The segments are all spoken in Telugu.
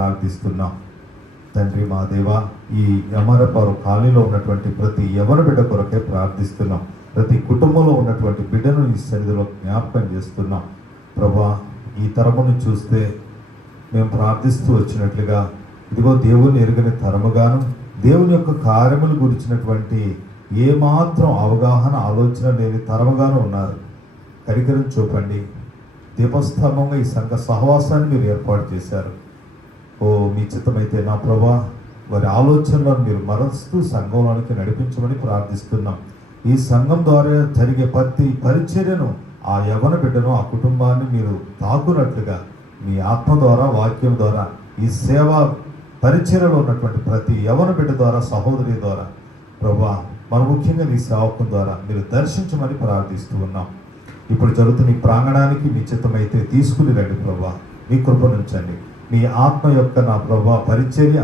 ప్రార్థిస్తున్నాం. తండ్రి మా దేవ, ఈ యమరపురం కాలనీలో ఉన్నటువంటి ప్రతి యవన బిడ్డ కొరకే ప్రార్థిస్తున్నాం. ప్రతి కుటుంబంలో ఉన్నటువంటి బిడ్డను ఈ సన్నిధిలో జ్ఞాపకం చేస్తున్నాం. ప్రభా, ఈ తరమును చూస్తే మేము ప్రార్థిస్తూ వచ్చినట్లుగా ఇదిగో దేవుని ఎరుగని తరముగాను దేవుని యొక్క కార్యములు గురించినటువంటి ఏమాత్రం అవగాహన ఆలోచన లేని తరముగాను ఉన్నారు. కరికరం చూపండి. దీపస్తంభంగా ఈ సంఘ సహవాసాన్ని మీరు ఏర్పాటు చేశారు. ఓ మీ చిత్తమైతే నా ప్రభా, వారి ఆలోచనలను మీరు మరస్తూ సంఘంలోనికి నడిపించమని ప్రార్థిస్తున్నాం. ఈ సంఘం ద్వారా జరిగే ప్రతి పరిచర్యను ఆ యవన బిడ్డను, ఆ కుటుంబాన్ని మీరు తాకునట్లుగా మీ ఆత్మ ద్వారా, వాక్యం ద్వారా, ఈ సేవా పరిచర్యలో ఉన్నటువంటి ప్రతి యవన బిడ్డ ద్వారా, సహోదరి ద్వారా ప్రభా, మన ముఖ్యంగా నీ సేవకుల ద్వారా మీరు దర్శించమని ప్రార్థిస్తూ ఉన్నాం. ఇప్పుడు జరుగుతున్న ఈ ప్రాంగణానికి మీ చిత్తమైతే తీసుకుని రండి ప్రభా. మీ కృప నుంచండి. మీ ఆత్మ యొక్క నా ప్రభా పరిచర్య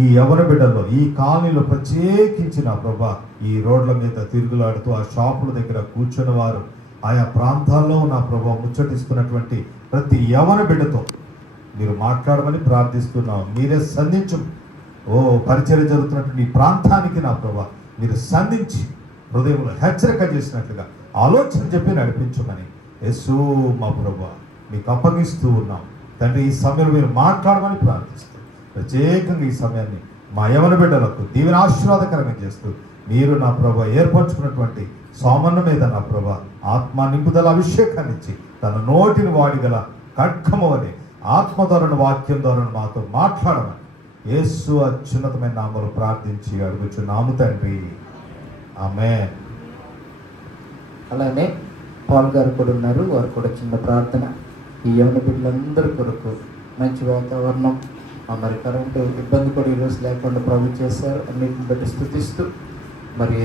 ఈ యవన బిడ్డల్లో, ఈ కాలనీలో ప్రత్యేకించి నా ప్రభా, ఈ రోడ్ల మీద తిరుగులాడుతూ ఆ షాపుల దగ్గర కూర్చున్న వారు, ఆయా ప్రాంతాల్లో నా ప్రభా ముచ్చటిస్తున్నటువంటి ప్రతి యవన బిడ్డతో మీరు మాట్లాడమని ప్రార్థిస్తున్నాం. మీరే సంధించు. ఓ పరిచర్య జరుగుతున్నటువంటి ఈ ప్రాంతానికి నా ప్రభా మీరు సంధించి హృదయంలో హెచ్చరిక చేసినట్లుగా ఆలోచన చెప్పి నడిపించమని యేసు మా ప్రభా మీకు అప్పగిస్తూ ఉన్నాం. తండ్రి, ఈ సమయంలో మీరు మాట్లాడమని ప్రార్థిస్తూ ప్రత్యేకంగా ఈ సమయాన్ని మా యవన బిడ్డలకు దీవెన ఆశీర్వాదకరంగా చేస్తూ మీరు నా ప్రభా ఏర్పరచుకున్నటువంటి సోమన్న మీద నా ప్రభా ఆత్మ నింపుదల అభిషేకాన్ని ఇచ్చి తన నోటిని వాడిగల ఖడ్గము అని ఆత్మ ద్వారా వాక్యం ద్వారా మాతో మాట్లాడమని యేసు అత్యున్నతమైన నామములో ప్రార్థించి అడుగుచున్నాము తండ్రి. ఆమేన్. అలానే పాల్ గారు కూడా ఉన్నారు. వారు కూడా చిన్న ప్రార్థన. ఈ యవన బిడ్డలందరి కొరకు మంచి వాతావరణం, మరి కరెంటు ఇబ్బంది కూడా ఈరోజు లేకుండా ప్రభు చేశారు. అన్నిటిని బట్టి స్తుతిస్తూ మరి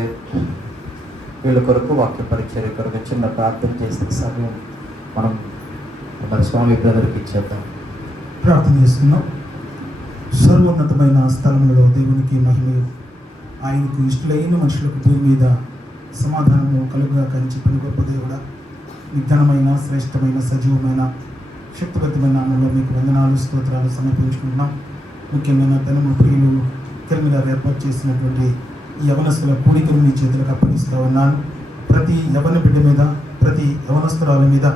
వీళ్ళ కొరకు వాక్య పరిచర్య కొరకు చిన్న ప్రార్థన చేస్తే సమయం మనం మరి స్వామి బ్రదర్కి ఇచ్చేద్దాం. ప్రార్థన చేస్తున్నాం. సర్వోన్నతమైన స్థలంలో దేవునికి మహిమ, ఆయనకు ఇష్టలైన మనుషులకు భూమి మీద సమాధానము కలుగుగా కానీ చెప్పిన గొప్ప దేవుడా, విజ్ఞానమైన శ్రేష్టమైన సజీవమైన శక్తివంతమైన నామంలో మీకు వందనాలు, స్తోత్రాలు సమర్పించుకుంటున్నాం. ముఖ్యమైన ధనము ప్రియులు కిరణ్ గారు ఏర్పాటు చేసినటువంటి ఈ యవనస్తుల కూడికను మీ చేతులకు అప్పగిస్తూ ఉన్నాను. ప్రతి యవన బిడ్డ మీద, ప్రతి యవనస్తురాల మీద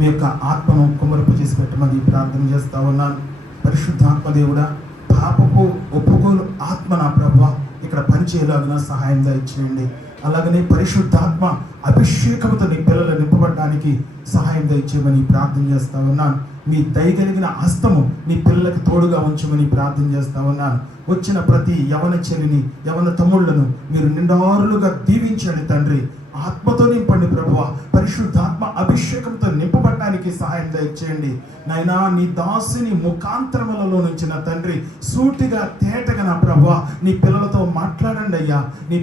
మీ యొక్క ఆత్మను కుమరపు చేసి పెట్టమని ప్రార్థన చేస్తూ ఉన్నాను. పరిశుద్ధాత్మ దేవుడా, పాపపు ఒప్పుకోలు ఆత్మ నా ప్రభువా ఇక్కడ పనిచేయలాగిన సహాయం దయచేయండి. అలాగనే పరిశుద్ధాత్మ అభిషేకంతో నీ పిల్లలు నింపబడడానికి సహాయం దయచేయమని ప్రార్థన చేస్తా ఉన్నాను. మీ దయగలిగిన హస్తము నీ పిల్లలకు తోడుగా ఉంచమని ప్రార్థన చేస్తా ఉన్నాను. వచ్చిన ప్రతి యవన చెల్లిని, యవన తమ్ముళ్లను మీరు నిండారులుగా దీవించండి తండ్రి. ఆత్మతో నింపండి ప్రభువా. పరిశుద్ధాత్మ అభిషేకంతో నింపబడడానికి సహాయం దయచేయండి నాయనా. నీ దాసుని ముఖాంతరములలో నుంచి నా తండ్రి సూటిగా తేటగా నా ప్రభువా నీ పిల్లలతో మాట్లాడండి అయ్యా. నీ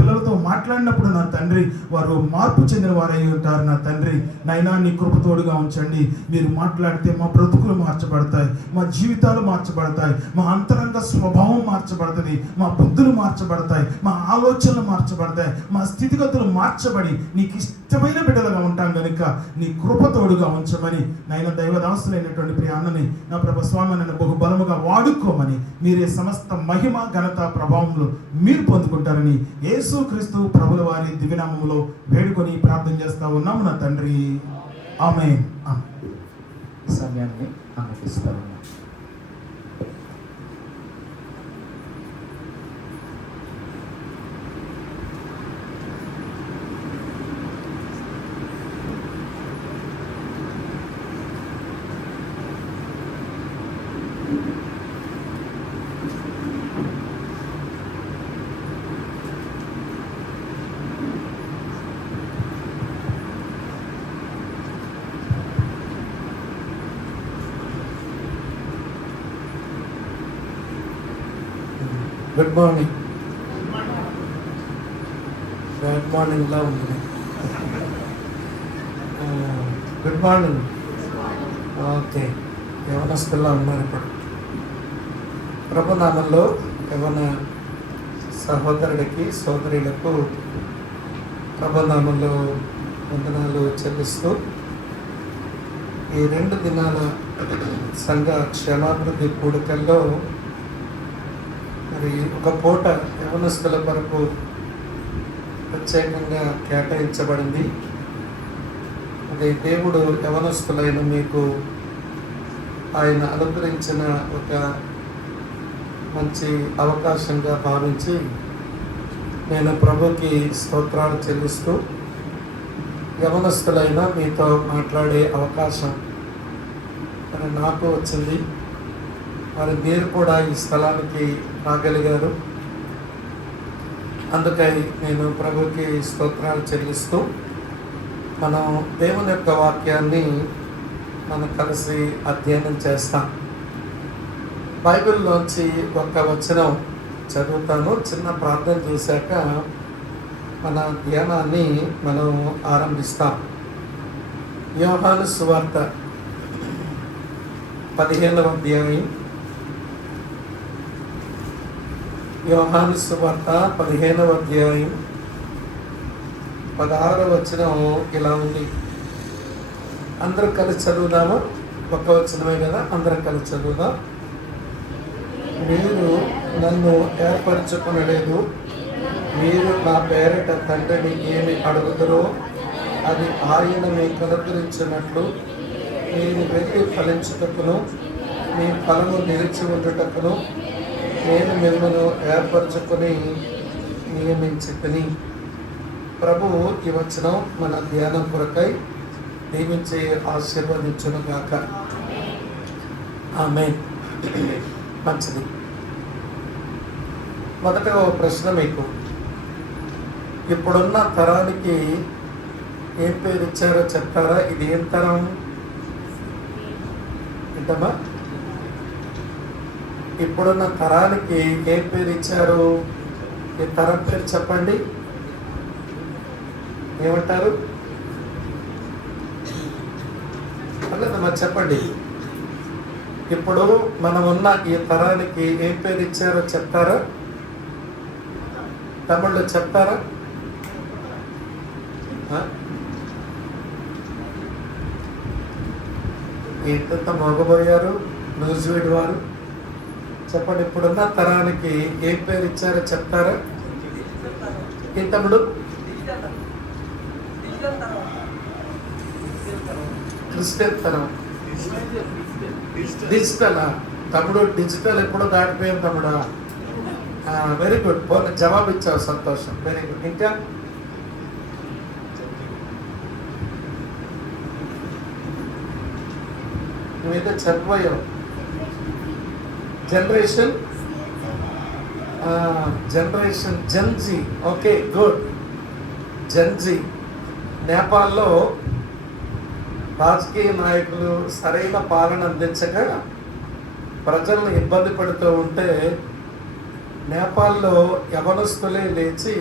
పిల్లలతో మాట్లాడినప్పుడు నా తండ్రి వారు మార్పు చెందిన వారై ఉంటారు నా తండ్రి. నాయనా నీ కృపతోడుగా ఉంచండి. మీరు మాట్లాడితే మా బ్రతుకులు మార్చబడతాయి, మా జీవితాలు మార్చబడతాయి, మా అంతరంగ స్వభావం మార్చబడుతుంది, మా బుద్ధులు మార్చబడతాయి, మా ఆలోచనలు మార్చబడతాయి, మా స్థితిగతులు మార్చబడి నీకు ఇష్టమైన బిడ్డలుగా ఉంటాం కనుక నీ కృపతోడుగా ఉంచమని నాయన దైవదాసులైనటువంటి ప్రియ అన్నని నా ప్రభు స్వామి నన్ను బహుబలముగా వాడుకోమని మీరే సమస్త మహిమ ఘనత ప్రభావంలో మీరు పొందుకుంటారని యేసుక్రీస్తు ప్రభుల వారి దివ్యనామములో వేడుకొని ప్రార్థన చేస్తా ఉన్నాము నా తండ్రి. ఆమేన్. సమయాన్ని అనుమతిస్తా ఉన్నాం. Good morning. గుడ్ మార్నింగ్లా ఉంది. Good morning. ఓకే, యవనస్తులా ఉన్నారు ఇప్పుడు. ప్రభునామంలో యవన సహోదరుడికి సోదరులకు ప్రభునామంలో వందనాలు చెల్లిస్తూ ఈ 2 దినాల సంఘ క్షేమాభివృద్ధి కూడికల్లో మరి ఒక పూట యవనస్తుల కొరకు ప్రత్యేకంగా కేటాయించబడింది. అది దేవుడు యవనస్తులైన మీకు ఆయన అనుగ్రహించిన ఒక మంచి అవకాశంగా భావించి నేను ప్రభుకి స్తోత్రాలు చెల్లిస్తూ యవనస్తులైన మీతో మాట్లాడే అవకాశం మరి నాకు వచ్చింది. మరి మీరు కూడా ఈ స్థలానికి రాగలిగారు. అందుకై నేను ప్రభుకి స్తోత్రాలు చెల్లిస్తూ మనం దేవుని యొక్క వాక్యాన్ని మనం కలిసి అధ్యయనం చేస్తాం. బైబిల్లోంచి ఒక వచనం చదువుతాను. చిన్న ప్రార్థన చేశాక మన ధ్యానాన్ని మనం ఆరంభిస్తాం. యోహాను సువార్త 15వ అధ్యాయం. యోహాను సువార్త 15వ అధ్యాయం 16వ వచనం ఇలా ఉంది. అందరూ కలిసి చదువుదామా? ఒక్క వచనమే కదా, అందరం కలిసి చదువుదాం. మీరు నన్ను ఏర్పరచుకునలేదు, మీరు నా పేరిట తండ్రిని ఏమి అడుగుతారో అది ఆయన మీకు అనుగ్రహించినట్లు మీరు వెళ్ళి ఫలించుటకును మీ ఫలము నిలిచి ఉండుటకును నేను మిమ్మల్ని ఏర్పరచుకొని నియమించుకుని. ప్రభువు ఈ వచనం మన ధ్యానం కొరకై దీవించి ఆశీర్వదించును గాక. ఆమేన్. మంచిది. మొదట ఓ ప్రశ్న మీకు. ఇప్పుడున్న తరానికి ఏం పేరు ఇచ్చారో చెప్తారా? ఇది ఏం తరం? ఏంటమ్మా? ఇప్పుడున్న తరానికి ఏం పేరు ఇచ్చారు? ఈ తరం పేరు చెప్పండి. ఏమంటారు? అట్లేదమ్మా, చెప్పండి. ఇప్పుడు మనం ఉన్న ఈ తరానికి ఏం పేరు ఇచ్చారో చెప్తారా? తమిళ్లో చెప్తారా? ఏంటంత మోగబోయారు న్యూజిలాండ్ వారు? చెప్పండి, ఇప్పుడున్న తరానికి ఏం పేరు ఇచ్చారో చెప్తారా? ఏ తమ్ముడు? క్రిస్టియన్ తరం. డిజిటల్ తమ్ముడు, డిజిటల్ ఎప్పుడో దాటిపోయాం తమ్ముడా. వెరీ గుడ్, జవాబు ఇచ్చావు, సంతోషం. Very good. ఇంకా నువ్వైతే చనిపోయావు. Generation gen Z. Okay, good. Gen Z. నేపాల్లో రాజకీయ నాయకులు సరైన పాలన అందించక ప్రజలను ఇబ్బంది పడుతూ ఉంటే నేపాల్లో యవనస్తులే లేచి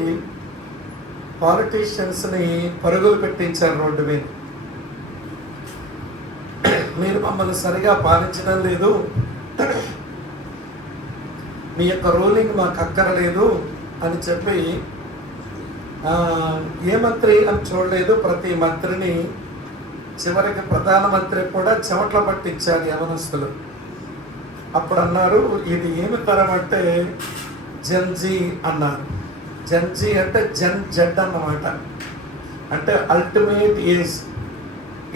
పాలిటీషియన్స్ని పరుగులు పెట్టించారు రోడ్డు మీద. మీరు మమ్మల్ని సరిగా పాలించడం లేదు, మీ యొక్క రూలింగ్ మాకు అక్కరలేదు అని చెప్పి ఏ మంత్రి అని చూడలేదు, ప్రతి మంత్రిని చివరికి ప్రధానమంత్రి కూడా చెమట్ల పట్టించారు యవనస్తులు. అప్పుడు అన్నారు, ఇది ఏమి తరం అంటే జెన్జీ అన్నారు. జెన్జీ అంటే జెడ్ అన్నమాట. అంటే అల్టిమేట్ ఏజ్,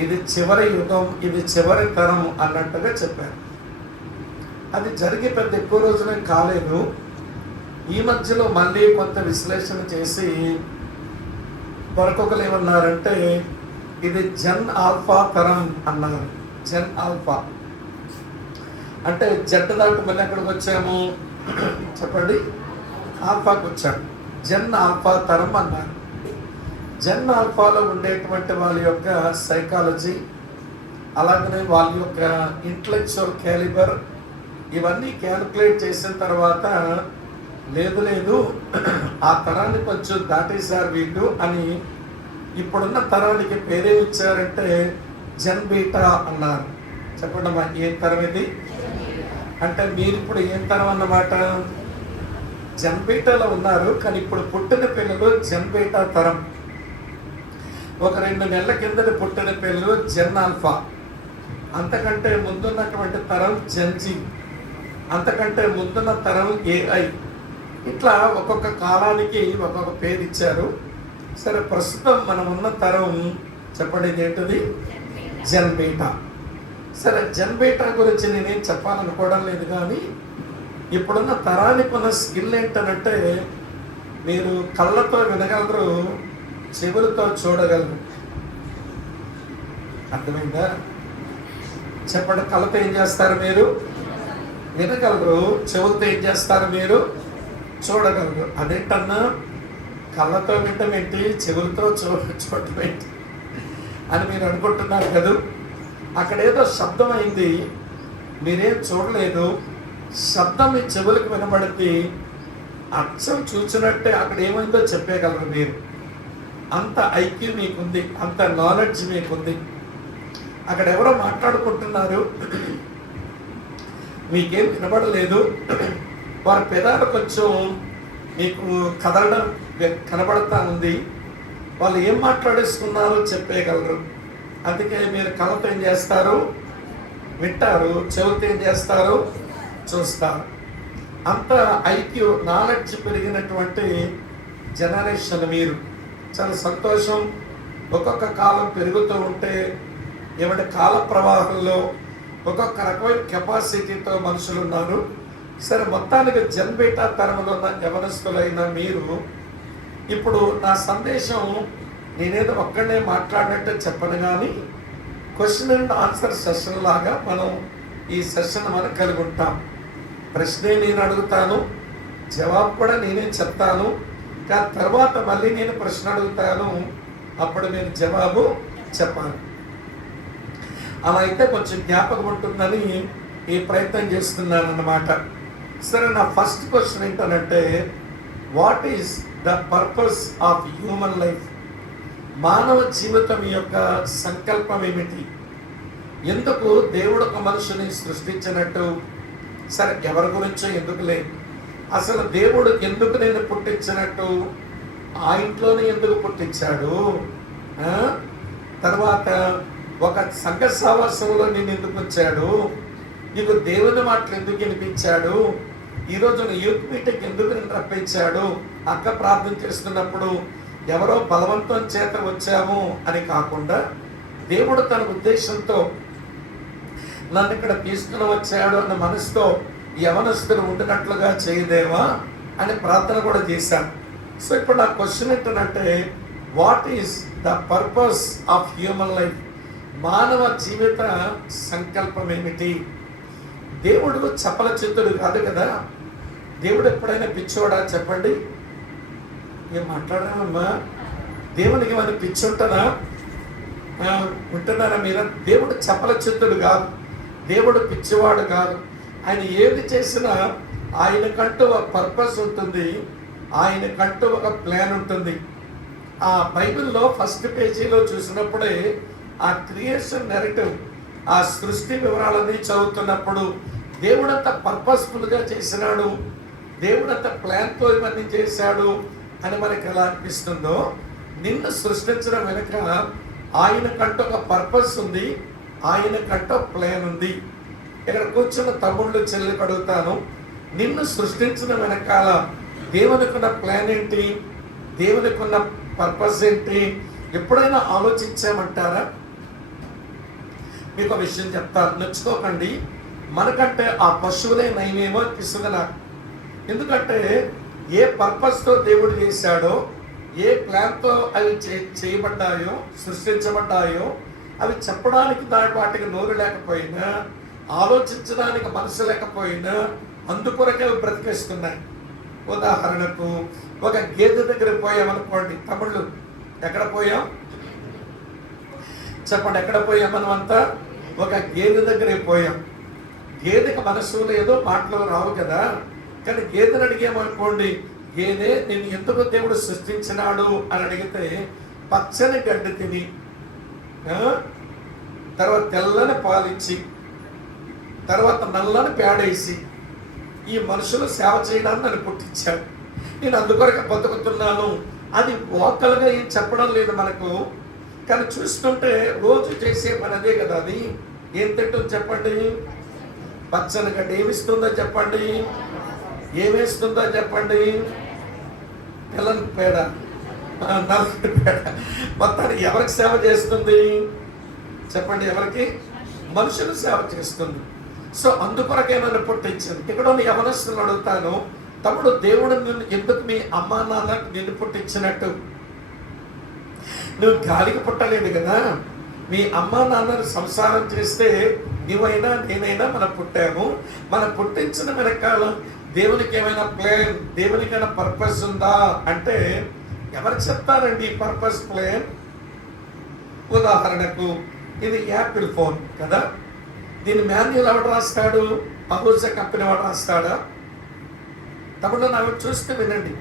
ఇది చివరి యుగం, ఇది చివరి తరం అన్నట్టుగా చెప్పారు. అది జరిగి పెద్ద ఎక్కువ రోజులే కాలేదు. ఈ మధ్యలో మళ్ళీ కొంత విశ్లేషణ చేసి మరొకరు ఏమన్నారంటే ఇది జెన్ ఆల్ఫా తరం అన్నారు. జెన్ ఆల్ఫా అంటే జెడ్ దాటి మళ్ళీ ఎక్కడికి వచ్చాము చెప్పండి? ఆల్ఫాకి వచ్చాము. జెన్ ఆల్ఫా తరం అన్నారు. జెన్ ఆల్ఫాలో ఉండేటువంటి వాళ్ళ యొక్క సైకాలజీ, అలాగనే వాళ్ళ యొక్క ఇంటలెక్చువల్ క్యాలిబర్, ఇవన్నీ క్యాలిక్యులేట్ చేసిన తర్వాత లేదు ఆ తరాన్ని కొంచెం దాటేశారు వీళ్ళు అని ఇప్పుడున్న తరానికి పేరే ఇచ్చారంటే జెన్ బీటా అన్నారు. చెప్పండి అమ్మా, ఏం తరం ఇది? అంటే మీరు ఇప్పుడు ఏం తరం అన్నమాట? జెన్ బీటాలో ఉన్నారు, కానీ ఇప్పుడు పుట్టిన పిల్లలు జెన్ బీటా తరం. ఒక 2 నెలల కిందట పుట్టిన పిల్లలు జెన్ ఆల్ఫా. అంతకంటే ముందున్నటువంటి తరం జెన్జీ, అంతకంటే ముందున్న తరం ఏఐ. ఇట్లా ఒక్కొక్క కాలానికి ఒక్కొక్క పేరు ఇచ్చారు. సరే, ప్రస్తుతం మనం ఉన్న తరం చెప్పండి ఏంటిది? జెన్ బీటా. సరే, జెన్ బీటా గురించి నేనేం చెప్పాలనుకోవడం లేదు, కానీ ఇప్పుడున్న తరానికి ఉన్న స్కిల్ ఏంటనంటే మీరు కళ్ళతో వినగలరు, చెవులతో చూడగలరు. అర్థమైందా? చెప్పండి, కళ్ళతో ఏం చేస్తారు మీరు? వినగలరు. చెవులతో ఏం చేస్తారు మీరు? చూడగలరు. అదేంటన్నా కళ్ళతో వినటం ఏంటి, చెవులతో చూడటం ఏంటి అని మీరు అనుకుంటున్నారు కదా. అక్కడ ఏదో శబ్దం అయింది, మీరేం చూడలేదు. శబ్దం మీ చెవులకు వినబడితే అచ్చం చూసినట్టే అక్కడ ఏమైందో చెప్పగలరు మీరు. అంత ఐక్యూ మీకుంది, అంత నాలెడ్జ్ మీకుంది. అక్కడ ఎవరో మాట్లాడుకుంటున్నారు, మీకేం వినబడలేదు. వారి పెదాలు కొంచెం మీకు కదలడం కనబడతా ఉంది. వాళ్ళు ఏం మాట్లాడేసుకున్నారో చెప్పేయగలరు. అందుకే మీరు కళ్ళతో ఏం చేస్తారు? వింటారు. చెవితో ఏం చేస్తారు? చూస్తారు. అంత ఐక్యూ నాలెడ్జ్ పెరిగినటువంటి జనరేషన్ మీరు. చాలా సంతోషం. ఒక్కొక్క కాలం పెరుగుతూ ఉంటే ఏమంటే కాల ప్రవాహంలో ఒక్కొక్క రకమైన కెపాసిటీతో మనుషులు ఉన్నారు. సరే, మొత్తానికి జెన్ బీటా తరంలో ఉన్న యవనస్తులైన మీరు ఇప్పుడు నా సందేశం నేనేదో ఒక్కడే మాట్లాడినట్టు చెప్పను, కానీ క్వశ్చన్ అండ్ ఆన్సర్ సెషన్ లాగా మనం ఈ సెషన్ మనం కలిగి ఉంటాం. ప్రశ్నే నేను అడుగుతాను, జవాబు కూడా నేనే చెప్తాను. కానీ తర్వాత మళ్ళీ నేను ప్రశ్న అడుగుతాను, అప్పుడు మీరు జవాబు చెప్పాలి. అలా అయితే కొంచెం జ్ఞాపకం ఉంటుందని ఈ ప్రయత్నం చేస్తున్నాను అన్నమాట. సరే, నా ఫస్ట్ క్వశ్చన్ ఏంటంటే what is the purpose of human life? మానవ జీవితం యొక్క సంకల్పం ఏమిటి? ఎందుకు దేవుడు ఒక మనుషుని సృష్టించినట్టు? సరే, ఎవరి గురించో ఎందుకులే, అసలు దేవుడు ఎందుకు నేను పుట్టించినట్టు? ఆ ఇంట్లోనే ఎందుకు పుట్టించాడు? తర్వాత ఒక సంఘ సావాసంలో నేను ఎందుకు వచ్చాడు? నీకు దేవుని మాటలు ఎందుకు వినిపించాడు? ఈరోజు యూత్ మీటింగ్ ఎందుకు నేను రప్పించాడు? అక్క ప్రార్థన చేస్తున్నప్పుడు ఎవరో బలవంతం చేత వచ్చాము అని కాకుండా దేవుడు తన ఉద్దేశంతో నన్ను ఇక్కడ తీసుకుని వచ్చాడు అన్న మనసుతో యవనస్తులు ఉండినట్లుగా చేయదేవా అని ప్రార్థన కూడా చేశాను. సో ఇప్పుడు నా క్వశ్చన్ ఏంటంటే what is the purpose of human life? మానవ జీవిత సంకల్పం ఏమిటి? దేవుడు చపల చిత్తుడు కాదు కదా. దేవుడు ఎప్పుడైనా పిచ్చోడా? చెప్పండి. ఏం మాట్లాడామమ్మా? దేవునికి ఏమైనా పిచ్చి ఉంటుందా? ఉంటున్నారా మీరు? దేవుడు చపల చిత్తుడు కాదు, దేవుడు పిచ్చివాడు కాదు. ఆయన ఏది చేసినా ఆయనకంటూ ఒక పర్పస్ ఉంటుంది, ఆయనకంటూ ఒక ప్లాన్ ఉంటుంది. ఆ బైబిల్లో ఫస్ట్ పేజీలో చూసినప్పుడే ఆ క్రియేషన్ నెరేటివ్, ఆ సృష్టి వివరాలన్నీ చదువుతున్నప్పుడు దేవుడంత పర్పస్ఫుల్గా చేసినాడు, దేవుడంత ప్లాన్తో ఇవన్నీ చేశాడు అని మనకి ఎలా అనిపిస్తుందో, నిన్ను సృష్టించడం వెనుక ఆయనకంటూ ఒక పర్పస్ ఉంది, ఆయనకంటూ ప్లాన్ ఉంది. ఇక్కడ కూర్చున్న తమ్ముళ్ళు చెల్లి అడుగుతాను, నిన్ను సృష్టించిన వెనకాల దేవునికున్న ప్లాన్ ఏంటి? దేవునికున్న పర్పస్ ఏంటి? ఎప్పుడైనా ఆలోచించామంటారా? మీకు ఒక విషయం చెప్తాను, నచ్చుకోకండి. మనకంటే ఆ పశువులే నయమేమో అనిపిస్తుంది నాకు. ఎందుకంటే ఏ పర్పస్తో దేవుడు చేశాడో, ఏ ప్లాన్తో అవి చేయబడ్డాయో, సృష్టించబడ్డాయో, అవి చెప్పడానికి వాటికి నోరు లేకపోయినా, ఆలోచించడానికి మనసు లేకపోయినా అందుకొరకే అవి బ్రతికేస్తున్నాయి. ఉదాహరణకు ఒక గేదె దగ్గర పోయామనుకోండి, తమిళ్ళు ఎక్కడ పోయాం చెప్పండి, ఎక్కడ పోయాం? మనం అంతా ఒక గేదె దగ్గరే పోయాం. గేదెకి మనసు లేదో, మాటలు రావు కదా. కానీ గేదెని అడిగామనుకోండి, గేదె నేను ఎందుకు దేవుడు సృష్టించినాడు అని అడిగితే పచ్చని గడ్డి తిని, తర్వాత తెల్లని పాలిచ్చి, తర్వాత నల్లని పేడేసి ఈ మనుషులు సేవ చేయడానికి నన్ను పుట్టించాడు, నేను అందుకొరకు బతుకుతున్నాను అది ఓకలుగా ఏం చెప్పడం లేదు మనకు. కానీ చూస్తుంటే రోజు చేసే పని అదే కదా. అది ఏం తింటుంది చెప్పండి? పచ్చని గడ్డి. ఏమిస్తుందో చెప్పండి? ఏమేస్తుందో చెప్పండి? పిల్లల పేడ, నలుగురి పేడ. మొత్తానికి ఎవరికి సేవ చేస్తుంది చెప్పండి? ఎవరికి? మనుషులు సేవ చేస్తుంది. సో అందుకొరకే నన్ను పుట్టించింది. ఇక్కడ ఉన్న యవనస్తులను అడుగుతాను, తమ్ముడు, దేవుడు నిన్ను ఎందుకు మీ అమ్మా నాన్న నిన్ను పుట్టించినట్టు? నువ్వు గాలికి పుట్టలేదు కదా. మీ అమ్మా నాన్నను సంసారం చేస్తే నువ్వైనా నేనైనా మనం పుట్టాము. మనం పుట్టించిన వెనకాల దేవునికి ఏమైనా ప్లాన్, దేవునికి ఏమైనా పర్పస్ ఉందా అంటే ఎవరు చెప్తారండి ఈ పర్పస్ ప్లాన్? ఉదాహరణకు ఇది యాపిల్ ఫోన్ కదా, దీని మాన్యువల్ ఎవడు రాస్తాడు? అహూజా కంపెనీ వాడు రాస్తాడా? తమ్ముడు నాకు చూస్తూ వినండి.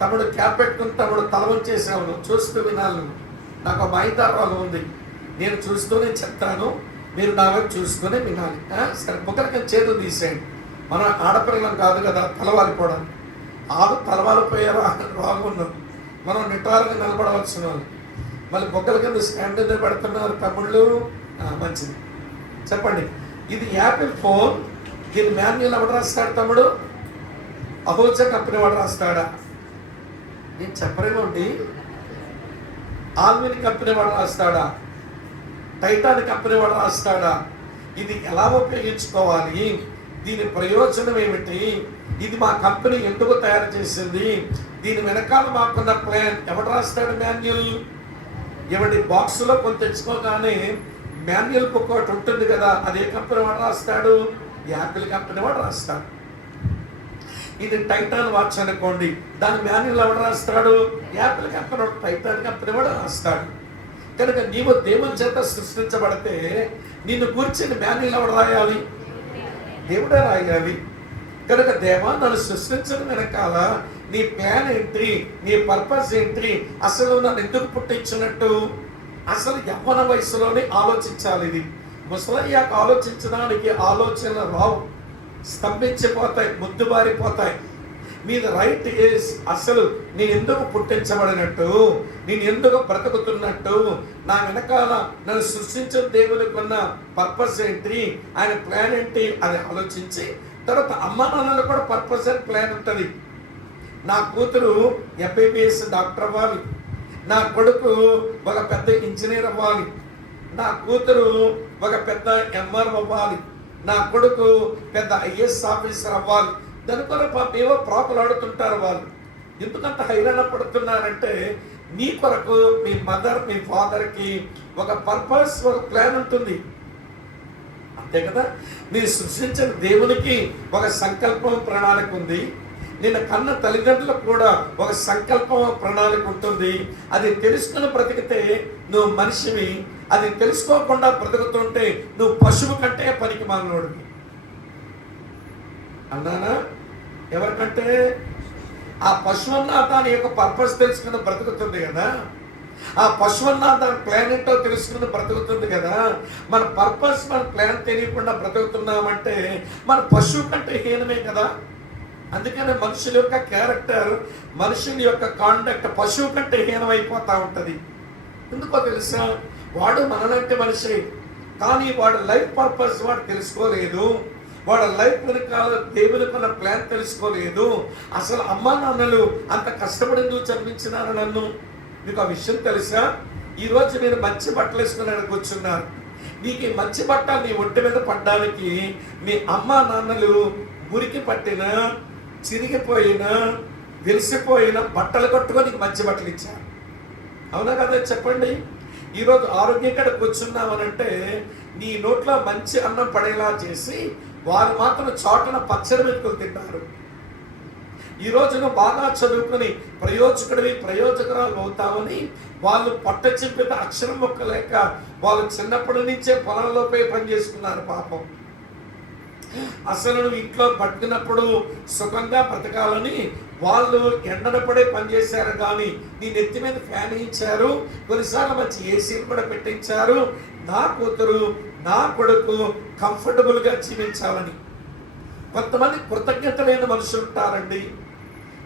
తమ్ముడు క్యాప్ పెట్టుకుని తమ్ముడు తలవంచేసావు, చూస్తూ వినాలి. నాకు మైదారాలు ఉంది, నేను చూస్తూనే చెప్తాను, మీరు నా వైపు చూస్తూనే వినాలి. సరే, బుక్కలకి చేతులు తీసేయండి. మనం ఆడపిల్లలం కాదు కదా తలవాలిపోవడానికి. తలవాలిపోయారు రాగున్నాం, మనం నిటారుగా నిలబడవలసిన వాళ్ళు. మళ్ళీ బొక్కల కింద స్టాండ్ పెడుతున్నారు తమ్ముళ్ళు. మంచిది, చెప్పండి. ఇది యాపిల్ ఫోన్, దీని మాన్యువల్ ఎవడు రాస్తాడు తమ్ముడు? అహూజా కంపెనీ వాడు రాస్తాడా? నేను చెప్పరేమోండి. ఆల్మిన్ కంపెనీ వాడు రాస్తాడా? టైటాన్ కంపెనీ వాడు రాస్తాడా? ఇది ఎలా ఉపయోగించుకోవాలి, దీని ప్రయోజనం ఏమిటి, ఇది మా కంపెనీ ఎందుకు తయారు చేసింది, దీని వెనకాల మాకున్న ప్లాన్ ఎవడు రాస్తాడు? మాన్యువల్. ఎవడి బాక్స్లో కొంత తెచ్చుకోగానే మాన్యువల్ బుక్ ఒకటి ఉంటుంది కదా, అదే కంపెనీ వాడు రాస్తాడు? యాపిల్ కంపెనీ వాడు రాస్తాడు. ఇది టైటాన్ వాచ్ అనుకోండి, దాని మాన్యువల్ ఎవడు రాస్తాడు? యాపిల్ కంపెనీ, టైటాన్ కంపెనీ వాడు రాస్తాడు. కనుక నీవు దేవుని చేత సృష్టించబడితే నిన్ను కూర్చొని మాన్యువల్ ఎవడు రాయాలి? దేవుడే రాయాలి. కనుక దేవా, నన్ను సృష్టించడం వెనకాల నీ ప్లాన్ ఏంటి, నీ పర్పస్ ఏంటి, అసలు నన్ను ఎందుకు పుట్టించినట్టు? అసలు యవ్వన వయసులోనే ఆలోచించాలి. ఇది ముసలయ్యాక ఆలోచించడానికి ఆలోచనలు రావు, స్తంభించిపోతాయి, ముద్దుబారిపోతాయి. మీద రైట్ ఈస్ అసలు నేను ఎందుకు పుట్టించబడినట్టు, నేను ఎందుకు బ్రతుకుతున్నట్టు, నా వెనకాల నన్ను సృష్టించిన దేవునికి ఉన్న పర్పస్ ఏంటి, ఆయన ప్లాన్ ఏంటి అని ఆలోచించి తర్వాత అమ్మా నాన్నలు కూడా పర్పస్ అండ్ ప్లాన్ ఉంటుంది. నా కూతురు ఎంబీబీఎస్ డాక్టర్ అవ్వాలి, నా కొడుకు ఒక పెద్ద ఇంజనీర్ అవ్వాలి, నా కూతురు ఒక పెద్ద ఎంఆర్ అవ్వాలి, నా కొడుకు పెద్ద ఐఏఎస్ ఆఫీసర్ అవ్వాలి. దాని కొరకు ఏవో ప్రాకులు ఆడుతుంటారు వాళ్ళు. ఎందుకంత హైరాణ పడుతున్నారంటే నీ కొరకు మీ మదర్, మీ ఫాదర్కి ఒక పర్పస్, ఒక ప్లాన్ ఉంటుంది. అంతే కదా. మీరు సృష్టించిన దేవునికి ఒక సంకల్పం, ప్రణాళిక ఉంది. నిన్న కన్న తల్లిదండ్రులకు కూడా ఒక సంకల్పం, ప్రణాళిక ఉంటుంది. అది తెలుసుకుని బ్రతికితే నువ్వు మనిషివి, అది తెలుసుకోకుండా బ్రతుకుతుంటే నువ్వు పశువు కంటే పనికి మాలినోడివి అన్నానా? ఎవరికంటే ఆ పశువన్నా దాని యొక్క పర్పస్ తెలుసుకుని బ్రతుకుతుంది కదా, ఆ పశువన్నా దాని ప్లాన్ ఏంటో తెలుసుకుని బ్రతుకుతుంది కదా. మన పర్పస్, మన ప్లాన్ తెలియకుండా బ్రతుకుతున్నామంటే మన పశువు కంటే హీనమే కదా. అందుకనే మనుషుల యొక్క క్యారెక్టర్, మనుషుల యొక్క కాండక్ట్ పశువు కంటే హీనమైపోతూ ఉంటుంది. ఎందుకో తెలుసా? వాడు మనలాంటి మనిషి, కానీ వాడు లైఫ్ పర్పస్ వాడు తెలుసుకోలేదు, వాడు లైఫ్ వెనకాల దేవునికి ఉన్న ప్లాన్ తెలుసుకోలేదు. అసలు అమ్మా నాన్నలు అంత కష్టపడి ఎందుకు చదివించినారు నన్ను? మీకు ఆ విషయం తెలుసా? ఈరోజు మీరు మంచి బట్టలు వేసుకుని కూర్చున్నారు. నీకు ఈ మంచి బట్ట నీ ఒంటి మీద పడ్డానికి మీ అమ్మా నాన్నలు మురికి పట్టిన, చిరిగిపోయిన, విరిసిపోయిన బట్టలు కట్టుకొని నీకు మంచి బట్టలు ఇచ్చారు. అవునా కదా? చెప్పండి. ఈరోజు ఆరోగ్యంగా కూర్చున్నామనంటే నీ నోట్లో మంచి అన్నం పడేలా చేసి వారు మాత్రం చాటున పచ్చడి మెతుకులు తింటారు. ఈరోజు నువ్వు బాగా చదువుకుని ప్రయోజకుడివి, ప్రయోజకురాలు అవుతామని వాళ్ళు పట్ట చెప్పిన అక్షరం మొక్క లేక వాళ్ళు చిన్నప్పటి నుంచే పొలంలో పోయి పని చేసుకున్నారు పాపం. అసలు నువ్వు ఇంట్లో పట్టినప్పుడు సుఖంగా బ్రతకాలని వాళ్ళు ఎండనపడే పనిచేశారు, కానీ నీ నెత్తి మీద ఫ్యాన్ ఇచ్చారు, కొన్నిసార్లు మంచి ఏసీలు కూడా పెట్టించారు. నా కూతురు, నా కొడుకు కంఫర్టబుల్గా జీవించాలని. కొంతమంది కృతజ్ఞత లేని మనుషులు ఉంటారండి.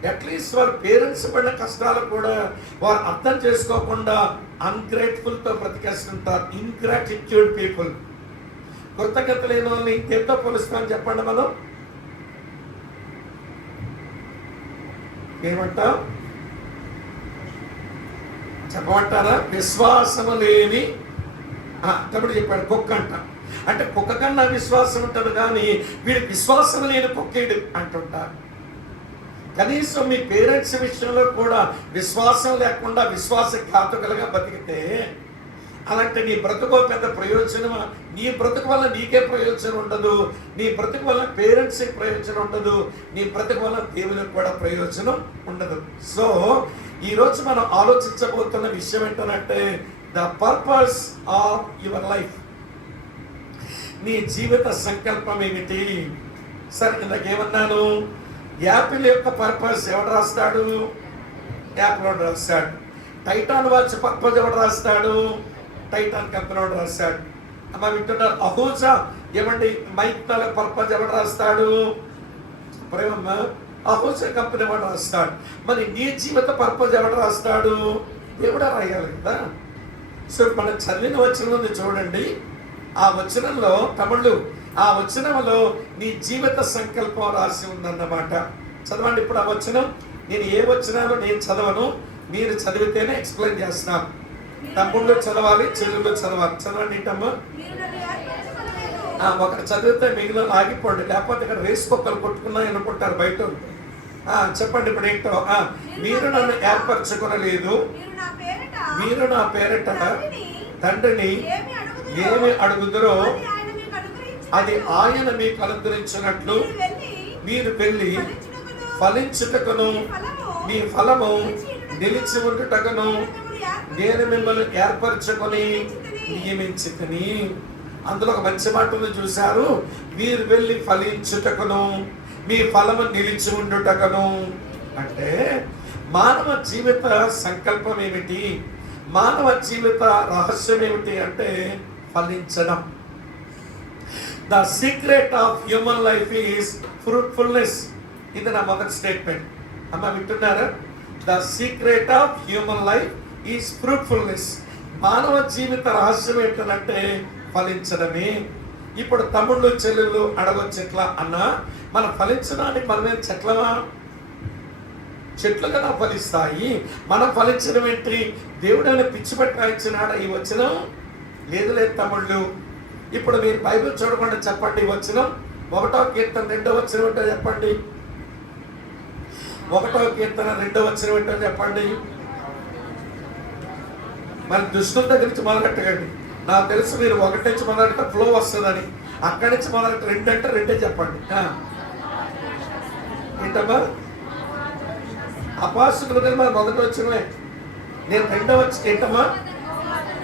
అట్లీస్ట్ వారి పేరెంట్స్ పడిన కష్టాలు కూడా వారు అర్థం చేసుకోకుండా అన్గ్రేట్ఫుల్తో బ్రతికేస్తుంటారు. ఇన్గ్రాటిట్యూడ్ పీపుల్. కృతజ్ఞత లేని వాళ్ళని దేంతో పోలుస్తామని చెప్పండి మనం? ఏమంటాం? చెప్పమంటారా? విశ్వాసము లేని తమ్ముడు చెప్పాడు కుక్క అంట. అంటే కుక్క కన్నా విశ్వాసం ఉంటుంది, కానీ వీడికి విశ్వాసం లేని కుక్కేడు అంటుంటారు. కనీసం మీ పేరెంట్స్ విషయంలో కూడా విశ్వాసం లేకుండా విశ్వాసఘాతకులుగా బతికితే అలాంటి నీ బ్రతుకు పెద్ద ప్రయోజనం. నీ బ్రతుకు వల్ల నీకే ప్రయోజనం ఉండదు, నీ బ్రతుకు వల్ల పేరెంట్స్కి ప్రయోజనం ఉండదు, నీ బ్రతుకు వల్ల దేవునికి కూడా ప్రయోజనం ఉండదు. సో ఈరోజు మనం ఆలోచించబోతున్న విషయం ఏంటంటే the purpose of your life. నీ జీవిత సంకల్పం ఏమిటి? సరే, ఇందాకేమన్నాను? యాపిల్ యొక్క పర్పస్ ఎవడు రాస్తాడు? యాపిల్ వాడు రాస్తాడు. టైటాన్ వాచ్ పర్పస్ ఎవడు రాస్తాడు? టైటాన్ కంపెనీ వాడు రాస్తాడు. అమ్మ వింటున్నారు? అహూజా ఏమండి మైక్ పర్పస్ ఎవడు రాస్తాడు? ప్రేమమ్మ అహూజా కంపెనీ వాడు రాస్తాడు. మరి నీ జీవిత పర్పస్ ఎవడు రాస్తాడు? దేవుడా రాయాలి కదా. సో మనం చదివిన వచనం ఉంది చూడండి. ఆ వచనంలో తమిళ్ళు ఆ వచనంలో నీ జీవిత సంకల్పం రాసి ఉందన్నమాట. చదవండి ఇప్పుడు ఆ వచనం. నేను ఏ వచనాలు నేను చదవను, మీరు చదివితేనే ఎక్స్ప్లెయిన్ చేస్తున్నాను. తమ్ముళ్ళు చదవాలి, చెల్లెళ్ళు చదవాలి. చదవండి ఏంటమ్మా? ఒకటి చదివితే మిగిలిన ఆగిపోండి, లేకపోతే ఇక్కడ రేస్ కుక్కలు కొట్టుకున్నా అనుకుంటారు బయట. చెప్పండి ఇప్పుడు ఏంటో. మీరు నన్ను ఏర్పరచుకోలేదు, మీరు నా పేరిట తండ్రిని ఏమి అడుగుదరో అది ఆయన మీకు అనుగ్రహించినట్లు మీరు వెళ్ళి ఫలించుటకును మీ ఫలము నిలిచి ఉండుటకును నేను మిమ్మల్ని ఏర్పరచుకొని నియమించుకుని. అందులో ఒక మంచి మాటలు చూశారు. మీరు వెళ్ళి ఫలించుటకును మీ ఫలము నిలిచి ఉండుటకును. అంటే మానవ జీవిత సంకల్పం ఏమిటి? మానవ జీవిత రహస్యం ఏమిటి అంటే ఫలించడం. The secret of human life is fruitfulness. ఇది నా మొదటి స్టేట్మెంట్. అమ్మ వింటున్నారా? The secret of human life is fruitfulness. మానవ జీవిత రహస్యం ఏంటంటే ఫలించడమే. ఇప్పుడు తమ్ముళ్ళు చెల్లెళ్ళు అడగొచ్చు ఎట్లా అన్న, మనం ఫలించడానికి మనమేం చెట్లమా? చెట్లు కదా ఫలిస్తాయి. మనం ఫలించడం ఏంటి? దేవుడు అని పిచ్చి పట్టి రాయించినాడు ఈ వచనం? లేదు లేదు తమ్ముళ్ళు. ఇప్పుడు మీరు బైబిల్ చూడకుండా చెప్పండి. ఈ వచనం 1వ కీర్తన 2వ వచనం ఏంటో చెప్పండి. 1వ కీర్తన 2వ వచనం ఏంటో చెప్పండి. మరి దుష్టుల దగ్గర నుంచి మొదలెట్టకండి. నాకు తెలుసు మీరు 1 నుంచి మొదలెడితే ఫ్లో వస్తుందని. అక్కడి నుంచి మొదలెట్టి 2 అంటే 2 చెప్పండి. ఏంటమ్మా? అపోస్తలుల దగ్గర మొదటి వచనమే. నేను 2వ వచనం ఏంటమ్మా?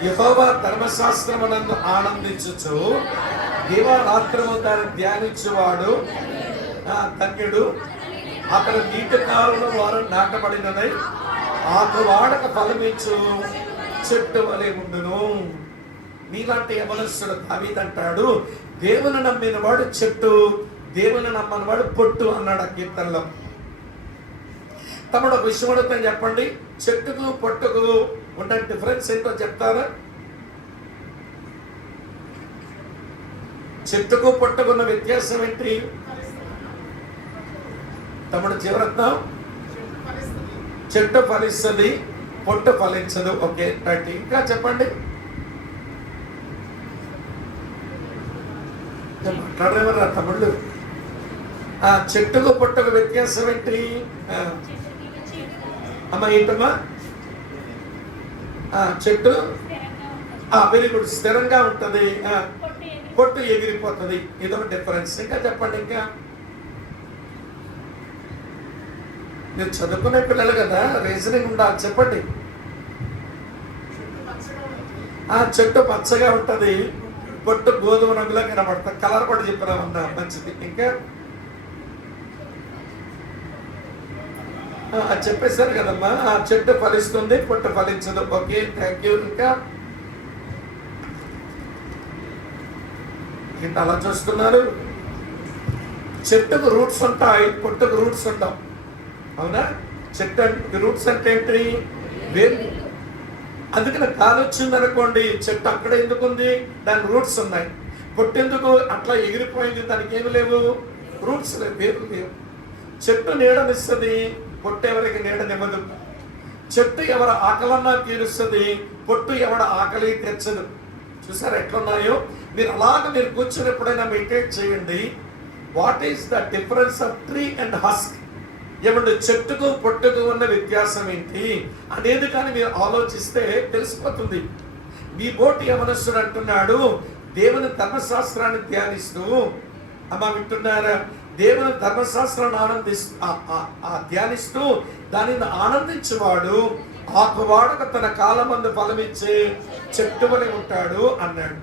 యెహోవా ధర్మశాస్త్రమునందు ఆనందించుచు దివారాత్రము దాన్ని ధ్యానించువాడు ధన్యుడు. అతను నీటి కారులో వారు నాటబడినదై ఆకు వాడక ఫలమిచ్చు చెట్టు వలె ఉండును. నీలాంటి యవనస్తుడు దావీదంటాడు, దేవుని నమ్మిన వాడు చెట్టు, దేవుని నమ్మని వాడు పొట్టు అన్నాడు ఆ కీర్తనలో. తమ్ముడు ఒక విషయం అడుగుతాను చెప్పండి. చెట్టుకు పొట్టుకు ఉన్న డిఫరెన్స్ ఏంటో చెప్తారా? చెట్టుకు పొట్టుకున్న వ్యత్యాసం ఏంటి తమ్ముడు జీవరత్నం? చెట్టు ఫలిస్తుంది, పొట్టు ఫలించదు. Okay right. ఇంకా చెప్పండి. మాట్లాడేవారా తమ్ముళ్ళు? చెట్టుకు పొట్టుకు వ్యత్యాసం ఏంటి అమ్మ? ఏంటమ్మా? చెట్టు వెరీ గుడ్, స్థిరంగా ఉంటుంది, పొట్టు ఎగిరిపోతుంది. ఇదొక డిఫరెన్స్. ఇంకా చెప్పండి. ఇంకా మీరు చదువుకునే పిల్లలు కదా, రీజనింగ్ ఉండాలి. చెప్పండి. చెట్టు పచ్చగా ఉంటుంది, పొట్టు గోధుమ రంగులో కనబడుతుంది. కలర్ కూడా చెప్పినా మంచిది. ఇంకా చెప్పేశారు కదమ్మా. చెట్టు ఫలిస్తుంది, పొట్టు ఫలించదు. Okay thank you. ఇంకా ఏంటి అలా చూస్తున్నారు? చెట్టుకు రూట్స్ ఉంటాయి, పొట్టుకు రూట్స్ ఉంటాం. అవునా? చెట్టు రూట్స్ అంటే ఏంటి? వేరు. అందుకని గాలి వచ్చింది అనుకోండి, చెట్టు అక్కడ ఎందుకు ఉంది? దాని రూట్స్ ఉన్నాయి. పొట్టెందుకు అట్లా ఎగిరిపోయింది? దానికి ఏమి లేవు, రూట్స్ లేవు, వేర్లు లేవు. చెట్టు నీడనిస్తుంది, పొట్టు ఎవరికి నీడనివ్వదు. చెట్టు ఎవరి ఆకలన్నా తీరుస్తుంది, పొట్టు ఎవడ ఆకలి తెచ్చదు. చూసారు ఎట్లున్నాయో? మీరు అలాగ మీరు కూర్చొని ఎప్పుడైనా మెడిటేట్ చేయండి. What is the difference of tree and husk? ఏమంటే చెట్టుకు పొట్టుకు ఉన్న వ్యత్యాసం ఏంటి అనేది కానీ మీరు ఆలోచిస్తే తెలిసిపోతుంది. మీ బోటి యవనస్తుడు అంటున్నాడు, దేవుని ధర్మశాస్త్రాన్ని ధ్యానిస్తూ, అమ్మ వింటున్నారా? దేవుని ధర్మశాస్త్రాన్ని ధ్యానిస్తూ దానిని ఆనందించేవాడు ఆకువాడక తన కాలమందు ఫలమిచ్చే చెట్టు వలె ఉంటాడు అన్నాడు.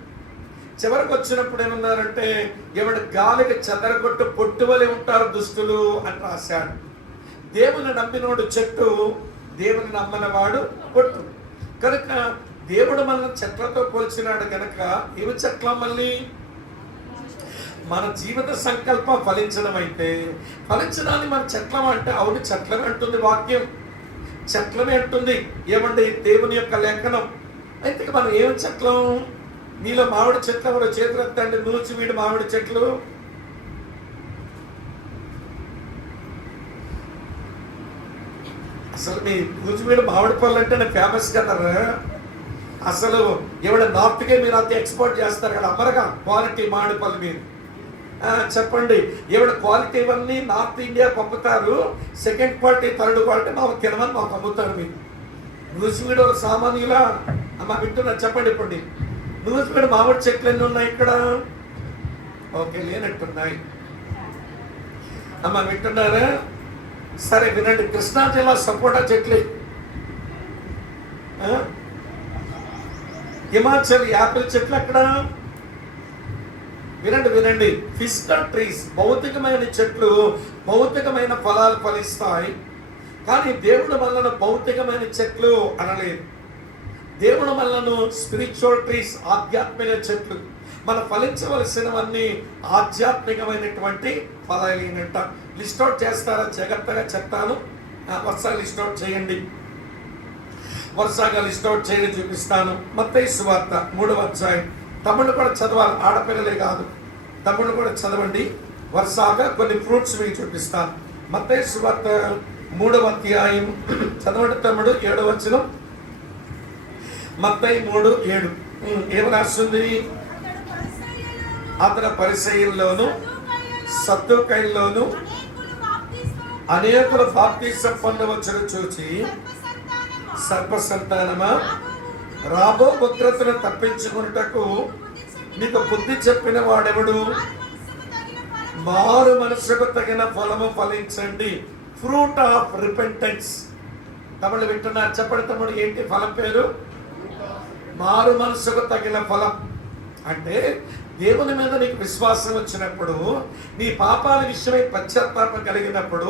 చివరికి వచ్చినప్పుడు ఏమన్నారంటే, ఎవడు గాలికి చెదరగొట్టు పొట్టు వలె ఉంటారు దుష్టులు అని రాశాడు. దేవుని నమ్మినోడు చెట్టు, దేవుని నమ్మనవాడు పొట్టు. కనుక దేవుడు మనల్ని చెట్లతో పోల్చినాడు కనుక ఇవి చెట్ల మళ్ళీ మన జీవిత సంకల్పం ఫలించడం అయితే, ఫలించడాన్ని మన చెట్లం అంటే అవును చెట్లమే అంటుంది వాక్యం, చెట్లమే అంటుంది. ఏమండి దేవుని యొక్క లేఖనం. అయితే మనం ఏం చెట్లం? మీలో మామిడి చెట్లు ఎవరో చేతులు ఎత్తండి, నూచివీడి మామిడి చెట్లు. అసలు మీ నూచివీడి మామిడి పళ్ళు అంటే ఫేమస్ కదరా. అసలు ఎవడ నార్త్కే మీరు అంత ఎక్స్పోర్ట్ చేస్తారు కదా, అమ్మరగా క్వాలిటీ మామిడి పళ్ళు మీరు. చెప్పండి, ఎవడ క్వాలిటీ ఇవన్నీ నార్త్ ఇండియా పంపుతారు, సెకండ్ క్వాలిటీ థర్డ్ క్వాలిటీ మాకు తినమని మాకు అమ్ముతారు. మీరు నూజివీడు సామాన్యులా అమ్మ వింటున్నారు? చెప్పండి ఇప్పుడు, నూజివీడు మామిడి చెట్లు ఎన్ని ఉన్నాయి ఇక్కడ? ఓకే, లేనట్టున్నాయి. అమ్మ వింటున్నారా? సరే వినండి, కృష్ణా జిల్లా సపోటా చెట్లు, హిమాచల్ యాపిల్ చెట్లు ఎక్కడ? వినండి వినండి, ఫిజికల్ ట్రీస్, భౌతికమైన చెట్లు భౌతికమైన ఫలాలు ఫలిస్తాయి. కానీ దేవుడు మనలను భౌతికమైన చెట్లు అనలేదు. దేవుడు మనలను స్పిరిచువల్ ట్రీస్, ఆధ్యాత్మిక చెట్లు. మనం ఫలించవలసినవన్నీ ఆధ్యాత్మికమైనటువంటి ఫలాలేనంట. లిస్ట్ అవుట్ చేస్తారా? జాగ్రత్తగా చెప్తాను, వరుసగా లిస్ట్ అవుట్ చేయండి. వరుసగా లిస్ట్ అవుట్ చేయని చూపిస్తాను. మత్తయి సువార్త 3వ అధ్యాయం. తమ్ముళ్ళు కూడా చదవాలి, ఆడపిల్లలే కాదు, తమ్ముళ్ళు కూడా చదవండి. వరుసగా కొన్ని ఫ్రూట్స్ మీకు చూపిస్తాను. మత్తయి సువార్త 3వ అధ్యాయం చదవండి తమ్ముడు, 7వ వచనం. మత్తయి 3:7 ఏమి రాస్తుంది? అతని పరిసయ్యుల్లోను సద్దూకయ్యుల్లోను అనేకులు బాప్తిసం పొందవచ్చును చూచి, సర్ప సంతానమా, రాబో ఉగ్రతను తప్పించుకున్నటకు నీకు బుద్ధి చెప్పిన వాడెవడు? మారు మనసుకు తగిన ఫలము ఫలించండి. Fruit of repentance. తమిళ వింటున్నారు? చెప్పండి తమ్ముడు, ఏంటి ఫలం పేరు? మారు మనసుకు తగిన ఫలం. అంటే దేవుని మీద నీకు విశ్వాసం వచ్చినప్పుడు, నీ పాపాల విషయమై పశ్చాత్తాపం కలిగినప్పుడు,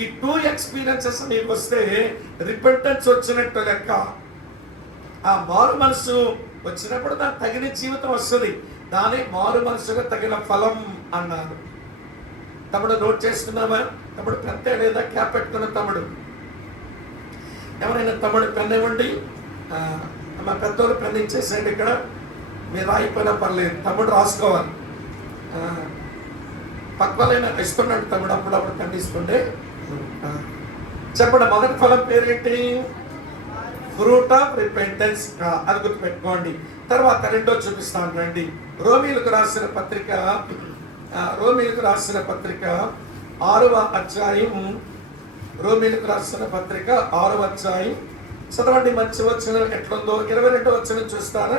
ఈ 2 ఎక్స్పీరియన్సెస్ నీకు వస్తే రిపెంటెన్స్ వచ్చినట్టు లెక్క. ఆ మారు మనసు వచ్చినప్పుడు దానికి తగిన జీవితం వస్తుంది. దాని మారు మనసుగా తగిన ఫలం అన్నారు. తమ్ముడు నోట్ చేసుకున్నామా? తమ్ముడు పెద్ద లేదా క్యాప్ పెట్టుకున్న తమ్ముడు, ఎవరైనా తమ్ముడు పెన్ ఇవ్వండి. మా పెద్దోళ్ళు పెన్ ఇచ్చేసేయండి. ఇక్కడ మీరు రాయిపోయినా పర్లేదు, తమ్ముడు రాసుకోవాలి. పక్వలైనా ఇస్తున్నాడు తమ్ముడు, అప్పుడప్పుడు పెన్ తీసుకుంటే. చెప్పండి, మొదటి ఫలం పేరేంటి? Fruit of repentance. అది గుర్తుపెట్టుకోండి. తర్వాత రెండో చూపిస్తాను రండి. రోమీలకు రాసిన పత్రిక 6వ అధ్యాయం. రోమీలకు రాసిన పత్రిక 6వ అధ్యాయం చదవండి. మంచి వచనం ఎట్లుందో 22వ వచనం చూస్తారా?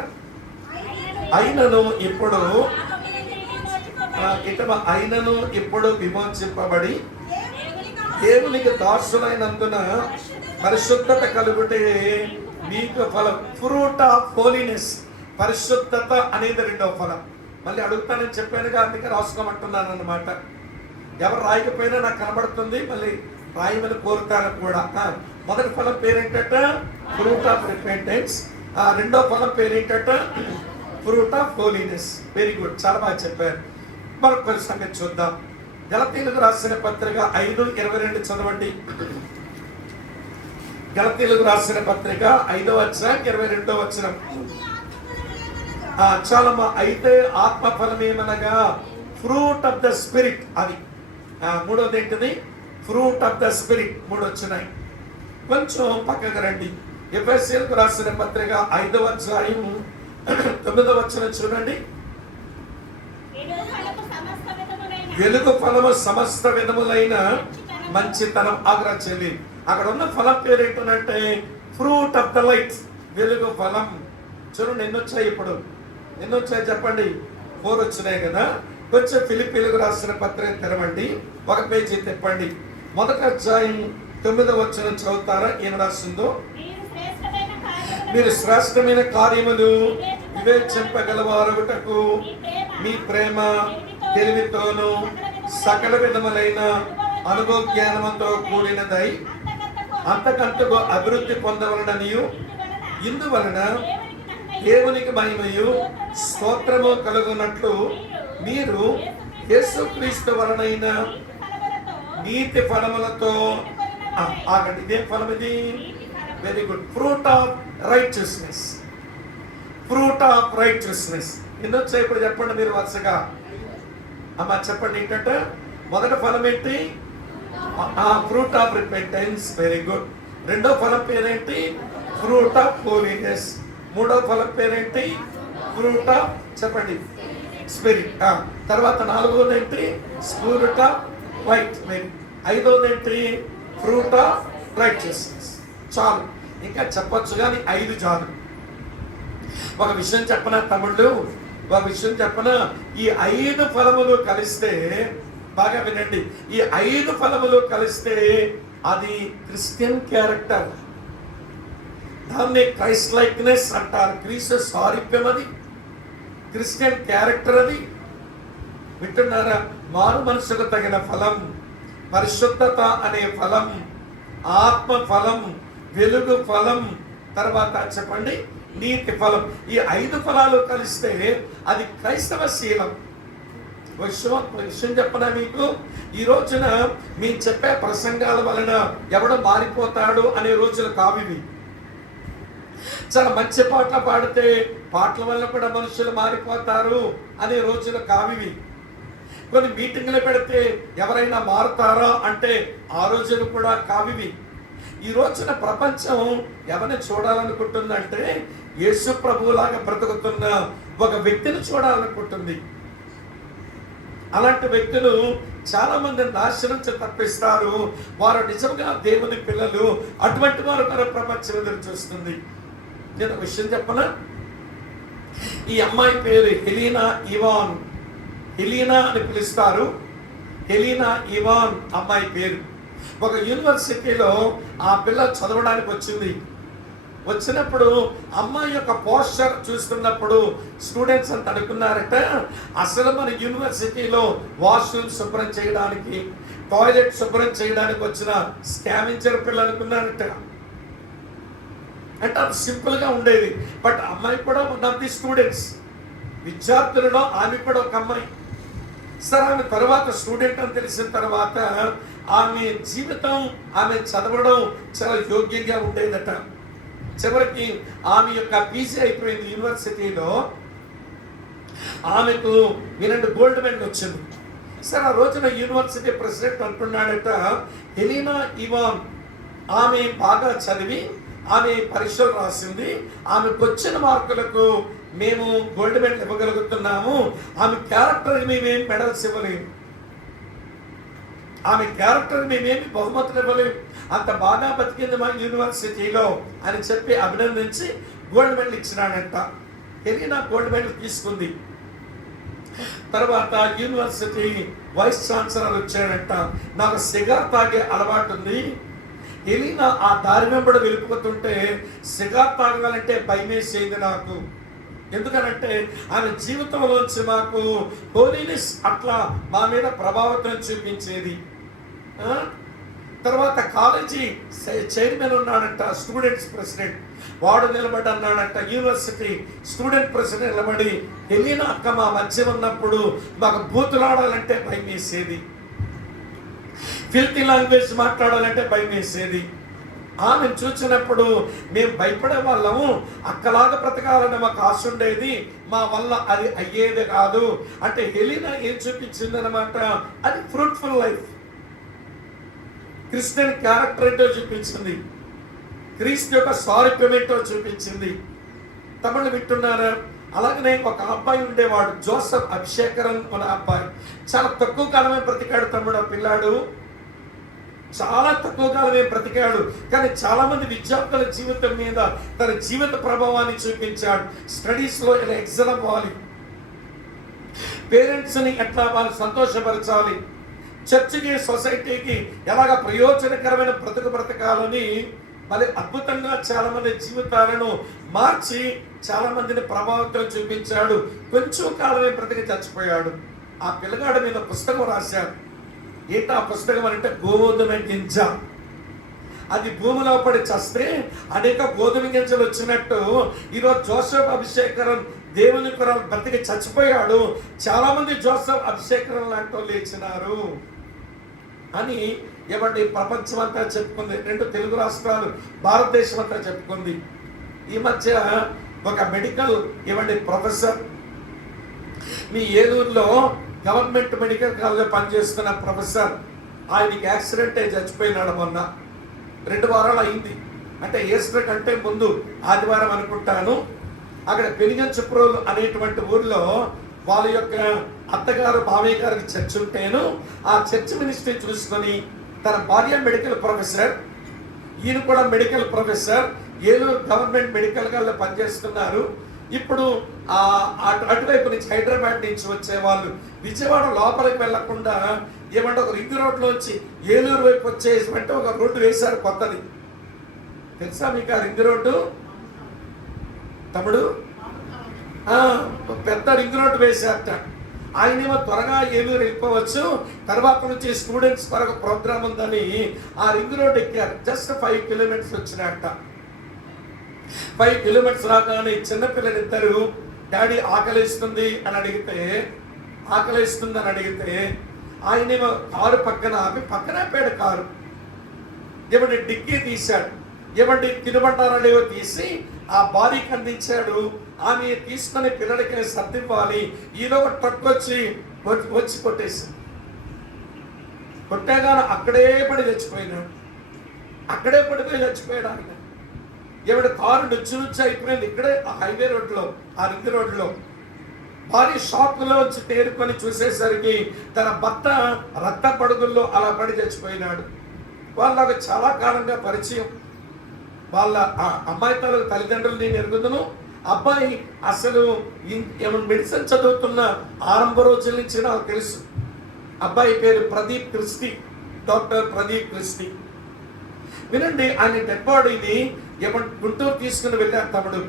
అయినను ఇప్పుడు విమోచింపబడి దేవునికి దాసులైనందున పరిశుద్ధత కలుగుటే మీకు ఫలం. Fruit of holiness. పరిశుద్ధత అనేది రెండవ ఫలం. మళ్ళీ అడుగుతానని చెప్పానుగా, అందుకే రాసుకోమంటున్నాను అన్నమాట. ఎవరు రాయకపోయినా నాకు కనబడుతుంది, మళ్ళీ రాయమని కోరుతాను కూడా. మొదటి ఫలం పేరేంటట? Fruit of repentance. రెండో ఫలం పేరేంటట? Fruit of holiness. Very good, చాలా బాగా చెప్పారు. మరొక కొన్ని సంగతి చూద్దాం. గలతీయులకు రాసిన పత్రిక 5:22 చదవండి. గలతీయులకు రాసిన పత్రిక 5వ అధ్యాయం 22వ వచనం. చాలమ్మా. అయితే ఆత్మ ఫలం ఏమనగా ఫ్రూట్ ఆఫ్ ద స్పిరిట్. అది మూడోది ఏంటిది? Fruit of the spirit. 3 వచ్చినాయి. కొంచెం పక్కకు రండి. ఎఫెసీయులకు రాసిన పత్రిక 5వ అధ్యాయం 9వ వచనం చూడండి. వెలుగు ఫలము సమస్త విధములైన మంచితనం. ఆగ్రచెల్లి అక్కడ ఉన్న ఫలం పేరు ఏంటంటే ఫ్రూట్ ఆఫ్ ద లైట్. వెలుగు ఫలం. చూడండి ఎన్ని వచ్చాయి ఇప్పుడు? ఎన్ని వచ్చాయి చెప్పండి? 4 వచ్చినాయి కదా. కొంచెం ఫిలిప్పీలకు రాసిన పత్రిక తెరవండి, 1 పేజీ తిప్పండి. 1వ అధ్యాయం 9వ వచనం చదువుతారా? ఏం రాస్తుందో? మీరు శ్రేష్టమైన కార్యములు వివేచింపగలవారొకటకు మీ ప్రేమ తెలివితోనూ సకల విధములైన అనుభవ జ్ఞానముతో కూడినదై అంతకంతకు అభివృద్ధి పొందవలననియు ఇందువలన దేవునికి మహిమయు స్తోత్రము కలుగునట్లు మీరు యేసుక్రీస్తు వలనైన నీతి ఫలములతో ఆగండి. ఇదేం ఫలం ఇది? Very good. Fruit of righteousness. Fruit of righteousness. ఎన్ని వచ్చాయి ఇప్పుడు చెప్పండి మీరు వరుసగా? అమ్మా చెప్పండి. ఏంటంటే మొదటి ఫలం ఏంటి? Fruit of repentance. Very good. రెండో ఫలం పేరేంటి? Fruit of holiness. మూడో ఫలం పేరేంటి? ఫ్రూట్ ఆఫ్ చెప్పండి స్పిరిట్. తర్వాత 4వది ఏంటి? Spirit of light. ఐదోది ఏంటి? Fruit of righteousness. చాలు, ఇంకా చెప్పొచ్చు కానీ 5 చాలు. ఒక విషయం చెప్పనా తమ్ముళ్ళు? ఒక విషయం చెప్పనా? ఈ 5 ఫలములు కలిస్తే, బాగా వినండి, ఈ 5 ఫలములు కలిస్తే అది క్రిస్టియన్ క్యారెక్టర్. దాన్ని క్రైస్ట్ లైక్నెస్ అంటారు. క్రీస్తు సారూప్యం అది, క్రిస్టియన్ క్యారెక్టర్ అది. వింటున్నారా? మారు మనసుకు తగిన ఫలం, పరిశుద్ధత అనే ఫలం, ఆత్మ ఫలం, వెలుగు ఫలం, తర్వాత చెప్పండి నీతి ఫలం. ఈ 5 ఫలాలు కలిస్తే అది క్రైస్తవ శీలం. విషయం చెప్పనా మీకు? ఈ రోజున మీ చెప్పే ప్రసంగాల వలన ఎవడో మారిపోతాడు అనే రోజులు కావివి. చాలా మంచి పాటలు పాడితే పాటల వల్ల కూడా మనుషులు మారిపోతారు అనే రోజులు కావివి. కొన్ని మీటింగ్లు పెడితే ఎవరైనా మారుతారా అంటే ఆ రోజులు కూడా కావివి. ఈ రోజున ప్రపంచం ఎవరిని చూడాలనుకుంటుందంటే యేసు ప్రభువులాగా బ్రతుకుతున్న ఒక వ్యక్తిని చూడాలనుకుంటుంది. అలాంటి వ్యక్తులు చాలా మంది నాశనం తప్పిస్తారు. వారు నిజంగా దేవుని పిల్లలు. అటువంటి వారు మన ప్రపంచం ఎదురు చూస్తుంది. నేను ఒక విషయం చెప్పనా? ఈ అమ్మాయి పేరు హెలీనా ఇవాన్. హెలీనా అని పిలుస్తారు. హెలీనా ఇవాన్ అమ్మాయి పేరు. ఒక యూనివర్సిటీలో ఆ పిల్ల చదవడానికి వచ్చినప్పుడు అమ్మాయి యొక్క పోస్టర్ చూస్తున్నప్పుడు స్టూడెంట్స్ అంత అనుకున్నారట, అసలు మన యూనివర్సిటీలో వాష్రూమ్ శుభ్రం చేయడానికి, టాయిలెట్ శుభ్రం చేయడానికి వచ్చిన స్కావెంజర్ పిల్ల అనుకున్నారట. అంటే అది సింపుల్గా ఉండేది. బట్ అమ్మాయి కూడా వన్ ఆఫ్ ది స్టూడెంట్స్. విద్యార్థులలో ఆమె కూడా ఒక అమ్మాయి. సరే, ఆమె తర్వాత స్టూడెంట్ అని తెలిసిన తర్వాత ఆమె జీవితం, ఆమె చదవడం చాలా యోగ్యంగా ఉండేదట. చివరికి ఆమె యొక్క పీజీ అయిపోయింది యూనివర్సిటీలో. ఆమెకు వినండి గోల్డ్ మెడల్ వచ్చింది. సరే, ఆ రోజున యూనివర్సిటీ ప్రెసిడెంట్ అంటున్నాడట, హెలీనా ఇవాన్ ఆమె బాగా చదివి ఆమె పరీక్షలు రాసింది, ఆమెకు వచ్చిన మార్కులకు మేము గోల్డ్ మెడల్ ఇవ్వగలుగుతున్నాము, ఆమె క్యారెక్టర్ మేమేమి మెడల్స్ ఇవ్వలేము, ఆమె క్యారెక్టర్ మేమేమి బహుమతులు ఇవ్వలేము, అంత బాగా బతికింది మా యూనివర్సిటీలో అని చెప్పి అభినందించి గోల్డ్ మెడల్ ఇచ్చినాడంట. హెలీనా గోల్డ్ మెడల్ తీసుకుంది. తర్వాత యూనివర్సిటీ వైస్ ఛాన్సలర్ వచ్చాడంట, నాకు సిగార్ తాగే అలవాటు ఉంది. హెలీనా ఆ దారి వెంబడి వెళ్ళిపోతుంటే సిగార్ తాగాలంటే భయమేసేది నాకు. ఎందుకనంటే ఆమె జీవితంలోంచి మాకు హోలీనెస్ అట్లా మా మీద ప్రభావితం చూపించేది. తర్వాత కాలేజీ చైర్మన్ ఉన్నాడంట, స్టూడెంట్స్ ప్రెసిడెంట్, వాడు నిలబడి అన్నాడంట, యూనివర్సిటీ స్టూడెంట్ ప్రెసిడెంట్ నిలబడి, హెలీనా అక్క మా మధ్య ఉన్నప్పుడు మాకు బూతులాడాలంటే భయం వేసేది, ఫిల్తీ లాంగ్వేజ్ మాట్లాడాలంటే భయం వేసేది. ఆమెను చూసినప్పుడు మేము భయపడే వాళ్ళము, అక్కలాగా బ్రతకాలని మాకు ఆశ ఉండేది, మా వల్ల అది అయ్యేది కాదు అంటే హెలీనా ఏం చూపించింది అనమాట, అది ఫ్రూట్ఫుల్ లైఫ్. క్రిస్టియన్ క్యారెక్టర్ ఏంటో చూపించింది, క్రీస్తు యొక్క సారూప్యం ఏంటో చూపించింది. తమిళ వింటున్నారా? అలాగనే ఒక అబ్బాయి ఉండేవాడు, జోసెఫ్ అభిషేకరన్ అనే అబ్బాయి. చాలా తక్కువ కాలమే బ్రతికాడు తమ్ముడు. ఆ పిల్లాడు చాలా తక్కువ కాలమే బ్రతికాడు, కానీ చాలా మంది విద్యార్థుల జీవితం మీద తన జీవిత ప్రభావాన్ని చూపించాడు. స్టడీస్లో ఎలా ఎక్సెల్ అవ్వాలి, పేరెంట్స్ని ఎట్లా వాళ్ళు సంతోషపరచాలి, చర్చికి సొసైటీకి ఎలాగ ప్రయోజనకరమైన బ్రతకాలని మరి అద్భుతంగా చాలా మంది జీవితాలను మార్చి చాలా మందిని ప్రభావితం చూపించాడు. కొంచెం కాలమే బ్రతికి చచ్చిపోయాడు. ఆ పిల్లగాడి మీద పుస్తకం రాశాడు. ఏంటి ఆ పుస్తకం అంటే గోధుమ గింజ. అది భూమిలో పడి చస్తే అనేక గోధుమ గింజలు వచ్చినట్టు ఈరోజు జోసెఫ్ అభిషేకరన్ దేవుని కొరకు బ్రతికి చచ్చిపోయాడు. చాలా మంది జోసెఫ్ అభిషేకరన్ లాంటి వాళ్ళు లేచినారు అని ఏమంటే ప్రపంచం అంతా చెప్పుకుంది. 2 తెలుగు రాష్ట్రాలు, భారతదేశం అంతా చెప్పుకుంది. ఈ మధ్య ఒక మెడికల్ ఏమంటే ప్రొఫెసర్, మీ ఏలూరులో గవర్నమెంట్ మెడికల్ కాలేజ్లో పనిచేస్తున్న ప్రొఫెసర్, ఆయనకి యాక్సిడెంట్ అయి చచ్చిపోయినాడు. మొన్న 2 వారాలు అయింది. అంటే ఈస్టర్ కంటే ముందు ఆదివారం అనుకుంటాను. అక్కడ పెనుగంచిప్రోలు అనేటువంటి ఊర్లో వాళ్ళ యొక్క అత్తగారు మామయ్య గారికి చర్చ్ ఉంటేను ఆ చర్చ్ మినిస్ట్రీ చూసుకొని తన భార్య మెడికల్ ప్రొఫెసర్, ఈయన కూడా medical professor, Eluru government medical కాలేజ్లో పనిచేస్తున్నారు. ఇప్పుడు అటువైపు నుంచి హైదరాబాద్ నుంచి వచ్చేవాళ్ళు విజయవాడ లోపలికి వెళ్లకుండా ఏమంటే ఒక రింగ్ రోడ్లోంచి ఏలూరు వైపు వచ్చేసి ఒక రోడ్డు వేశారు కొత్తది. తెలుసా మీకు ఆ రింగ్ రోడ్డు తమ్ముడు? పెద్ద రింగ్ రోడ్డు వేశారట. ఆయనేమో త్వరగా ఏలూరు వెళ్ళిపోవచ్చు, తర్వాత నుంచి స్టూడెంట్స్ కొరకు ప్రోగ్రామ్ ఉందని ఆ రింగ్ రోడ్ ఎక్కారు. జస్ట్ 5 కిలోమీటర్స్ వచ్చినట్ట. 5 కిలోమీటర్స్ రాగానే చిన్నపిల్లలిద్దరు డాడీ ఆకలిస్తుంది అని అడిగితే ఆయనేమో కారు పక్కన ఆపి పక్కన ఆపాడు కారు. ఏమంటే డిక్కీ తీశాడు. ఏమంటే తినబండారాలేవో తీసి ఆ భార్యకి అందించాడు. ఆమె తీసుకొని పిల్లలకి సర్దివ్వాలి. ఈలో ఒక ట్రక్ వచ్చి కొట్టేసింది. కొట్టేగానే అక్కడే పడిపోయి చచ్చిపోయాడు ఆయన. ఏమిటి కారు నుంచి అయిపోయింది ఇక్కడే ఆ హైవే రోడ్లో, ఆ రింగ్ రోడ్లో. భార్య షాక్లో వచ్చి తేరుకొని చూసేసరికి తన భర్త రక్త పడుగుల్లో అలా పడి చచ్చిపోయినాడు. వాళ్ళకు చాలా కాలంగా పరిచయం. వాళ్ళ అమ్మాయి తల్లిదండ్రులు నేను ఎరుగుదును. అబ్బాయి అసలు మెడిసిన్ చదువుతున్న ఆరంభ రోజుల నుంచి నాకు తెలుసు. అబ్బాయి పేరు ప్రదీప్ క్రిస్టి, డాక్టర్ ప్రదీప్ క్రిస్టి. వినండి, ఆయన డెడ్ బాడీని గుంటూరు తీసుకుని వెళ్ళారు తమ్ముడు.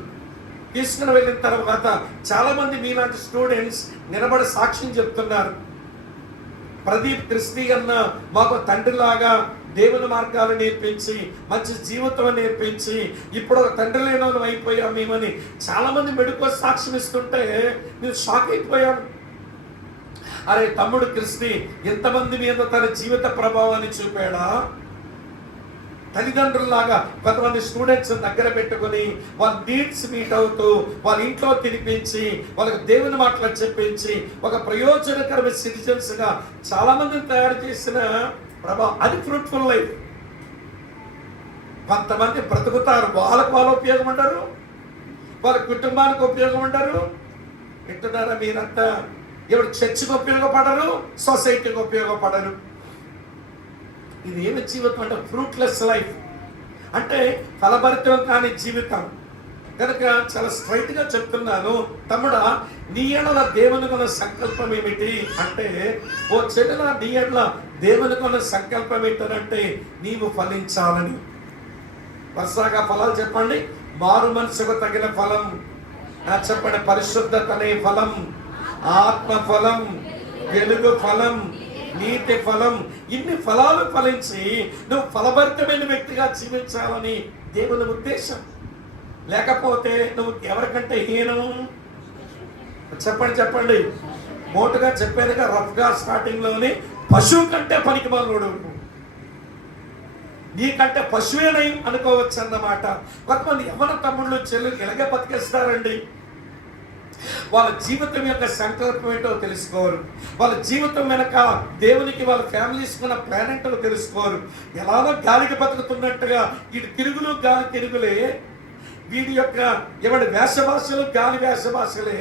తీసుకుని వెళ్ళిన తర్వాత చాలా మంది మీలాంటి స్టూడెంట్స్ నిలబడి సాక్ష్యం చెప్తున్నారు. ప్రదీప్ క్రిస్టి అన్న మాకు తండ్రిలాగా దేవుని మార్గాలు నేర్పించి మంచి జీవితం నేర్పించి ఇప్పుడు ఒక తండ్రి లేని వాళ్ళు అయిపోయాం మేమని చాలా మంది మెడికల్ సాక్ష్యం ఇస్తుంటే నేను షాక్ అయిపోయాను. అరే తమ్ముడు క్రిస్టి ఎంతమంది మీద తన జీవిత ప్రభావాన్ని చూపాడా. తల్లిదండ్రుల్లాగా కొంతమంది స్టూడెంట్స్ దగ్గర పెట్టుకుని వాళ్ళ నీడ్స్ మీట్ అవుతూ వాళ్ళ ఇంట్లో తినిపించి వాళ్ళకి దేవుని మాటలు చెప్పించి ఒక ప్రయోజనకరమైన సిటిజన్స్గా చాలా మందిని తయారు చేసిన ప్రభావం, అది ఫ్రూట్ఫుల్ లైఫ్. కొంతమంది బ్రతుకుతారు, వాళ్ళకు వాళ్ళు ఉపయోగం ఉండరు, వాళ్ళ కుటుంబానికి ఉపయోగం ఉండరు. వింటున్నారా మీరంతా? ఎవరు చర్చికి ఉపయోగపడరు, సొసైటీకి ఉపయోగపడరు. ఇది ఏమి జీవితం అంటే ఫ్రూట్లెస్ లైఫ్, అంటే ఫలభరితం కాని జీవితం. కనుక చాలా స్ట్రైట్గా చెప్తున్నాను తమ్ముడా, నీ ఎడల దేవుని కొన్న సంకల్పం ఏమిటి అంటే, ఓ చెడుల నీ ఎడల దేవుని కొన్న సంకల్పం ఏంటంటే నీవు ఫలించాలని. వరుసగా ఫలాలు చెప్పండి. మారు మనసుకు తగిన ఫలం చెప్పండి. పరిశుద్ధత అనే ఫలం, ఆత్మ ఫలం, వెలుగు ఫలం, నీతి ఫలం. ఇన్ని ఫలాలు ఫలించి నువ్వు ఫలభరితమైన వ్యక్తిగా జీవించాలని దేవుని ఉద్దేశం. లేకపోతే నువ్వు ఎవరికంటే హీనం చెప్పండి. మోటుగా చెప్పానుగా, రఫ్గా స్టార్టింగ్లోని పశువు కంటే పనికి మాలోడు. నీకంటే పశువేనయం అనుకోవచ్చు అన్నమాట. కొంతమంది యవ్వన తమ్ముళ్ళు చెల్లెలు ఇలాగే బతికేస్తారండి. వాళ్ళ జీవితం యొక్క సంకల్పం ఏంటో తెలుసుకోరు. వాళ్ళ జీవితం వెనక దేవునికి వాళ్ళ ఫ్యామిలీస్ ఉన్న ప్లాన్ ఏంటో తెలుసుకోరు. ఎలానో గాలికి బతుకుతున్నట్టుగా ఇటు తిరుగులు గాలి తిరుగులే, వీడి యొక్క ఎవడి వేషభాషలు గాలి వేషభాషలే,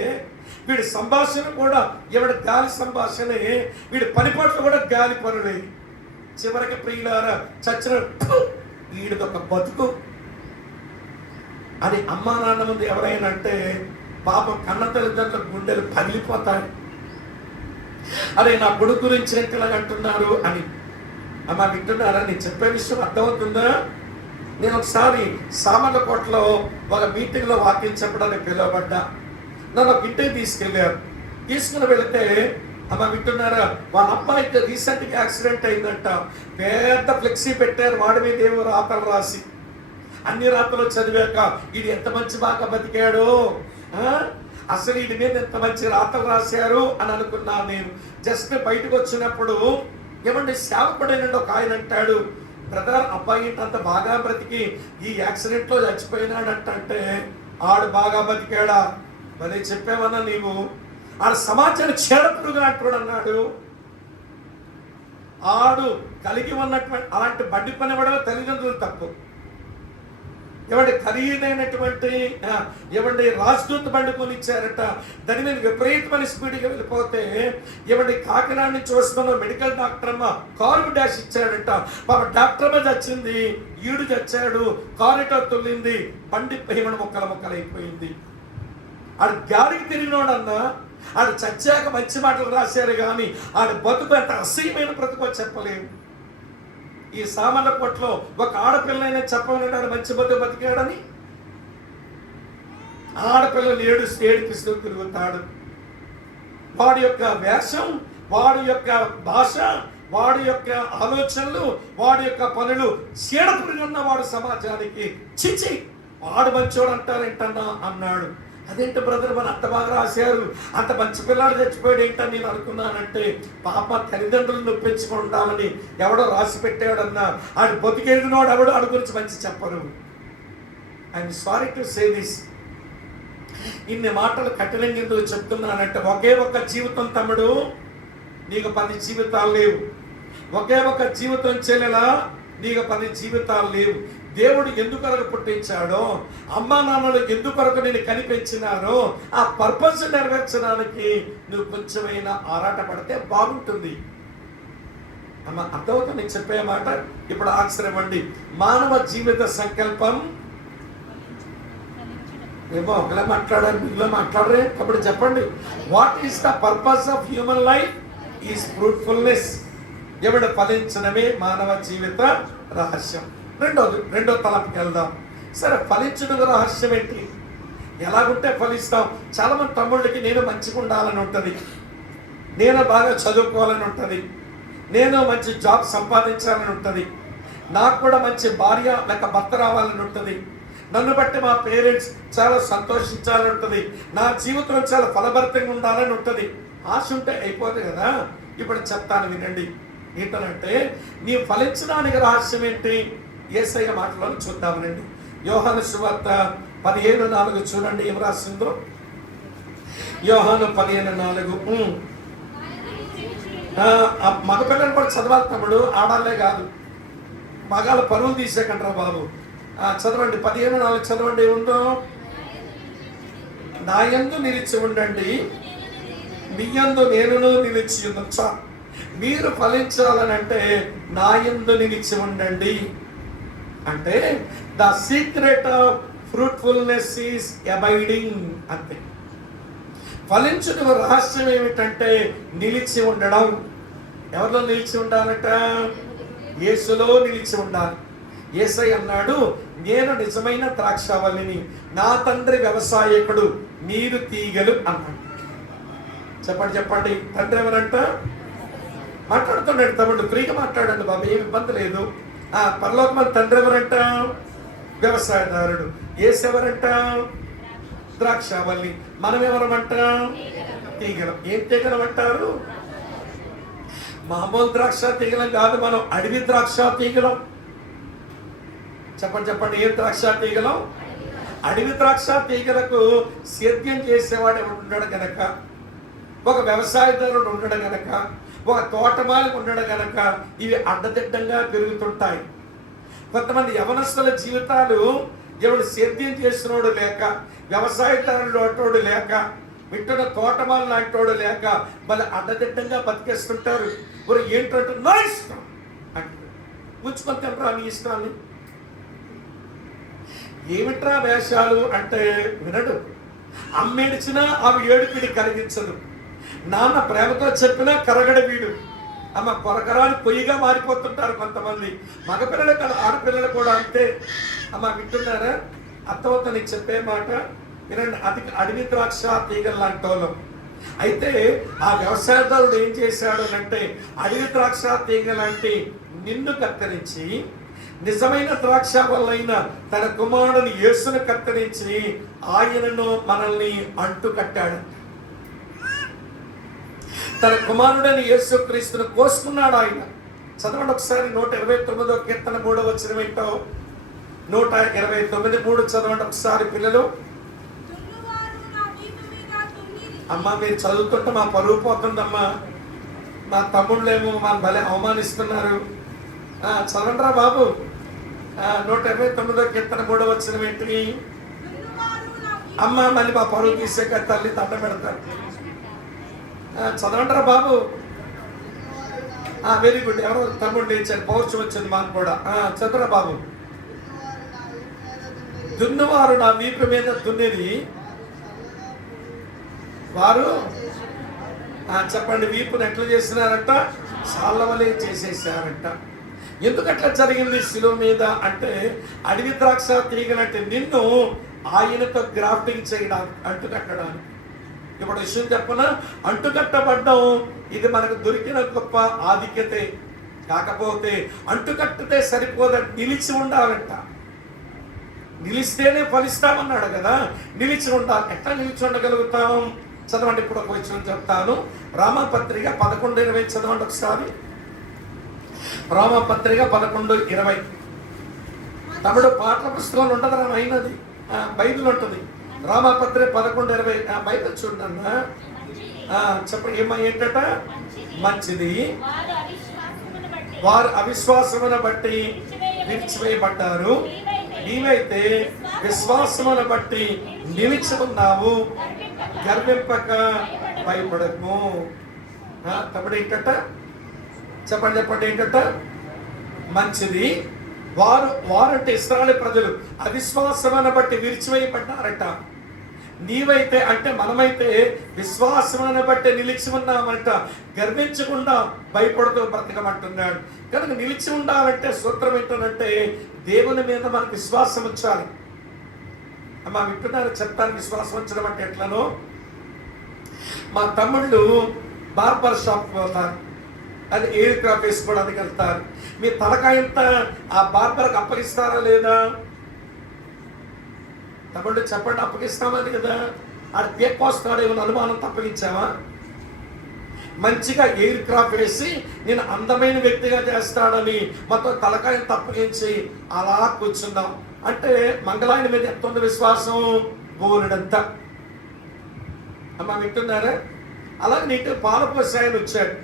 వీడి సంభాషణ కూడా ఎవడి గాలి సంభాషణే, వీడి పనిపాట్లు కూడా గాలి పనులే. చివరికి ప్రియులారా చచ్చిన వీడిదొక బతుకు అని అమ్మా నాన్న ముందు ఎవరైనా అంటే పాపం కన్న తల్లిదండ్రుల గుండెలు పగిలిపోతాయి. అరే నా కొడుకు గురించి ఎంతలా అంటున్నారు అని. అమ్మ వింటున్నారా? నేను చెప్పే విషయం అర్థమవుతుందా? నేను ఒకసారి సామర్లకోటలో ఒక మీటింగ్లో వాక్యం చెప్పడానికి పిలువబడ్డా. నన్ను ఒక ఇంటికి తీసుకుని వెళితే అమ్మ వింటున్నారా, వాళ్ళ అబ్బాయికి రీసెంట్గా యాక్సిడెంట్ అయిందంట. పెద్ద ఫ్లెక్సీ పెట్టారు, వాడి మీద ఏమో రాతలు రాసి. అన్ని రాతలు చదివాక ఇది ఎంత మంచి బాగా బతికాడో, అసలు వీడి మీద ఎంత మంచి రాతలు రాశారు అని అనుకున్నాను నేను. జస్ట్ బయటకు వచ్చినప్పుడు ఏమంటే సేవకుడైనండి ఒక ఆయన అంటాడు, బ్రదర్ అబ్బాయి అంత బాగా బ్రతికి ఈ యాక్సిడెంట్లో చచ్చిపోయినాడంటే ఆడు బాగా బతికాడా? మరి చెప్పావన్నా నీవు, ఆడు సమాచారం చేడపుడుగా అంటాడు అన్నాడు. ఆడు కలిగి ఉన్నటువంటి అలాంటి బండి పని ఇవ్వడం తల్లిదండ్రులు తప్పు. ఏమంటే ఖరీదైనటువంటి ఏమంటే రాజదూత బండి కొనిచ్చారట. దాని మీద విపరీతమైన స్పీడ్గా వెళ్ళిపోతే ఏమంటే కాకినాడ నుంచి వస్తున్న మెడికల్ డాక్టర్ అమ్మ కారు డాష్ ఇచ్చాడట. పాప డాక్టర్ అమ్మ చచ్చింది, ఈడు చచ్చాడు, కారిటో తుల్లింది, బండి ఏమన్నా ముక్కలు అయిపోయింది. ఆడు గాలికి తిరిగినోడన్నా, ఆడు చచ్చాక మంచి మాటలు రాశారు కానీ ఆడు బతుకు అంత అసహ్యమైన బ్రతుకు చెప్పలేము. ఈ సామర్లకోటలో ఒక ఆడపిల్లైనా చెప్పమన్నాడు మంచి బతుకు బతికాడని. ఆడపిల్లలు ఏడిపిస్తూ తిరుగుతాడు. వాడి యొక్క వేషం, వాడి యొక్క భాష, వాడి యొక్క ఆలోచనలు, వాడి యొక్క పనులు చీడపురుగన్న వాడు సమాజానికి చిచి వాడు మంచోడు అంటారేంటన్నా అన్నాడు. అదేంటి బ్రదర్ మన అంత బాగా రాశారు, అంత మంచి పిల్లాడు చచ్చిపోయాడు ఏంటని నేను అనుకున్నానంటే పాప తల్లిదండ్రులు నొప్పించుకుంటామని ఎవడో రాసి పెట్టాడన్నా. ఆడు బతికేదినోడు ఎవడో ఆడి గురించి మంచి చెప్పరు. I'm sorry to say this. ఇన్ని మాటలు కఠినంగా ఎందుకు చెప్తున్నానంటే ఒకే ఒక్క జీవితం తమ్ముడు, నీకు 10 జీవితాలు లేవు. ఒకే ఒక్క జీవితం చెల్లెలా, నీకు 10 జీవితాలు లేవు. దేవుడు ఎందుకొరకు పుట్టించాడో, అమ్మా నాన్నలు ఎందుకొరకు నేను కనిపించినారో, ఆ పర్పస్ నెరవేర్చడానికి నువ్వు కొంచెమైనా ఆరాటపడితే బాగుంటుంది. అమ్మ అర్థమవుతుంది నేను చెప్పే మాట. ఇప్పుడు ఆశ్రమండి, మానవ జీవిత సంకల్పం ఏమో ఒకలా మాట్లాడారు, మీలో మాట్లాడరే కాబట్టి చెప్పండి. What is the purpose of human life? Is fruitfulness. ఎవడు ఫలించడమే మానవ జీవిత రహస్యం. రెండో తలపుకి వెళ్దాం. సరే, ఫలించడం రహస్యం ఏంటి? ఎలాగుంటే ఫలిస్తాం? చాలామంది తమ్ముళ్ళకి నేను మంచిగా ఉండాలని ఉంటుంది, నేను బాగా చదువుకోవాలని ఉంటుంది, నేను మంచి జాబ్ సంపాదించాలని ఉంటుంది, నాకు కూడా మంచి భార్య లేక భర్త రావాలని ఉంటుంది, నన్ను బట్టి మా పేరెంట్స్ చాలా సంతోషించాలని ఉంటుంది, నా జీవితం చాలా ఫలభరితంగా ఉండాలని ఉంటుంది. ఆశ ఉంటే అయిపోతుంది కదా. ఇప్పుడు చెప్తాను వినండి. ఏంటనంటే నీ ఫలించడానికి రహస్యం ఏంటి? యేసయ్య మాటలను చూద్దామనండి. యోహాను సువార్త 15:4 చూడండి ఏం రాసిందో. యోహాను 15:4. మగపిల్లలు కూడా చదవాలి తమ్ముడు, ఆడాలే కాదు. మగాళ్ళ పరువులు తీసేకంటారా బాబు. చదవండి 15:4 చదవండి. ఏముందో? నా యందు నిలిచి ఉండండి, మీ యందు నేనును నిలిచి ఉండొచ్చా. మీరు ఫలించాలని అంటే నా యందు నిలిచి ఉండండి. అంటే the secret of fruitfulness is abiding. అంతే. ఫలించుట రహస్యం ఏమిటంటే నిలిచి ఉండడం. ఎవరిలో నిలిచి ఉండాలట? యేసులో నిలిచి ఉండాలి. యేసయ్య అన్నాడు, నేను నిజమైన ద్రాక్షావల్లిని, నా తండ్రి వ్యవసాయకుడు, మీరు తీగలు అన్నాడు. చెప్పండి. తండ్రి ఎవరంట? మాట్లాడుతున్నాడు తమ్ముడు, ఫ్రీగా మాట్లాడండి బాబు, ఏమి ఇబ్బంది లేదు. పరలోకమంత తండ్రి ఎవరంట? వ్యవసాయదారుడు. యేసు ఎవరంట? ద్రాక్షావల్లి. మనం ఎవరమంట? తీగలం. ఏం తీగలం అంటారు? మామూలు ద్రాక్ష తీగలం కాదు, మనం అడవి ద్రాక్ష తీగలం. చెప్పండి చెప్పండి, ఏ ద్రాక్ష తీగలు? అడవి ద్రాక్ష తీగలకు సేద్యం చేసేవాడు ఉండడు గనక, ఒక వ్యవసాయదారుడు ఉండడు గనక, ఒక తోటమాలి ఉండడు గనక ఇవి అడ్డదిడ్డంగా పెరుగుతుంటాయి. కొంతమంది యవనస్తుల జీవితాలు ఎవడు సేద్యం చేసినోడు లేక, వ్యవసాయదారుడు అటోడు లేక, వింటున్న తోటమాలి లాంటోడు లేక మళ్ళీ అడ్డదిడ్డంగా బతికేస్తుంటారు. మరి ఏంటంటే నా ఇష్టం అంటే ఉంచుకొని తింటారా నీ ఇష్టాన్ని? ఏమిట్రా వేషాలు అంటే వినడు. అమ్మేడిచినా ఆమె ఏడుపిడి కలిగించదు. నాన్న ప్రేమతో చెప్పినా కరగడ వీడు. అమ్మ కొరకరాని పొయ్యిగా మారిపోతుంటారు కొంతమంది. మగపిల్లలు కదా, ఆడపిల్లలు కూడా అంతే. అమ్మ వింటున్నారా? అత్తవతో నీకు చెప్పే మాట వినండి. అది అడవి ద్రాక్ష తీగలు లాంటి వాళ్ళం. అయితే ఆ వ్యవసాయదారుడు ఏం చేశాడు అంటే అడవి ద్రాక్ష తీగ లాంటి నిన్ను కత్తిరించి, నిజమైన ద్రాక్ష వల్లైన తన కుమారుని యేసును కత్తిరించి ఆయనను మనల్ని అంటు కట్టాడు. తన కుమారుడని యేసుక్రీస్తును కోసుకున్నాడు ఆయన. చదవండి ఒకసారి 129వ కీర్తన 3వ వచనం ఏంటో. 129:3 చదవండి ఒకసారి పిల్లలు. అమ్మ మీరు చదువుతుంటే మా పరువు పోతుందమ్మా. మా తమ్ముళ్ళేమో మా భలే అవమానిస్తున్నారు. చదవండిరా బాబు. 129వ కీర్తన 3వ వచనం ఏంటి? అమ్మ మళ్ళీ మా పరువు తీసాక తల్లి దండ పెడతారు. చదవండిరా బాబు. Very good. ఎవరో తమ్ముడు లేచారు, పౌరుషం వచ్చింది మాకు కూడా. చదువురా బాబు. దున్నువారు నా వీపు మీద దున్నేది వారు చెప్పండి వీపుని ఎట్లా చేసినారంట? సాల్లవలే చేసేసారంట. ఎందుకట్లా జరిగింది శిలువ మీద అంటే అడవి ద్రాక్ష తీగనంటే నిన్ను ఆయనతో గ్రాఫ్టింగ్ చేయడానికి, అంటుకట్టడానికి. ఇప్పుడు విషయం చెప్పన, అంటుకట్టబడ్డం ఇది మనకు దొరికిన గొప్ప ఆధిక్యతే. కాకపోతే అంటుకట్టితే సరిపోదని నిలిచి ఉండాలంట. నిలిస్తేనే ఫలిస్తామన్నాడు కదా, నిలిచి ఉండాలి. ఎట్లా నిలిచి ఉండగలుగుతాం? చదవండి. ఇప్పుడు ఒక విషయం చెప్తాను. రామపత్రిక 11:20 చదవండి ఒకసారి. రామపత్రిక 11:20. తమ్ముడు పాటల పుస్తకంలో ఉండదు రా, అయినది బైబిల్ ఉంటుంది. రామపత్రిక 11:20 బైబిల్ చూడన్నా. చెప్పండి ఏంటట? మంచిది వారు అవిశ్వాసమును బట్టి విడిచివేయబడ్డారు, నీవైతే విశ్వాసమును బట్టి నిలిచి ఉన్నావు, గర్వింపక భయపడము. తమ్ముడు ఏంటట? చెప్పండి ఏంటట? మంచిది వారంటే ఇశ్రాయేలు ప్రజలు అవిశ్వాసమును బట్టి విడిచివేయబడ్డారట. నీవైతే అంటే మనమైతే విశ్వాసమును బట్టి నిలిచి ఉన్నామంట, గర్వించకుండా భయపడుతూ బ్రతకమంటున్నాడు. కనుక నిలిచి ఉండాలంటే సూత్రం ఏంటంటే దేవుని మీద మనకు విశ్వాసం ఉంచాలి. అమ్మా వింటున్నారు? చెప్తాను. విశ్వాసం ఉంచడం అంటే ఎట్లనో, మా తమ్ముళ్ళు బార్బర్ షాప్ పోతారు, అది ఎయిర్ క్రాఫ్ట్ వేసుకోవడానికి వెళ్తారు. మీ తలకాయంతా ఆ బార్బర్కి అప్పగిస్తారా లేదా? తమ్ముళ్ళు చెప్పండి, అప్పగిస్తామని కదా. ఆడు పేకొస్తాడు, ఏమైనా అనుమానం తప్పగించావా? మంచిగా ఎయిర్ క్రాఫ్ట్ వేసి నేను అందమైన వ్యక్తిగా చేస్తాడని మొత్తం తలకాయను తప్పగించి అలా కూర్చుందాం అంటే మంగళాయన మీద ఎంత ఉంది విశ్వాసం? బోరుడంతా. అమ్మ వింటున్నారా? అలాగే నీకు పాల పోసాయని వచ్చాడు,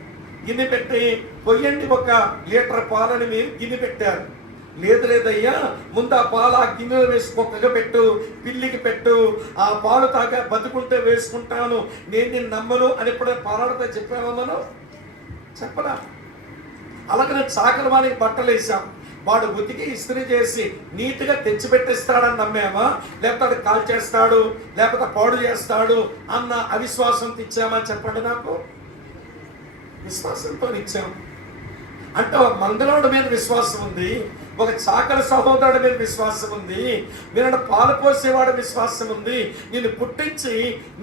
గిన్నె పెట్టి పొయ్యండి 1 లీటర్ పాలని మీరు గిన్నె పెట్టారు. లేదయ్యా, ముందు ఆ పాలు ఆ గిన్నెలో వేసి కుక్కగా పెట్టు, పిల్లికి పెట్టు, ఆ పాలు తాగా బతుకుంటే వేసుకుంటాను, నేను నిన్ను నమ్మను అని ఎప్పుడైనా పాలాడితే చెప్పాను మనం? చెప్పరా? అలాగే నేను చాకలి వానికి బట్టలు వేసాం, వాడు ఉతికి ఇస్త్రీ చేసి నీట్గా తెచ్చిపెట్టిస్తాడని నమ్మామా? లేకపోతే కాల్ చేస్తాడు, లేకపోతే పాడు చేస్తాడు అన్న అవిశ్వాసంతో ఇచ్చామా? చెప్పండి నాకు. విశ్వాసంతో ఇచ్చాం. అంటే ఒక మంగళవాడి మీద విశ్వాసం ఉంది, ఒక చాకలి సహోదరుడి మీద విశ్వాసం ఉంది, మీరు పాలు పోసేవాడి విశ్వాసం ఉంది, నిన్ను పుట్టించి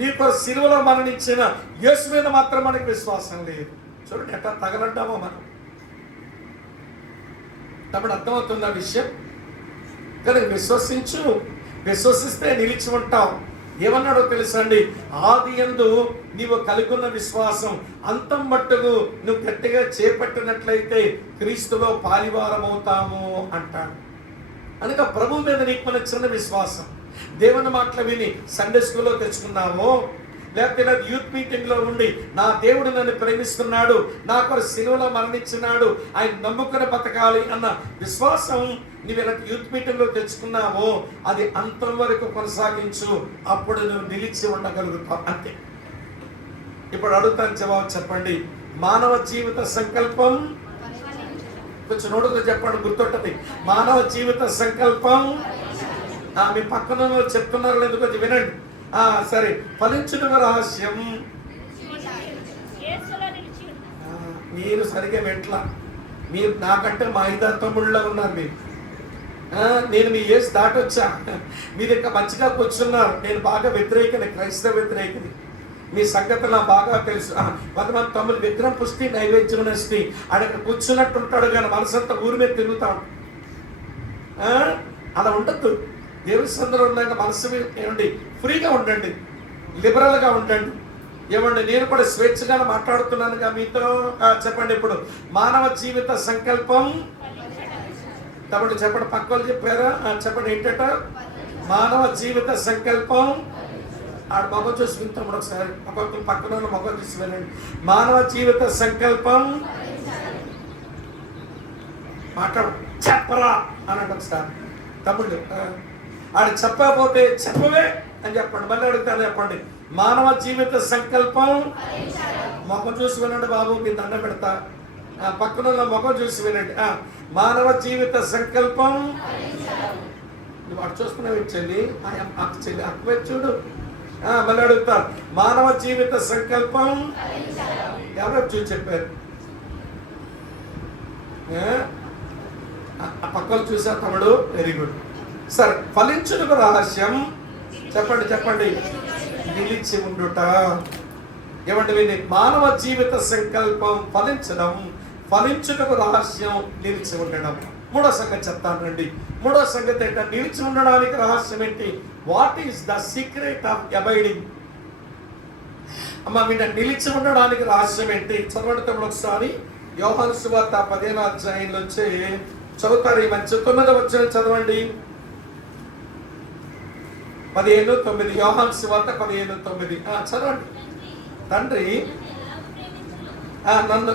నీకు సిలువలో మరణించిన యేసు మీద మాత్రం మనకి విశ్వాసం లేదు. చూడండి ఎట్లా తగలంటామో మనం. తప్పుడు అర్థమవుతుంది ఆ విషయం. కానీ విశ్వసిస్తే నిలిచి ఉంటావు. ఏమన్నాడో తెలుసండి, ఆది యందు నీవు కలిగిన విశ్వాసం అంతం మట్టుకు నువ్వు గట్టిగా చేపట్టినట్లయితే క్రీస్తులో పాలివారం అవుతాము అంటాడు. అందుకే ప్రభు మీద నీకు మన చిన్న విశ్వాసం, దేవుని మాటలు విని సండే స్కూల్లో తెచ్చుకున్నామో, లేకపోతే నాకు యూత్ మీటింగ్లో ఉండి నా దేవుడు నన్ను ప్రేమిస్తున్నాడు, నా కొరకు సిలువలో మరణించినాడు, ఆయన నమ్ముకుని బతకాలి అన్న విశ్వాసం నువ్వు నాకు యూత్ మీటింగ్లో తెచ్చుకున్నావో అది అంతం వరకు కొనసాగించు, అప్పుడు నువ్వు నిలిచి ఉండగలుగుతావు. అంతే. ఇప్పుడు అడుగుతాను, జవాబు చెప్పండి. మానవ జీవిత సంకల్పం, కొంచెం నోడుతో చెప్పండి, గుర్తుంటది. మానవ జీవిత సంకల్పం. మీ పక్కన చెప్తున్నారు ఎందుకు అది వినండి. సరే, ఫలించుట రహస్యం. మీరు సరిగా వెంట్ల, మీరు నాకంటే మా 5 తమ్ముళ్ళ ఉన్నారు మీరు. నేను మీ ఏజ్ దాటొచ్చా, మీరు ఇంకా మంచిగా కూర్చున్నారు. నేను బాగా వ్యతిరేకని, క్రైస్తవ వ్యతిరేకని. మీ సంగతి నాకు బాగా తెలుసు. కొంతమంది తమ్ముడు విగ్రహం పుష్టి నైవేద్యం నష్టి ఆయన కూర్చున్నట్టు ఉంటాడు కానీ మనసంతా ఊరి మీద తిరుగుతాడు. అలా ఉండద్దు. దేవుని సందర్భంలో ఉన్నాక మనసు ఏమండి, ఫ్రీగా ఉండండి, లిబరల్గా ఉండండి. ఏమండి, నేను కూడా స్వేచ్ఛగా మాట్లాడుతున్నానుగా మీతో. చెప్పండి ఇప్పుడు, మానవ జీవిత సంకల్పం. తమ్ముడు చెప్పండి, పక్క వాళ్ళు చెప్పారా? చెప్పండి ఏంటట? మానవ జీవిత సంకల్పం. ఆడ మొగ చూసి వింటాము ఒకసారి, ఒక్కొక్కరు పక్కన మొగ చూసి వినండి. మానవ జీవిత సంకల్పం. మాట్లాడు, చెప్పరా అనండి ఒకసారి. తమ్ముళ్ళు ఆడ చెప్పకపోతే చెప్పవే అని చెప్పండి. మళ్ళీ అడుగుతాను, చెప్పండి. మానవ జీవిత సంకల్పం. మొగ చూసి వినండి బాబు, మీ దండ పెడతా. పక్కన మొగ చూసి వినండి. మానవ జీవిత సంకల్పం. నువ్వు అటు చూస్తున్నావు చెల్లి, చెల్లి అక్కువే చూడు. మళ్ళీ అడుగుతారు, మానవ జీవిత సంకల్పం. ఎవరో చూసి చెప్పారు? పక్కలు చూసా తమ్ముడు, వెరీ గుడ్. సరే, ఫలించుటకు రహస్యం. చెప్పండి చెప్పండి. నిలిచి ఉండుట. ఏమంటే విని, మానవ జీవిత సంకల్పం ఫలించడం, ఫలించుటకు రహస్యం నిలిచి ఉండడం. మూడో సంగతి చెప్తాను రండి. మూడో సంగతి ఏంటంటే, నిలిచి ఉండడానికి రహస్యం ఏంటి? What is the secret of abiding? అమ్మ విన్న, నిలిచి ఉండడానికి రహస్యం ఏంటి? చదవండి తమ్ముడు ఒకసారి. యోహాను సువార్త 15వ అధ్యాయంలో వచ్చి చదువుతారు. ఈ మంచి 9వ అధ్యాయం చదవండి. 15:9. యోహాను సువార్త 15:9 చదవండి. తండ్రి నన్ను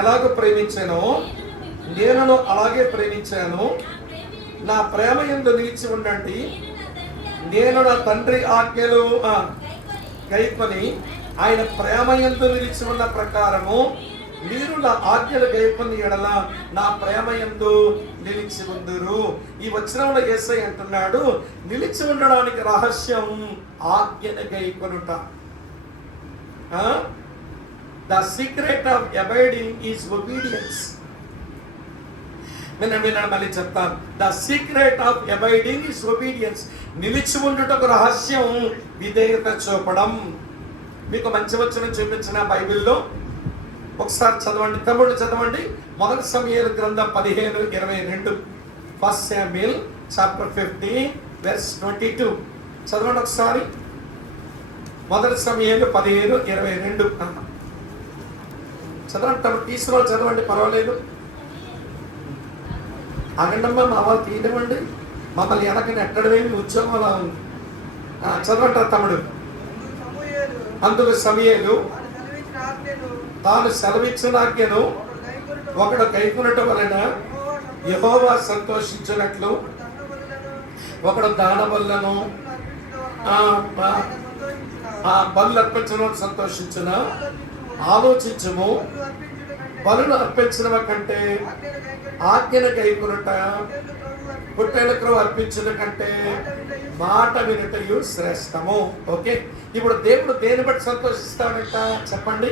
ఎలాగో ప్రేమించానో నేను అలాగే ప్రేమించాను. నా ప్రేమ యందు నిలిచి ఉండండి. నేను నా తండ్రి ఆజ్ఞలు గైకొని ఆయన ప్రేమ యందు నిలిచి ఉన్న ప్రకారము మీరు నా ఆజ్ఞలు గైకొని ఎడల నా ప్రేమ యందు నిలిచి ఉందురు. ఈ వచనంలో యేసయ్య అంటున్నాడు, నిలిచి ఉండడానికి రహస్యం ఆజ్ఞను గైకొనుట. The secret of abiding is obedience. వినండి, మళ్ళీ చెప్తాను. The secret of abiding is obedience. నిలిచి ఉండుటకు రహస్యం విధేయత చూపడం. మీకు మంచి వచనం చూపించిన బైబిల్లో ఒకసారి చదవండి. తమ్ముడు చదవండి. 1 సమూయేలు గ్రంథం 15:22. 1 Samuel chapter 15 verse 22 చదవండి ఒకసారి. 1 సమూయేలు 15:22 చదవండి. తమ్ముడు తీసుకున్న వాళ్ళు చదవండి, పర్వాలేదు. అగండమ్మ మా వాళ్ళు తీయనివ్వండి, మమ్మల్ని వెనకని ఎక్కడమేమి ఉద్యోగం అలా ఉంది. చదవంటారు తమ్ముడు. అందుకు సమూయేలు తాను సెలవిచ్చిన ఆజ్ఞను ఒకడు గైకొనుట వలన యెహోవా సంతోషించినట్లు ఒకడు దానబలులను బలు అర్పించడం సంతోషించిన. ఆలోచించము, బలులు అర్పించిన కంటే ఆజ్ఞను గైకొనుట, పొట్టేలకు అర్పించిన కంటే మాట వినుటయు శ్రేష్టము. ఓకే, ఇప్పుడు దేవుడు దేని బట్టి సంతోషిస్తాడంట చెప్పండి.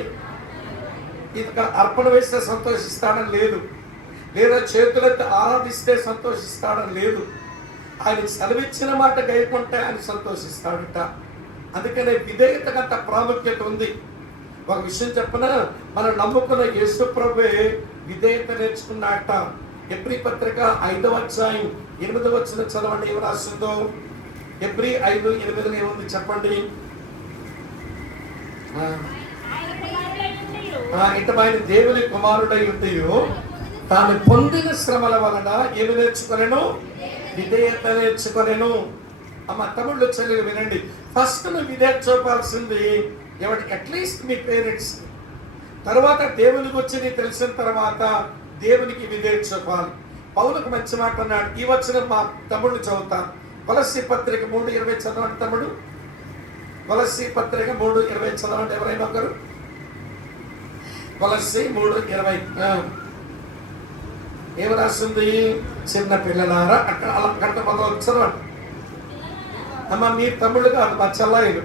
ఇక్కడ అర్పణ వేస్తే సంతోషిస్తాడని లేదు, లేదా చేతులెత్తి ఆరాధిస్తే సంతోషిస్తాడని లేదు. ఆయన సెలవిచ్చిన మాట గైకుంటే ఆయన సంతోషిస్తాడట. అందుకనే విధేయతకంత ప్రాముఖ్యత ఉంది. ఒక విషయం చెప్పన, మనం నమ్ముకున్న యేసు ప్రభువే విధేయత నేర్చుకున్నట్ట. ఎబ్రీ పత్రిక 5వ అధ్యాయం 8వ వచనం చదవండి. ఏమి రాస్తుందో? ఎబ్రీ 5:8 ఏముంది చెప్పండి. ఇటమైన దేవుని కుమారుడై ఉండి తాను పొందిన శ్రమల వలన ఏమి నేర్చుకునేను? విధేయత నేర్చుకొనెను. అమ్మ తమ్ముళ్ళు చెల్లెలు వినండి, ఫస్ట్ నువ్వు విధేయత చూపాల్సింది ఎవరి అట్లీస్ట్ మీ పేరెంట్స్. తర్వాత దేవునికి వచ్చి నీకు తెలిసిన తర్వాత దేవునికి విధేయత చూపాలి. పౌలుకు మంచి మాట అన్నాడు. ఈ వచ్చిన మా తమ్ముళ్ళు చదువుతాను. కొలస్సీ పత్రిక 3:20 చదవండి తమ్ముడు. కొలస్సీ పత్రిక 3:20 చదవండి ఎవరైనా ఒకరు. కొలస్సీ 3:20 ఏమి రాస్తుంది? చిన్న పిల్లలారా, అక్కడ అలా అక్కడ మొదలు చదవండి. అమ్మ మీ తమ్ముళ్ళు కాదు, మా చెల్లాయిలు.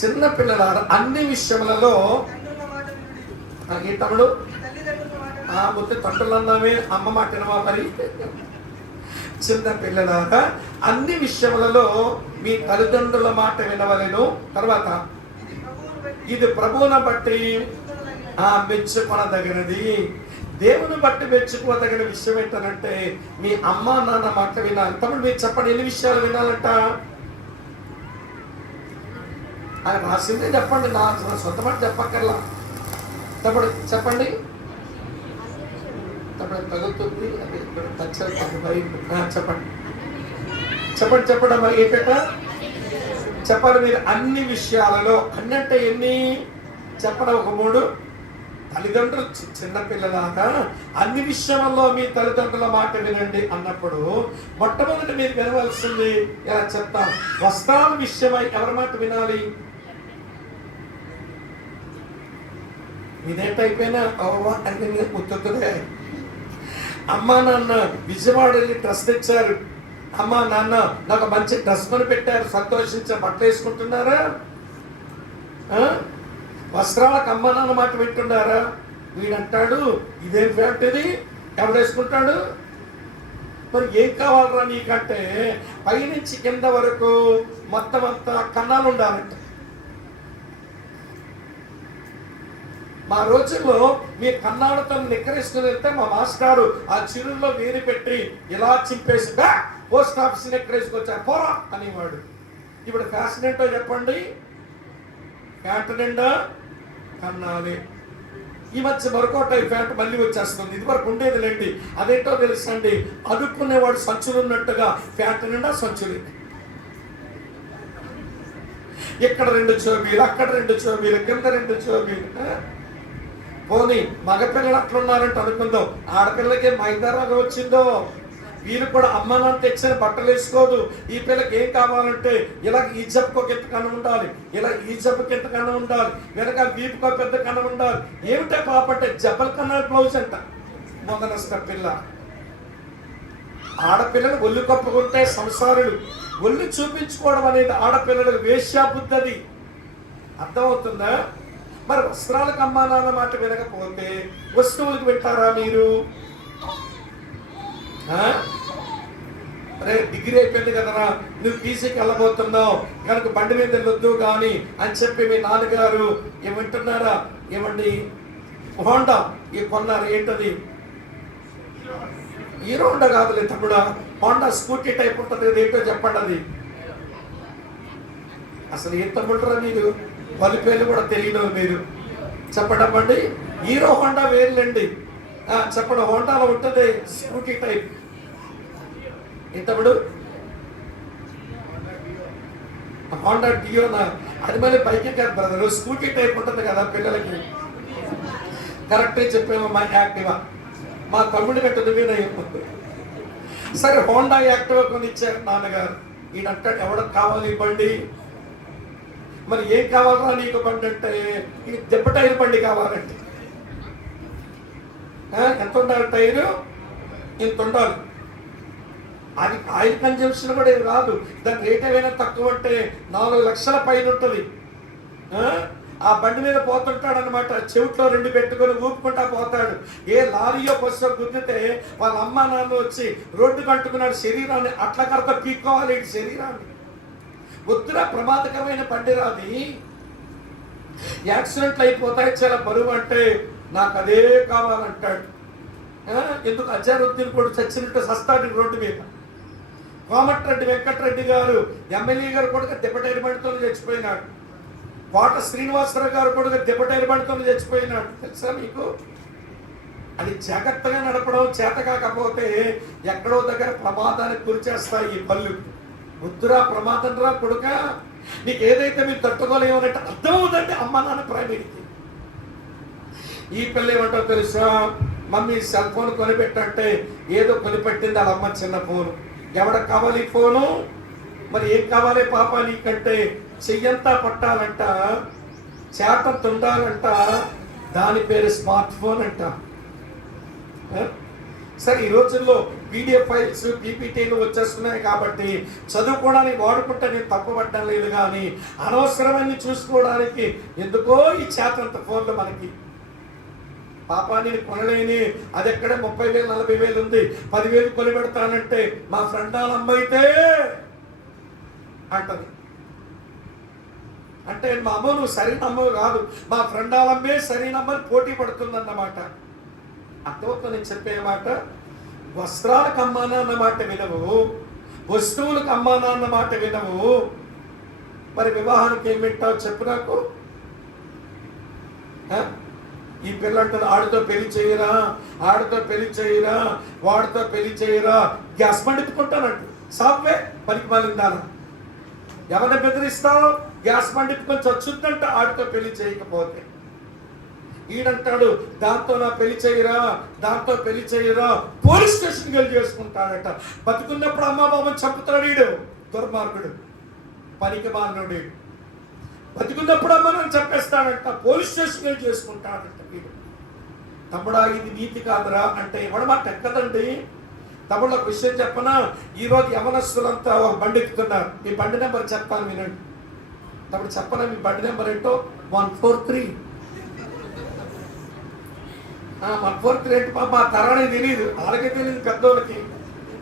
చిన్న పిల్లలారా అన్ని విషయములలో ఈ తమ్ముడు ముందు తండ్రులు అన్నామే, అమ్మ మాట వినవా మరి. చిన్న పిల్లలారా అన్ని విషయములలో మీ తల్లిదండ్రుల మాట వినవలెను. తర్వాత ఇది ప్రభువును బట్టి మెచ్చుకొనదగినది. దేవుని బట్టి మెచ్చుకోదగిన విషయం ఏంటంటే మీ అమ్మ నాన్న మాట వినాలి. తమ్ముడు మీరు చెప్పండి, ఎన్ని విషయాలు వినాలంట? ఆయన రాసిందే చెప్పండి, నా సొంత మాట చెప్పక్కర్లా. తమ్ముడు చెప్పండి. తమ్ముడు తగులుతుంది అది చెప్పండి చెప్పండి చెప్పండి అమ్మా. ఏంటట చెప్పాలి మీరు? అన్ని విషయాలలో. అన్ని అంటే ఎన్ని చెప్పడం? ఒక 3. తల్లిదండ్రులు చిన్నపిల్లలాగా అన్ని విషయాల్లో మీ తల్లిదండ్రుల మాట వినండి అన్నప్పుడు మొట్టమొదటి మీరు వినవలసింది ఎలా చెప్తాను, వస్త్రాల విషయమై ఎవరి మాట వినాలి? ఇదేంటి అయిపోయినా అని గుర్తుందే. అమ్మా నాన్న విజయవాడ వెళ్ళి డ్రెస్ తెచ్చారు. అమ్మా నాన్న నాకు మంచి డ్రెస్ కొని పెట్టారు, సంతోషించే బట్టలు వేసుకుంటున్నారా? వస్త్రాలకు అమ్మ నాన్న మాట వింటున్నారా? వీడంటాడు ఇదేం ఫ్యాక్ట్, ఇది ఎవడు వేసుకుంటాడు? మరి ఏం కావాలరా నీకంటే పైనుంచి కింద వరకు మొత్తం అంతా కన్నాలు ఉండాలంట. మా రోజుల్లో మీ కన్నాలతో నిక్కరేసుకుని వెళ్తే మా మాస్టారు ఆ చిరుల్లో వేరి పెట్టి ఇలా చింపేసి పోస్ట్ ఆఫీస్ నిక్కరేసుకొచ్చారు పోరా అనేవాడు. ఇప్పుడు ఫ్యాషన్ ఏంటో చెప్పండి? ప్యాంటు నిండా కన్నాలి. ఈ మధ్య మరొకటి ప్యాంటు మళ్ళీ వచ్చేస్తుంది. ఇది వరకు ఉండేది లేండి. అదేంటో తెలుసండి, అదుక్కునేవాడు సంచులు ఉన్నట్టుగా ప్యాంటు నిండా సంచులు. ఇక్కడ 2 చోబీలు, అక్కడ 2 చోబీలు, కింద 2 చోబీలు. పోనీ మగపిల్లలు అట్లున్నారంటే అనుకుందాం, ఆడపిల్లకి మైదారాగా వచ్చిందో. వీరు కూడా అమ్మ నాన్న తెచ్చిన బట్టలు వేసుకోదు. ఈ పిల్లకి ఏం కావాలంటే ఇలా ఈ జబ్బుకు ఎంత కన్నం ఉండాలి, ఇలా ఈ జబ్బుకి ఎంత కన్నం ఉండాలి, వెనక వీపుకో పెద్ద కన్నం ఉండాలి. ఏమిటో పాపంటే జబ్బల కన్నా బ్లౌజ్ అంట. మొదలస్త పిల్ల ఆడపిల్లలు ఒళ్ళు కప్పుకుంటే సంసారులు. ఒళ్ళు చూపించుకోవడం అనేది ఆడపిల్లలకు వేశ్యాబుద్ధి. అది అర్థమవుతుందా? మరి వస్త్రాలకు అమ్మా నాన్న మాట వినకపోతే వస్తువులకు పెట్టారా మీరు? అరే డిగ్రీ అయిపోయింది కదరా, నువ్వు పీసీకి వెళ్ళబోతున్నావు కనుక బండి మీద వెళ్ళొద్దు కానీ అని చెప్పి మీ నాన్నగారు ఏమంటున్నారా? ఏమండి హోండా కొన్నారు. ఏంటది? హీరో హోండా కాదులే తమ్ముడా, హోండా స్కూటీ టైప్ ఉంటుంది కదా, ఏంటో చెప్పండి అది. అసలు ఏం తమ్ముడురా మీరు? పలిపేలు కూడా తెలియదు మీరు. చెప్పండి. హీరో హోండా వేర్లండి. చెప్పండి, హోండాలో ఉంటుంది స్కూటీ టైప్. తమ్ముడు హోండా డియోనా? అది మళ్ళీ బైక్ కాదు బ్రదర్, స్కూటీ టైప్ ఉంటుంది కదా పిల్లలకి. కరెక్టే చెప్పాము. మా యాక్టివా మా తమ్ముడి కంటే నువ్వేనయ్యో. సరే హోండా యాక్టివా కొనిచ్చారు నాన్నగారు. ఈయనంటాడు ఎవడకు కావాలి బండి? మరి ఏం కావాలరా నీకు బండి అంటే, ఇది దెబ్బ టైర్ బండి కావాలంటే ఎంత ఉండాలి? టైరు ఇంత ఉండాలి. అది ఆయిల్ కన్జంప్షన్ కూడా ఏం రాదు. దాని రేట్ ఏమైనా తక్కువ అంటే 4 లక్షల పైన ఉంటుంది. ఆ బండి మీద పోతుంటాడు అనమాట. చెవిట్లో 2 పెట్టుకొని ఊపుకుంటా పోతాడు. ఏ లారీయో బస్సో గుద్దితే వాళ్ళ అమ్మ నాన్న వచ్చి రోడ్డు కట్టుకున్నాడు శరీరాన్ని. అట్లా కనుక పీక్కోవాలి శరీరాన్ని. వద్దురా, ప్రమాదకరమైన బండి రాది. యాక్సిడెంట్లు అయిపోతాయి చాలా బరువు అంటే నాకు అదే కావాలంటాడు. ఎందుకు? అజారుద్దీన్ కూడా చచ్చినట్టు సస్తాడు రోడ్డు మీద. కోమటిరెడ్డి వెంకటరెడ్డి గారు ఎమ్మెల్యే గారు కూడా దెబ్బటైన బండితో చచ్చిపోయినాడు. కోట శ్రీనివాసరావు గారు కూడా దెబ్బటైన బండితో చచ్చిపోయినాడు. తెలుసా మీకు? అది జాగ్రత్తగా నడపడం చేత కాకపోతే ఎక్కడో దగ్గర ప్రమాదానికి గురి చేస్తాయి ఈ పళ్ళు. వద్దురా, ప్రమాదం రా కొడుక, నీకు ఏదైతే మీరు తట్టుకోలేమన్నట్టు అర్థమవుతుందండి అమ్మ నాన్న ప్రైవేట్కి. ఈ పిల్ల ఏమంటావు తెలుసా, మమ్మీ సెల్ ఫోన్ కొనిపెట్టంటే ఏదో కొనిపెట్టింది వాళ్ళ అమ్మ చిన్న ఫోను. ఎవడకు కావాలి ఫోను? మరి ఏం కావాలి పాప నీకంటే చెయ్యంతా పట్టాలంట, చేత తుండాలంట, దాని పేరు స్మార్ట్ ఫోన్ అంట. సరే, ఈ రోజుల్లో పీడిఎఫ్ ఫైల్స్ పీపీటీలు వచ్చేస్తున్నాయి కాబట్టి చదువుకోవడానికి వాడుకుంటే నేను తప్పబడ్డం లేదు, కానీ అనవసరమని చూసుకోవడానికి ఎందుకో ఈ చేతంత ఫోన్లు మనకి. పాపా నేను కొనలేని, అది ఎక్కడ 30,000 40,000 ఉంది, 10,000 కొని పెడతానంటే మా ఫ్రెండ్ వాళ్ళ అమ్మ అయితే అంటది. అంటే మా అమ్మ నువ్వు సరైన అమ్మవు కాదు, మా ఫ్రెండ్ వాళ్ళ అమ్మే సరైన అమ్మని పోటీ పడుతుందన్నమాట. అర్థమవుతుంది నేను చెప్పే మాట. వస్త్రాలకు అమ్మానా అన్నమాట వినవు, వస్తువులకు అమ్మానా అన్నమాట వినవు, మరి వివాహానికి ఏం వింటావు చెప్పు నాకు. ఈ పిల్లంటారు ఆడితో పెళ్లి చేయరా, ఆడితో పెళ్లి చేయరా, వాడితో పెళ్లి చేయరా, గ్యాస్ బండ్ ఎత్తుకుంటానంట. సాఫ్వే పనికి మాలిందాను. ఎవరిని బెదిరిస్తావు? గ్యాస్ బండ్ ఎత్తుకొని చచ్చుద్దంట ఆడితో పెళ్లి చేయకపోతే. ఈడంటాడు దాంతో నా పెళ్లి చేయరా, దాంతో పెళ్లి చేయరా, పోలీస్ స్టేషన్కి వెళ్ళి చేసుకుంటాడట. బతుకున్నప్పుడు అమ్మా బాబని చంపుతాడు వీడు, దుర్మార్గుడు, పనికి మాలినోడు. బతుకున్నప్పుడు అమ్మ నన్ను చంపేస్తాడంట, పోలీస్ స్టేషన్కి వెళ్ళి చేసుకుంటాడంట వీడు. తమ్ముడా ఇది నీతి కాదురా అంటే ఎవడ మాట ఎక్కదండి. తమ్ముడు ఒక విషయం చెప్పనా, ఈరోజు యవనస్తులంతా ఒక బండి ఎక్కుతున్నారు. మీ బండి నెంబర్ చెప్తాను వినండి. తమ్ముడు చెప్పనా మీ బండి నెంబర్ ఏంటో? 143. 143 ఏంటి పాప, మా తరానికి తెలియదు, వాళ్ళకే తెలియదు పెద్దోళ్ళకి.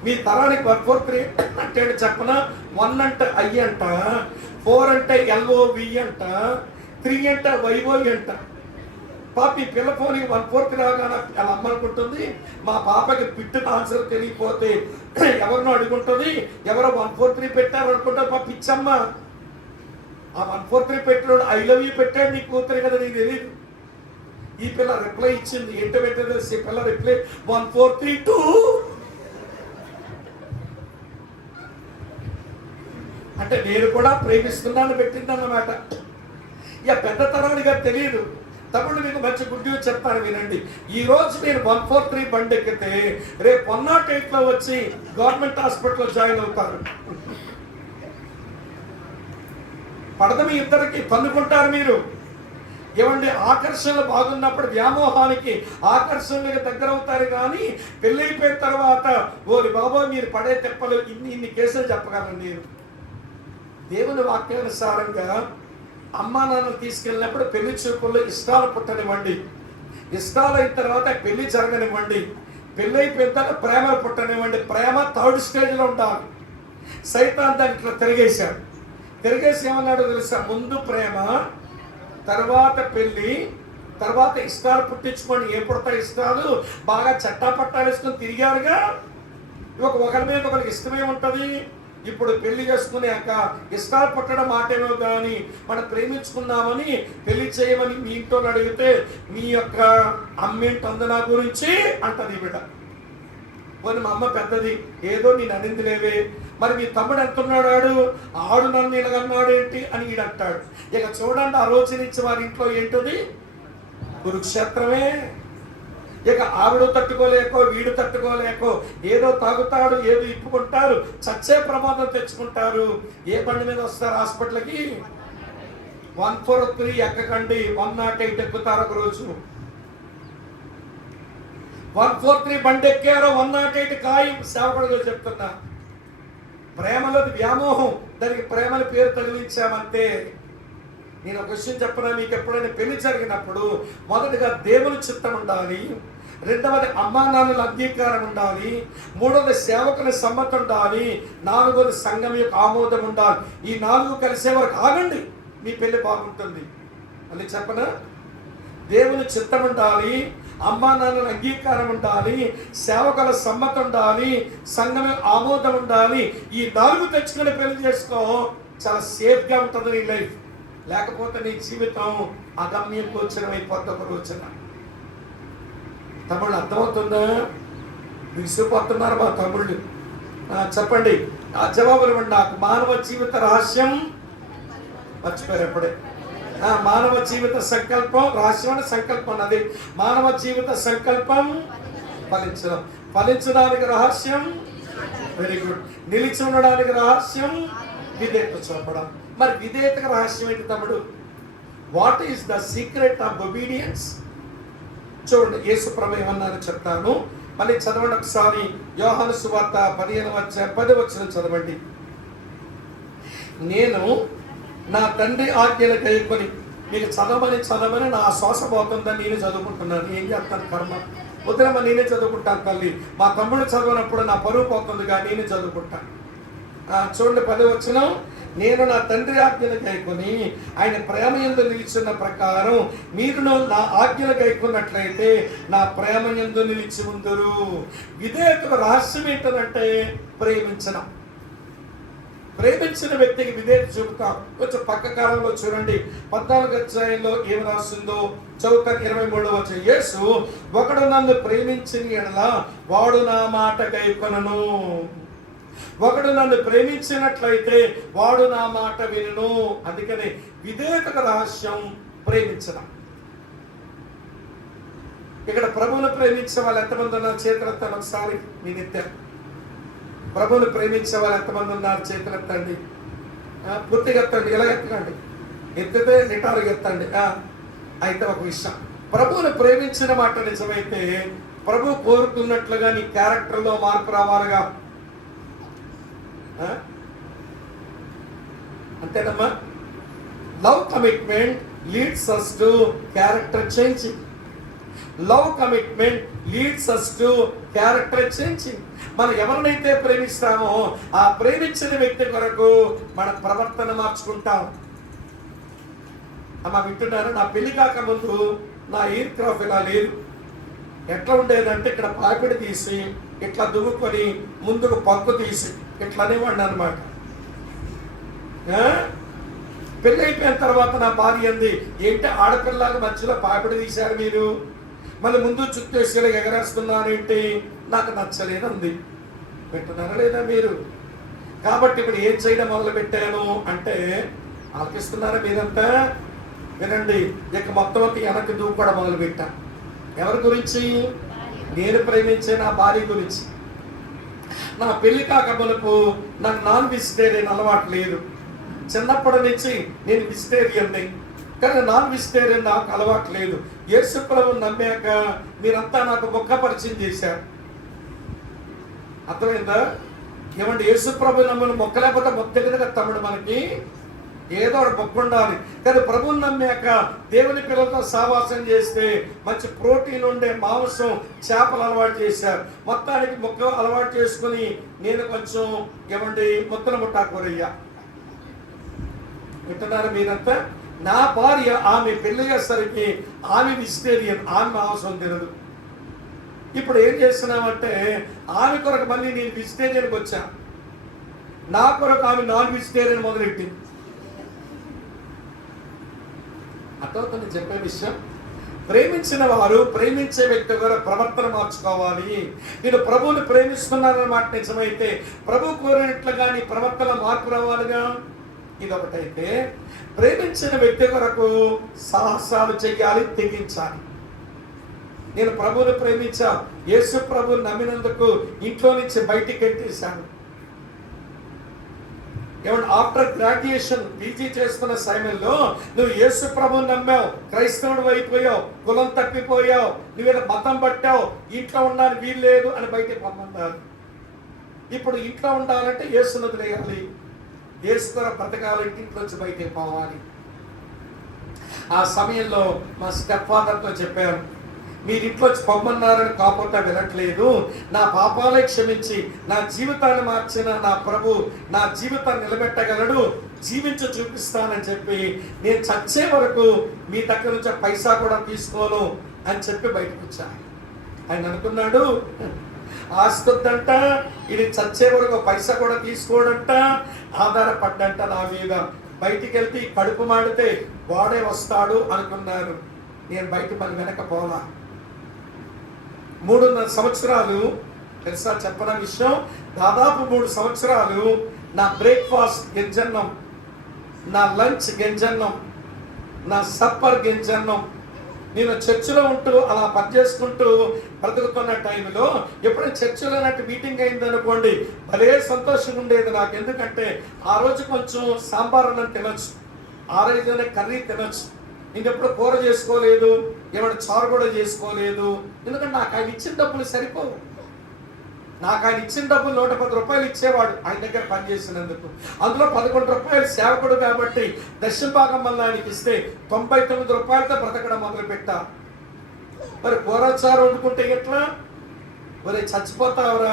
మీ తరానికి 143 అంటే చెప్పనా? 1 అంటే ఐ అంట, 4 అంటే LOV అంట, 3 అంటే YOI అంట. పాప ఈ పిల్ల ఫోన్ 143 రాగానే అలా అమ్మనుకుంటుంది. మా పాపకి పిట్టిన ఆన్సర్ తెలియకపోతే ఎవరినో అడుగుంటుంది, ఎవరో 143 పెట్టారు అనుకుంటారు. పాప పిచ్చమ్మ, ఆ 143 పెట్టాడు I love you పెట్టాడు నీ కూతురు కదా, నీకు తెలియదు. ఈ పిల్ల రిప్లై ఇచ్చింది, ఏంటో పెట్టేది ఈ పిల్ల రిప్లై 1432 అంటే నేను కూడా ప్రేమిస్తున్నాను పెట్టింది అన్నమాట. ఇక పెద్ద తరానికి అది తెలియదు. తమ్ముడు మీకు మంచి గుడ్ న్యూస్ చెప్తాను వినండి. ఈ రోజు నేను 143 బండి ఎక్కితే రేపు 108లో వచ్చి గవర్నమెంట్ హాస్పిటల్లో జాయిన్ అవుతారు. పడద మీ ఇద్దరికి తన్నుకుంటారు మీరు. ఏమండి, ఆకర్షణలు బాగున్నప్పుడు వ్యామోహానికి ఆకర్షణలకు దగ్గర అవుతారు, కానీ పెళ్ళైపోయిన తర్వాత ఓరి బాబా మీరు పడే తెప్పలు ఇన్ని కేసులు చెప్పగలను నేను. దేవుని వాక్యానుసారంగా అమ్మా నాన్న తీసుకెళ్ళినప్పుడు పెళ్లి చూపుల్లో ఇష్టాలు పుట్టనివ్వండి, ఇష్టాలు అయిన తర్వాత పెళ్లి జరగనివ్వండి, పెళ్ళి అయిపోయిన తర్వాత ప్రేమలు పుట్టనివ్వండి. ప్రేమ 3rd స్టేజ్లో ఉండాలి. సైతాన్ దాన్ని ఇట్లా తిరిగేసి ఏమన్నాడో తెలుసా, ముందు ప్రేమ, తర్వాత పెళ్ళి, తర్వాత ఇష్టాలు పుట్టించుకోండి. ఏ పుడతాయి ఇష్టాలు? బాగా చట్టా పట్టాలు వేసుకొని తిరిగారుగా, ఒకరి మీద ఒకరికి ఇష్టమే ఉంటుంది. ఇప్పుడు పెళ్లి చేసుకునేక ఇష్టాలు పుట్టడం మాటేమో కానీ మనం ప్రేమించుకున్నామని పెళ్లి చేయమని మీ ఇంట్లో అడిగితే మీ యొక్క అమ్మేంటి నా గురించి అంటది బిడ్డ. పోనీ మా అమ్మ పెద్దది, ఏదో నేను అనింది లేవే, మరి మీ తమ్ముడు ఎంతున్నాడు, ఆడు నన్ను ఇలాగన్నాడు ఏంటి అని ఈడంటాడు. ఇక చూడండి, ఆ రోజు నుంచి వారి ఇంట్లో ఏంటది? కురుక్షేత్రమే. ఇక ఆవిడ తట్టుకోలేకో వీడు తట్టుకోలేకో ఏదో తాగుతాడు, ఏదో ఇప్పుకుంటారు, చచ్చే ప్రమాదం తెచ్చుకుంటారు. ఏ బండి మీద వస్తారు హాస్పిటల్కి? 143 ఎక్కకండి, 108 ఎక్కుతారు ఒక రోజు. 143 బండి ఎక్కారో 108 ఖాయం. సేవకుడుగా చెప్తున్నా, ప్రేమలోది వ్యామోహం, దానికి ప్రేమల పేరు తగిలించామంతే. నేను ఒక విషయం చెప్పనా, మీకు ఎప్పుడైనా పెళ్లి జరిగినప్పుడు మొదటిగా దేవుని చిత్తం ఉండాలి, రెండవది అమ్మా నాన్నల అంగీకారం ఉండాలి, మూడవది సేవకుల సమ్మతం ఉండాలి, నాలుగవది సంఘం యొక్క ఆమోదం ఉండాలి. ఈ 4 కలిసే వరకు ఆగండి, మీ పెళ్లి బాగుంటుంది. మళ్ళీ చెప్పనా, దేవుని చిత్తం ఉండాలి, అమ్మా నాన్నల అంగీకారం ఉండాలి, సేవకుల సమ్మతం ఉండాలి, సంఘం ఆమోదం ఉండాలి. ఈ 4 తెచ్చుకొని పెళ్లి చేసుకో, చాలా సేఫ్గా ఉంటుంది నీ లైఫ్. లేకపోతే నీ జీవితం అగమ్య గోచరం అయిపోద్ది ఒక రోజున. తమ్ముళ్ళు అర్థమవుతుందా? విసిపోతున్నారు మా తమ్ముళ్ళు. చెప్పండి, ఆ జవాబులు ఇవ్వండి నాకు. మానవ జీవిత రహస్యం మర్చిపోయారు ఎప్పుడే. మానవ జీవిత సంకల్పం, రహస్యం అంటే సంకల్పం అన్నది. మానవ జీవిత సంకల్పం ఫలించడం. ఫలించడానికి రహస్యం, వెరీ గుడ్. నిలిచి ఉండడానికి రహస్యం విధేయత చూపడం. మరి విధేయతకు రహస్యం ఏంటి తమ్ముడు? What is the secret of obedience? చూడండి, యేసు ప్రభు ఏమన్నారో చెప్తాను, మళ్ళీ చదవండి ఒకసారి. యోహాను సువార్త 10 చదవండి. నేను నా తండ్రి ఆజ్ఞలు కైకొని, మీకు చదవమని నా శ్వాస పోతుందని నేను చదువుకుంటున్నాను. ఏం చేస్తాను కర్మ, వదిలేమో నేనే చదువుకుంటాను తల్లి. మా తమ్ముడు చదవనప్పుడు నా పరువు పోతుందిగా, నేనే చదువుకుంటాను. చూడండి 10 నేను నా తండ్రి ఆజ్ఞలు కైకొని ఆయన ప్రేమ యందు నిలిచిన ప్రకారం మీరును నా ఆజ్ఞలు కైకున్నట్లయితే నా ప్రేమ యందు నిలిచి ఉందురు. విధేయతకు రహస్యం ఏంటంటే ప్రేమించడం. ప్రేమించిన వ్యక్తికి విధేయత చూపుతాం. కొంచెం పక్క కాలంలో చూడండి, 14వ అధ్యాయంలో ఏమి రాస్తుందో చదువుతాను. 23వ యేసు, ఒకడు నన్ను ప్రేమించిన యెడల వాడు నా మాట కైకొనును. ఒకడు నన్ను ప్రేమించినట్లయితే వాడు నా మాట వినును. అందుకని విధేయతకు రహస్యం ప్రేమించడం. ఇక్కడ ప్రభువును ప్రేమించే వాళ్ళు ఎంతమంది ఉన్నారు? చేతులెత్తండి ఒకసారి. మీ నిత్యం ప్రభువును ప్రేమించే వాళ్ళు ఎంతమంది ఉన్నారు? చేతులెత్తండి. పూర్తిగా ఎత్తండి, ఇలా ఎత్తకండి, ఎత్తితే నిటారుగా ఎత్తండి. అయితే ఒక విషయం, ప్రభువును ప్రేమించిన మాట నిజమైతే ప్రభు కోరుకున్నట్లుగా నీ క్యారెక్టర్లో మార్పు రావాలిగా. అంతేనమ్మా? Love commitment leads us to character changing. Love commitment leads us to character changing. మనం ఎవరినైతే ప్రేమిస్తామో ఆ ప్రేమించిన వ్యక్తి కొరకు మన ప్రవర్తన మార్చుకుంటాం. అమ్మ వింటున్నారు? నా పెళ్లి కాక ముందు నా ఎయిర్ క్రాఫ్ట్ ఇలా లేదు. ఎట్లా ఉండేదంటే ఇక్కడ పాపిడి తీసి ఇట్లా దువ్వుకొని ముందుకు పక్కు తీసి ఇట్లా అనేవాడిని అనమాట. పెళ్ళి అయిపోయిన తర్వాత నా భార్య అంది, ఏంటి ఆడపిల్లల మధ్యలో పాపిడి తీశారు మీరు, మళ్ళీ ముందు చుట్టేసేలా ఎగరేస్తున్నారేంటి, నాకు నచ్చలేదు అంది. పెట్టినారా లేదా మీరు? కాబట్టి ఇప్పుడు ఏం చేయడం మొదలు పెట్టాను అంటే, ఆలకిస్తున్నారా మీరంతా? వినండి, ఇక మొత్తం వెనక్కి దూకోవడం మొదలు పెట్టా. ఎవరి గురించి? నేను ప్రేమించే నా భార్య గురించి. నా పెళ్లి కాక మునుపు నాకు నాన్ వెజిటేరియన్ అలవాటు లేదు. చిన్నప్పటి నుంచి నేను వెజిటేరియన్ని, కానీ నాన్ వెజిటేరియన్ నాకు అలవాటు లేదు. యేసు ప్రభువుని నమ్మాక మీరంతా నాకు మొక్క పరిచయం చేశారు. అర్థమైందా? ఏమంటే యేసు ప్రభువు నమ్మని మొక్క లేకపోతే మొక్క కదా తమ్ముడు, మనకి ఏదో ఒక మొక్క ఉండాలి. కానీ ప్రభువుని నమ్మాక దేవుని పిల్లలతో సహవాసం చేస్తే మంచి ప్రోటీన్ ఉండే మాంసం, చేపలు అలవాటు చేశారు. మొత్తానికి మొక్క అలవాటు చేసుకుని నేను కొంచెం ఏమండి మొక్కల ముట్టా కూరయ్యా. వింటున్నారు మీరంతా? నా భార్య, ఆమె పెళ్లి చేసరికి ఆమె వెజిటేరియన్, ఆమె మాంసం తినదు. ఇప్పుడు ఏం చేస్తున్నామంటే ఆమె కొరకు మళ్ళీ నేను వెజిటేరియన్కి వచ్చా, నా కొరకు ఆమె నాన్ వెజిటేరియన్ మొదలెట్టింది. అర్థమవుతుంది చెప్పే విషయం? ప్రేమించిన వారు ప్రేమించే వ్యక్తి కూడా ప్రవర్తన మార్చుకోవాలి. నేను ప్రభువుని ప్రేమిస్తున్నానన్నమాట నిజమైతే ప్రభు కోరినట్లుగా నీ ప్రవర్తన మార్పు రావాలిగా. ఇదొకటైతే ప్రేమించిన వ్యక్తి కొరకు సాహసాలు చెయ్యాలి, తెగించాలి. నేను ప్రభువుని ప్రేమించా, యేసు ప్రభువుని నమ్మినందుకు ఇంట్లో నుంచి బయటికి ఎట్టేశాను. ఏమంటే ఆఫ్టర్ గ్రాడ్యుయేషన్ పీజీ చేస్తున్న సమయంలో నువ్వు యేసు ప్రభువుని నమ్మావు, క్రైస్తవుడు అయిపోయావు, కులం తప్పిపోయావు, నువ్వేదో మతం పట్టావు, ఇంట్లో ఉండడానికి వీలు లేదు అని బయటికి పంపన్నారు. ఇప్పుడు ఇంట్లో ఉండాలంటే యేసును వదిలేయాలి, యేసు ద్వారా బ్రతకాలంటే ఇంట్లోంచి బయటికి పోవాలి. ఆ సమయంలో మా స్టెప్ ఫాదర్తో చెప్పారు, మీరు ఇంట్లో పొమ్మన్నారని కాకపోతే వినట్లేదు, నా పాపాలే క్షమించి నా జీవితాన్ని మార్చిన నా ప్రభు నా జీవితాన్ని నిలబెట్టగలడు, జీవించి చూపిస్తానని చెప్పి నేను చచ్చే వరకు మీ దగ్గర నుంచి పైసా కూడా తీసుకోను అని చెప్పి బయటకు వచ్చా. ఆయన అనుకున్నాడు ఆస్తుందంట, ఇది చచ్చే వరకు పైసా కూడా తీసుకోడంట, ఆధారపడ్డంట నా మీద. బయటికి వెళ్తే కడుపు మాడితే వాడే వస్తాడు అనుకున్నారు. నేను బయట మళ్ళీ వెనక పోలా. 3.5 సంవత్సరాలు తెలుసా చెప్పన విషయం, దాదాపు 3 సంవత్సరాలు నా బ్రేక్ఫాస్ట్ గింజన్నం, నా లంచ్ గింజన్నం, నా సప్పర్ గింజన్నం. నేను చర్చిలో ఉంటూ అలా పనిచేసుకుంటూ బ్రతుకుతున్న టైంలో ఎప్పుడైనా చర్చిలో నాకు మీటింగ్ అయిందనుకోండి, భలే సంతోషంగా ఉండేది నాకు. ఎందుకంటే ఆ రోజు కొంచెం సాంబార్ అన్నం తినొచ్చు, ఆ రోజునే కర్రీ తినొచ్చు, ఇంకెప్పుడు కూర చేసుకోలేదు, ఏమైనా చారు కూడా చేసుకోలేదు. ఎందుకంటే నాకు ఆయన ఇచ్చిన డబ్బులు సరిపోవు. నాకు ఆయన ఇచ్చిన డబ్బులు 110 రూపాయలు ఇచ్చేవాడు ఆయన దగ్గర పనిచేసినందుకు. అందులో 11 రూపాయలు సేవకుడు కాబట్టి దశమ భాగం వల్ల ఆయనకి ఇస్తే 99 రూపాయలతో బ్రతకడం మొదలుపెట్టా. మరి కూరచారు వండుకుంటే ఎట్లా? మరి చచ్చిపోతావురా,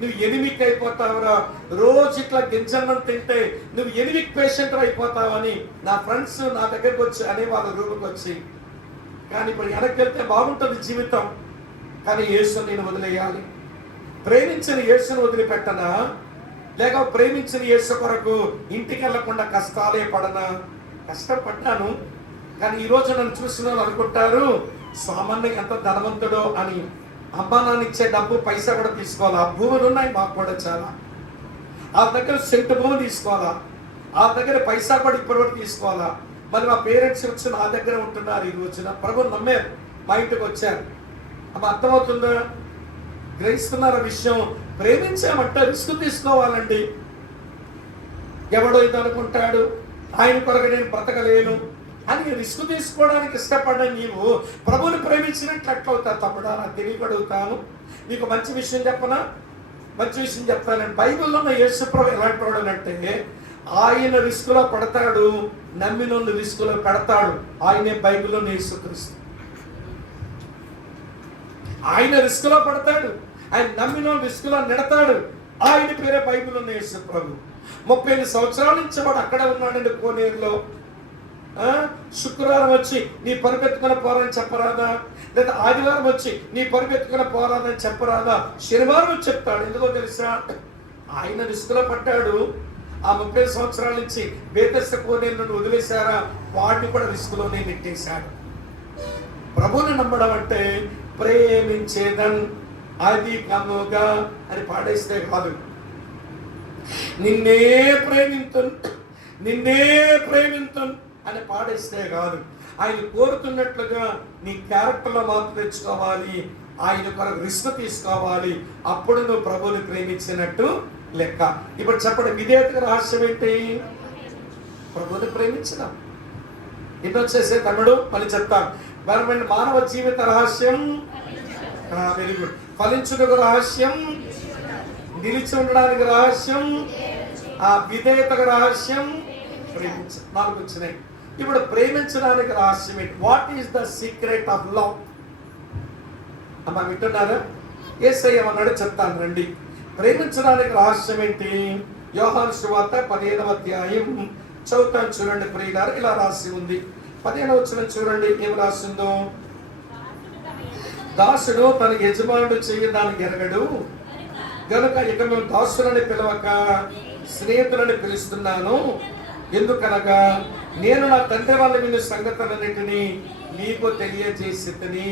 నువ్వు ఎనిమిక్ అయిపోతావురా, రోజు ఇట్లా గింజన్నం తింటే నువ్వు ఎనిమిక్ పేషెంట్ అయిపోతావని నా ఫ్రెండ్స్ నా దగ్గరకు వచ్చి అనేవాళ్ళు రూమ్కి వచ్చి. కానీ ఇప్పుడు వెనక్కి వెళ్తే బాగుంటుంది జీవితం, కానీ యేసుని నేను వదిలేయాలి. ప్రేమించిన యేసును వదిలిపెట్టనా, లేక ప్రేమించిన యేసు కొరకు ఇంటికి వెళ్లకుండా కష్టాలే పడనా? కష్టపడ్డాను, కానీ ఈరోజు నన్ను చూసిన వాళ్ళు అనుకుంటారు స్వామన్న ఎంత ధనవంతుడో అని. అమ్మా నాన్న ఇచ్చే డబ్బు పైసా కూడా తీసుకోవాలా, భూములు ఉన్నాయి మాకు కూడా చాలా, ఆ దగ్గర సెంటు భూమి తీసుకోవాలా, ఆ దగ్గర పైసా కూడా ఇప్పటి వరకు తీసుకోవాలా. మరి మా పేరెంట్స్ వచ్చి నా దగ్గర ఉంటున్నారు, ఈ రోజున ప్రభుని నమ్మారు, మా ఇంటికి వచ్చారు. అమ్మ అర్థమవుతుందా? గ్రహిస్తున్నారు విషయం. ప్రేమించామంటే రిస్క్ తీసుకోవాలండి. ఎవడో ఇది అనుకుంటాడు, ఆయన కొరకు నేను బ్రతకలేను అని రిస్క్ తీసుకోవడానికి ఇష్టపడ్డ నీవు ప్రభుని ప్రేమించినట్లు ఎట్లవుతావు తమ్ముడా? నాకు తెలియగలుగుతాను. నీకు మంచి విషయం చెప్పనా? మంచి విషయం చెప్తానండి. బైబిల్లో ఉన్న యేసు ప్రభు ఎలాంటి వాడు అంటే ఆయన రిస్కులో పడతాడు, నమ్మినోళ్ళు రిస్కులో పెడతాడు. ఆయనే బైబిల్లో యేసుక్రీస్తు. ఆయన రిస్కులో పడతాడు, ఆయన నమ్మిన రిస్కులో నెడతాడు. ఆయన పేరే బైబిల్ ఉన్న యేసు ప్రభు. 35 సంవత్సరాల నుంచి వాడు అక్కడే ఉన్నాడండి కోనేరులో. శుక్రవారం వచ్చి నీ పరుపెత్తుకుని పోరాని చెప్పరాదా? లేదా ఆదివారం వచ్చి నీ పరుపెత్తుకుని పోరాదని చెప్పరాదా? శనివారం వచ్చి చెప్తాడు. ఎందుకో తెలుసా? ఆయన రిస్కులో పడ్డాడు. ఆ 30 సంవత్సరాల నుంచి బేతెస్త కోనేరు నుండి వదిలేశారా, వాడిని కూడా రిస్కులోనే నెట్టేశాడు. ప్రభుని నమ్మడం అంటే ప్రేమించేదన్ అధికముగా అని పాడేస్తే కాదు, నిన్నే ప్రేమింతున్ నిన్నే ప్రేమింతున్ అని పాడేస్తే కాదు. ఆయన కోరుతున్నట్లుగా నీ క్యారెక్టర్లో మార్పు తెచ్చుకోవాలి, ఆయన కొరకు రిస్క్ తీసుకోవాలి. అప్పుడు నువ్వు ప్రభుని ప్రేమించినట్టు లెక్క. ఇప్పుడు చెప్పండి, విధేయత రహస్యం ఏంటి? ప్రభుని ప్రేమించడం. ఇది వచ్చేసే తమ్ముడు మళ్ళీ చెప్తాను. మానవ జీవిత రహస్యం వెరీ గుడ్. ఫలించుటకు రహస్యం, నిలిచి ఉండడానికి రహస్యం, ఆ విధేయతకు రహస్యం, ప్రేమించ. 4 వచ్చినాయి. ఇప్పుడు ప్రేమించడానికి రహస్యం ఏంటి? What is the secret of love? అమ్మా వింటున్నారా? యేసయ్య ఏమన్నాడు చెప్తాను రండి. ప్రేమించడానికి రహస్యం ఏంటి? యోహాను సువార్త 15వ అధ్యాయం చదువుతాను చూడండి ప్రియులారా. ఇలా రాసి ఉంది. 15వ వచనం చూడండి ఏం రాసిందో. దాసుడు తన యజమానుడు చేయడానికి ఎరగడు గనుక ఇక మేము దాసులని పిలవక స్నేహితులని పిలుస్తున్నాను. ఎందుకనగా నేను నా తండ్రి వల్ల విన్న సంగతులన్నిటినీ మీకు తెలియజేసితిని.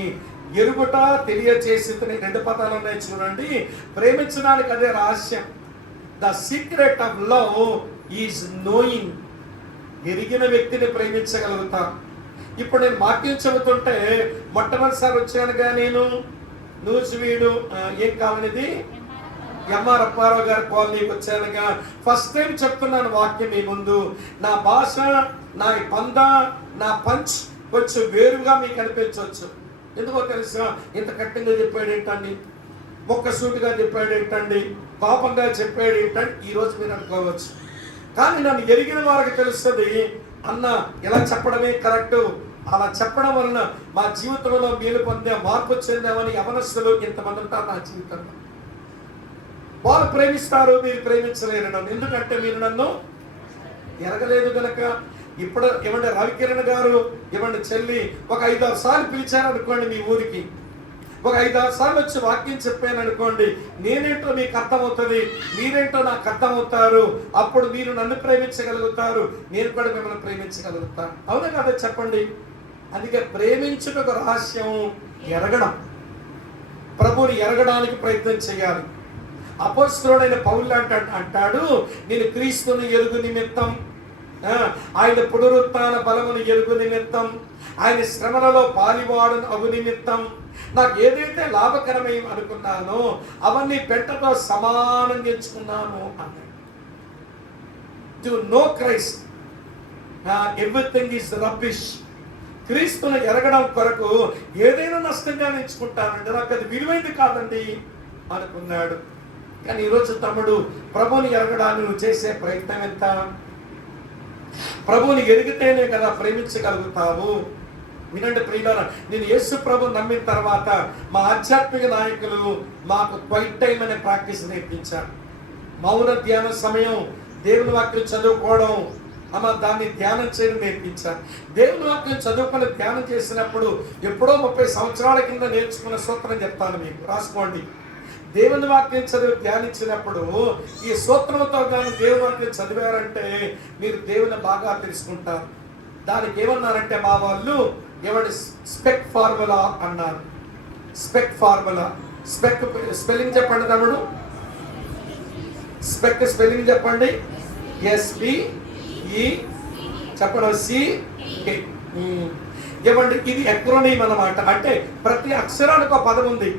ఎరుగుట తెలియజేసితిని 2 పదాలు ఉన్నాయి చూడండి. ప్రేమించడానికి అదే రహస్యం. The secret of love is knowing. ఎరిగిన వ్యక్తిని ప్రేమించగలుగుతాం. ఇప్పుడు నేను వాక్యం చెబుతుంటే మొట్టమొదటిసారి వచ్చానుగా నేను నూజివీడు ఏం కావాలనేది ఎంఆర్ అప్పారావు గారి కాలనీకి వచ్చానుగా. ఫస్ట్ టైం చెప్తున్నాను వాక్యం మీ ముందు. నా భాష, నా పంద, నా పంచ్ కొంచెం వేరుగా మీకు అనిపించవచ్చు. ఎందుకో తెలుసా? ఇంత కఠినంగా చెప్పాడు ఏంటండి, ఒక్కసూటిగా చెప్పాడు ఏంటండి, పాపంగా చెప్పాడు ఏంటండి ఈరోజు మీరు అనుకోవచ్చు. కానీ నన్ను ఎరిగిన వారికి తెలుస్తుంది, అన్న ఇలా చెప్పడమే కరెక్టు, అలా చెప్పడం వలన మా జీవితంలో మేలు పొందే మార్పు చెందామని యవనస్తులు ఇంతమంది ఉంటారు నా జీవితంలో. వాళ్ళు ప్రేమిస్తారు, మీరు ప్రేమించలేరు నన్ను. ఎందుకంటే మీరు నన్ను ఎరగలేదు కనుక. ఇప్పుడు ఏమంటే రవికిరణ్ గారు ఏమంటే చెల్లి ఒక 5-6 సార్లు పిలిచారు అనుకోండి మీ ఊరికి, ఒక 5-6 సార్లు వచ్చి వాక్యం చెప్పాను అనుకోండి, నేనేంటో మీకు అర్థమవుతుంది, మీరేంటో నాకు అర్థమవుతారు. అప్పుడు మీరు నన్ను ప్రేమించగలుగుతారు, నేను కూడా మిమ్మల్ని ప్రేమించగలుగుతాను. అవునా కదా చెప్పండి? అందుకే ప్రేమించుటకు రహస్యం ఎరగడం. ప్రభువుని ఎరగడానికి ప్రయత్నం చేయాలి. అపోస్తలుడైన పౌలు అంటాడు, నేను క్రీస్తుని ఎరుగు నిమిత్తం, ఆయన పునరుత్థాన బలమును ఎరుగు నిమిత్తం, ఆయన శ్రమలలో పాలివాడును అగు నిమిత్తం నాకు ఏదైతే లాభకరమై అనుకున్నానో అవన్నీ పెంటతో సమానం ఎంచుకున్నాను అన్నాడు. To know Christ everything is rubbish. క్రీస్తును ఎరగడం కొరకు ఏదైనా నష్టంగా ఎంచుకుంటానండి, నాకు అది విలువైంది కాదండి అనుకున్నాడు. కానీ ఈరోజు తమ్ముడు, ప్రభువుని ఎరగడానికి నువ్వు చేసే ప్రయత్నం ఎంత? ప్రభువుని ఎరిగితేనే కదా ప్రేమించగలుగుతావు. వినండి ప్రియులారా, నేను యేసు ప్రభు నమ్మిన తర్వాత మా ఆధ్యాత్మిక నాయకులు మాకు క్వైట్ టైం అనే ప్రాక్టీస్ నేర్పించారు. మౌన ధ్యాన సమయం, దేవుని వాక్యం చదువుకోవడం, దాన్ని ధ్యానం చేయడం నేర్పించారు. దేవుని వాక్యం చదువుకొని ధ్యానం చేసినప్పుడు ఎప్పుడో 30 సంవత్సరాల కింద నేర్చుకున్న సూత్రం చెప్తాను మీకు, రాసుకోండి. దేవుని వాక్యం చదివి ధ్యానించినప్పుడు ఈ సూత్రంతో కానీ దేవుని వాక్యం చదివారంటే మీరు దేవుని బాగా తెలుసుకుంటారు. దానికి ఏమన్నారంటే మా వాళ్ళు స్పెక్ ఫార్ములా అన్నారు. Spec formula. స్పెక్ స్పెల్లింగ్ చెప్పండి తమ్ముడు. స్పెక్ స్పెల్లింగ్ చెప్పండి. SPE చెప్పండి. CA. ఇవ్వండి. ఇది ఎక్రోనియం అన్నమాట. అంటే ప్రతి అక్షరానికి ఒక పదం ఉంది.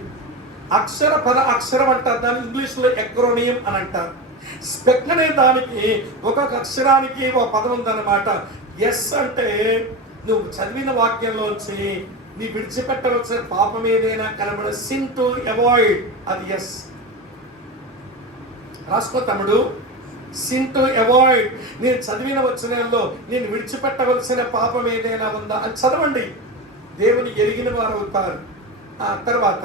అక్షరం అంటారు, దాన్ని ఇంగ్లీష్లో ఎక్రోనియం అని అంటారు. స్పెక్ అనే దానికి ఒక్కొక్క అక్షరానికి ఒక పదం ఉందన్నమాట. ఎస్ అంటే నువ్వు చదివిన వాక్యంలోంచి నీ విడిచిపెట్టవలసిన పాపం ఏదైనా కనబడ, సిన్ టు అవాయిడ్, అది ఎస్. రాసుకో తమ్ముడు. సిన్ టు అవాయిడ్, నేను చదివిన వచనాల్లో నేను విడిచిపెట్టవలసిన పాపం ఏదైనా ఉందా అని చదవండి. దేవుని ఎరిగిన వారు అవుతారు. తర్వాత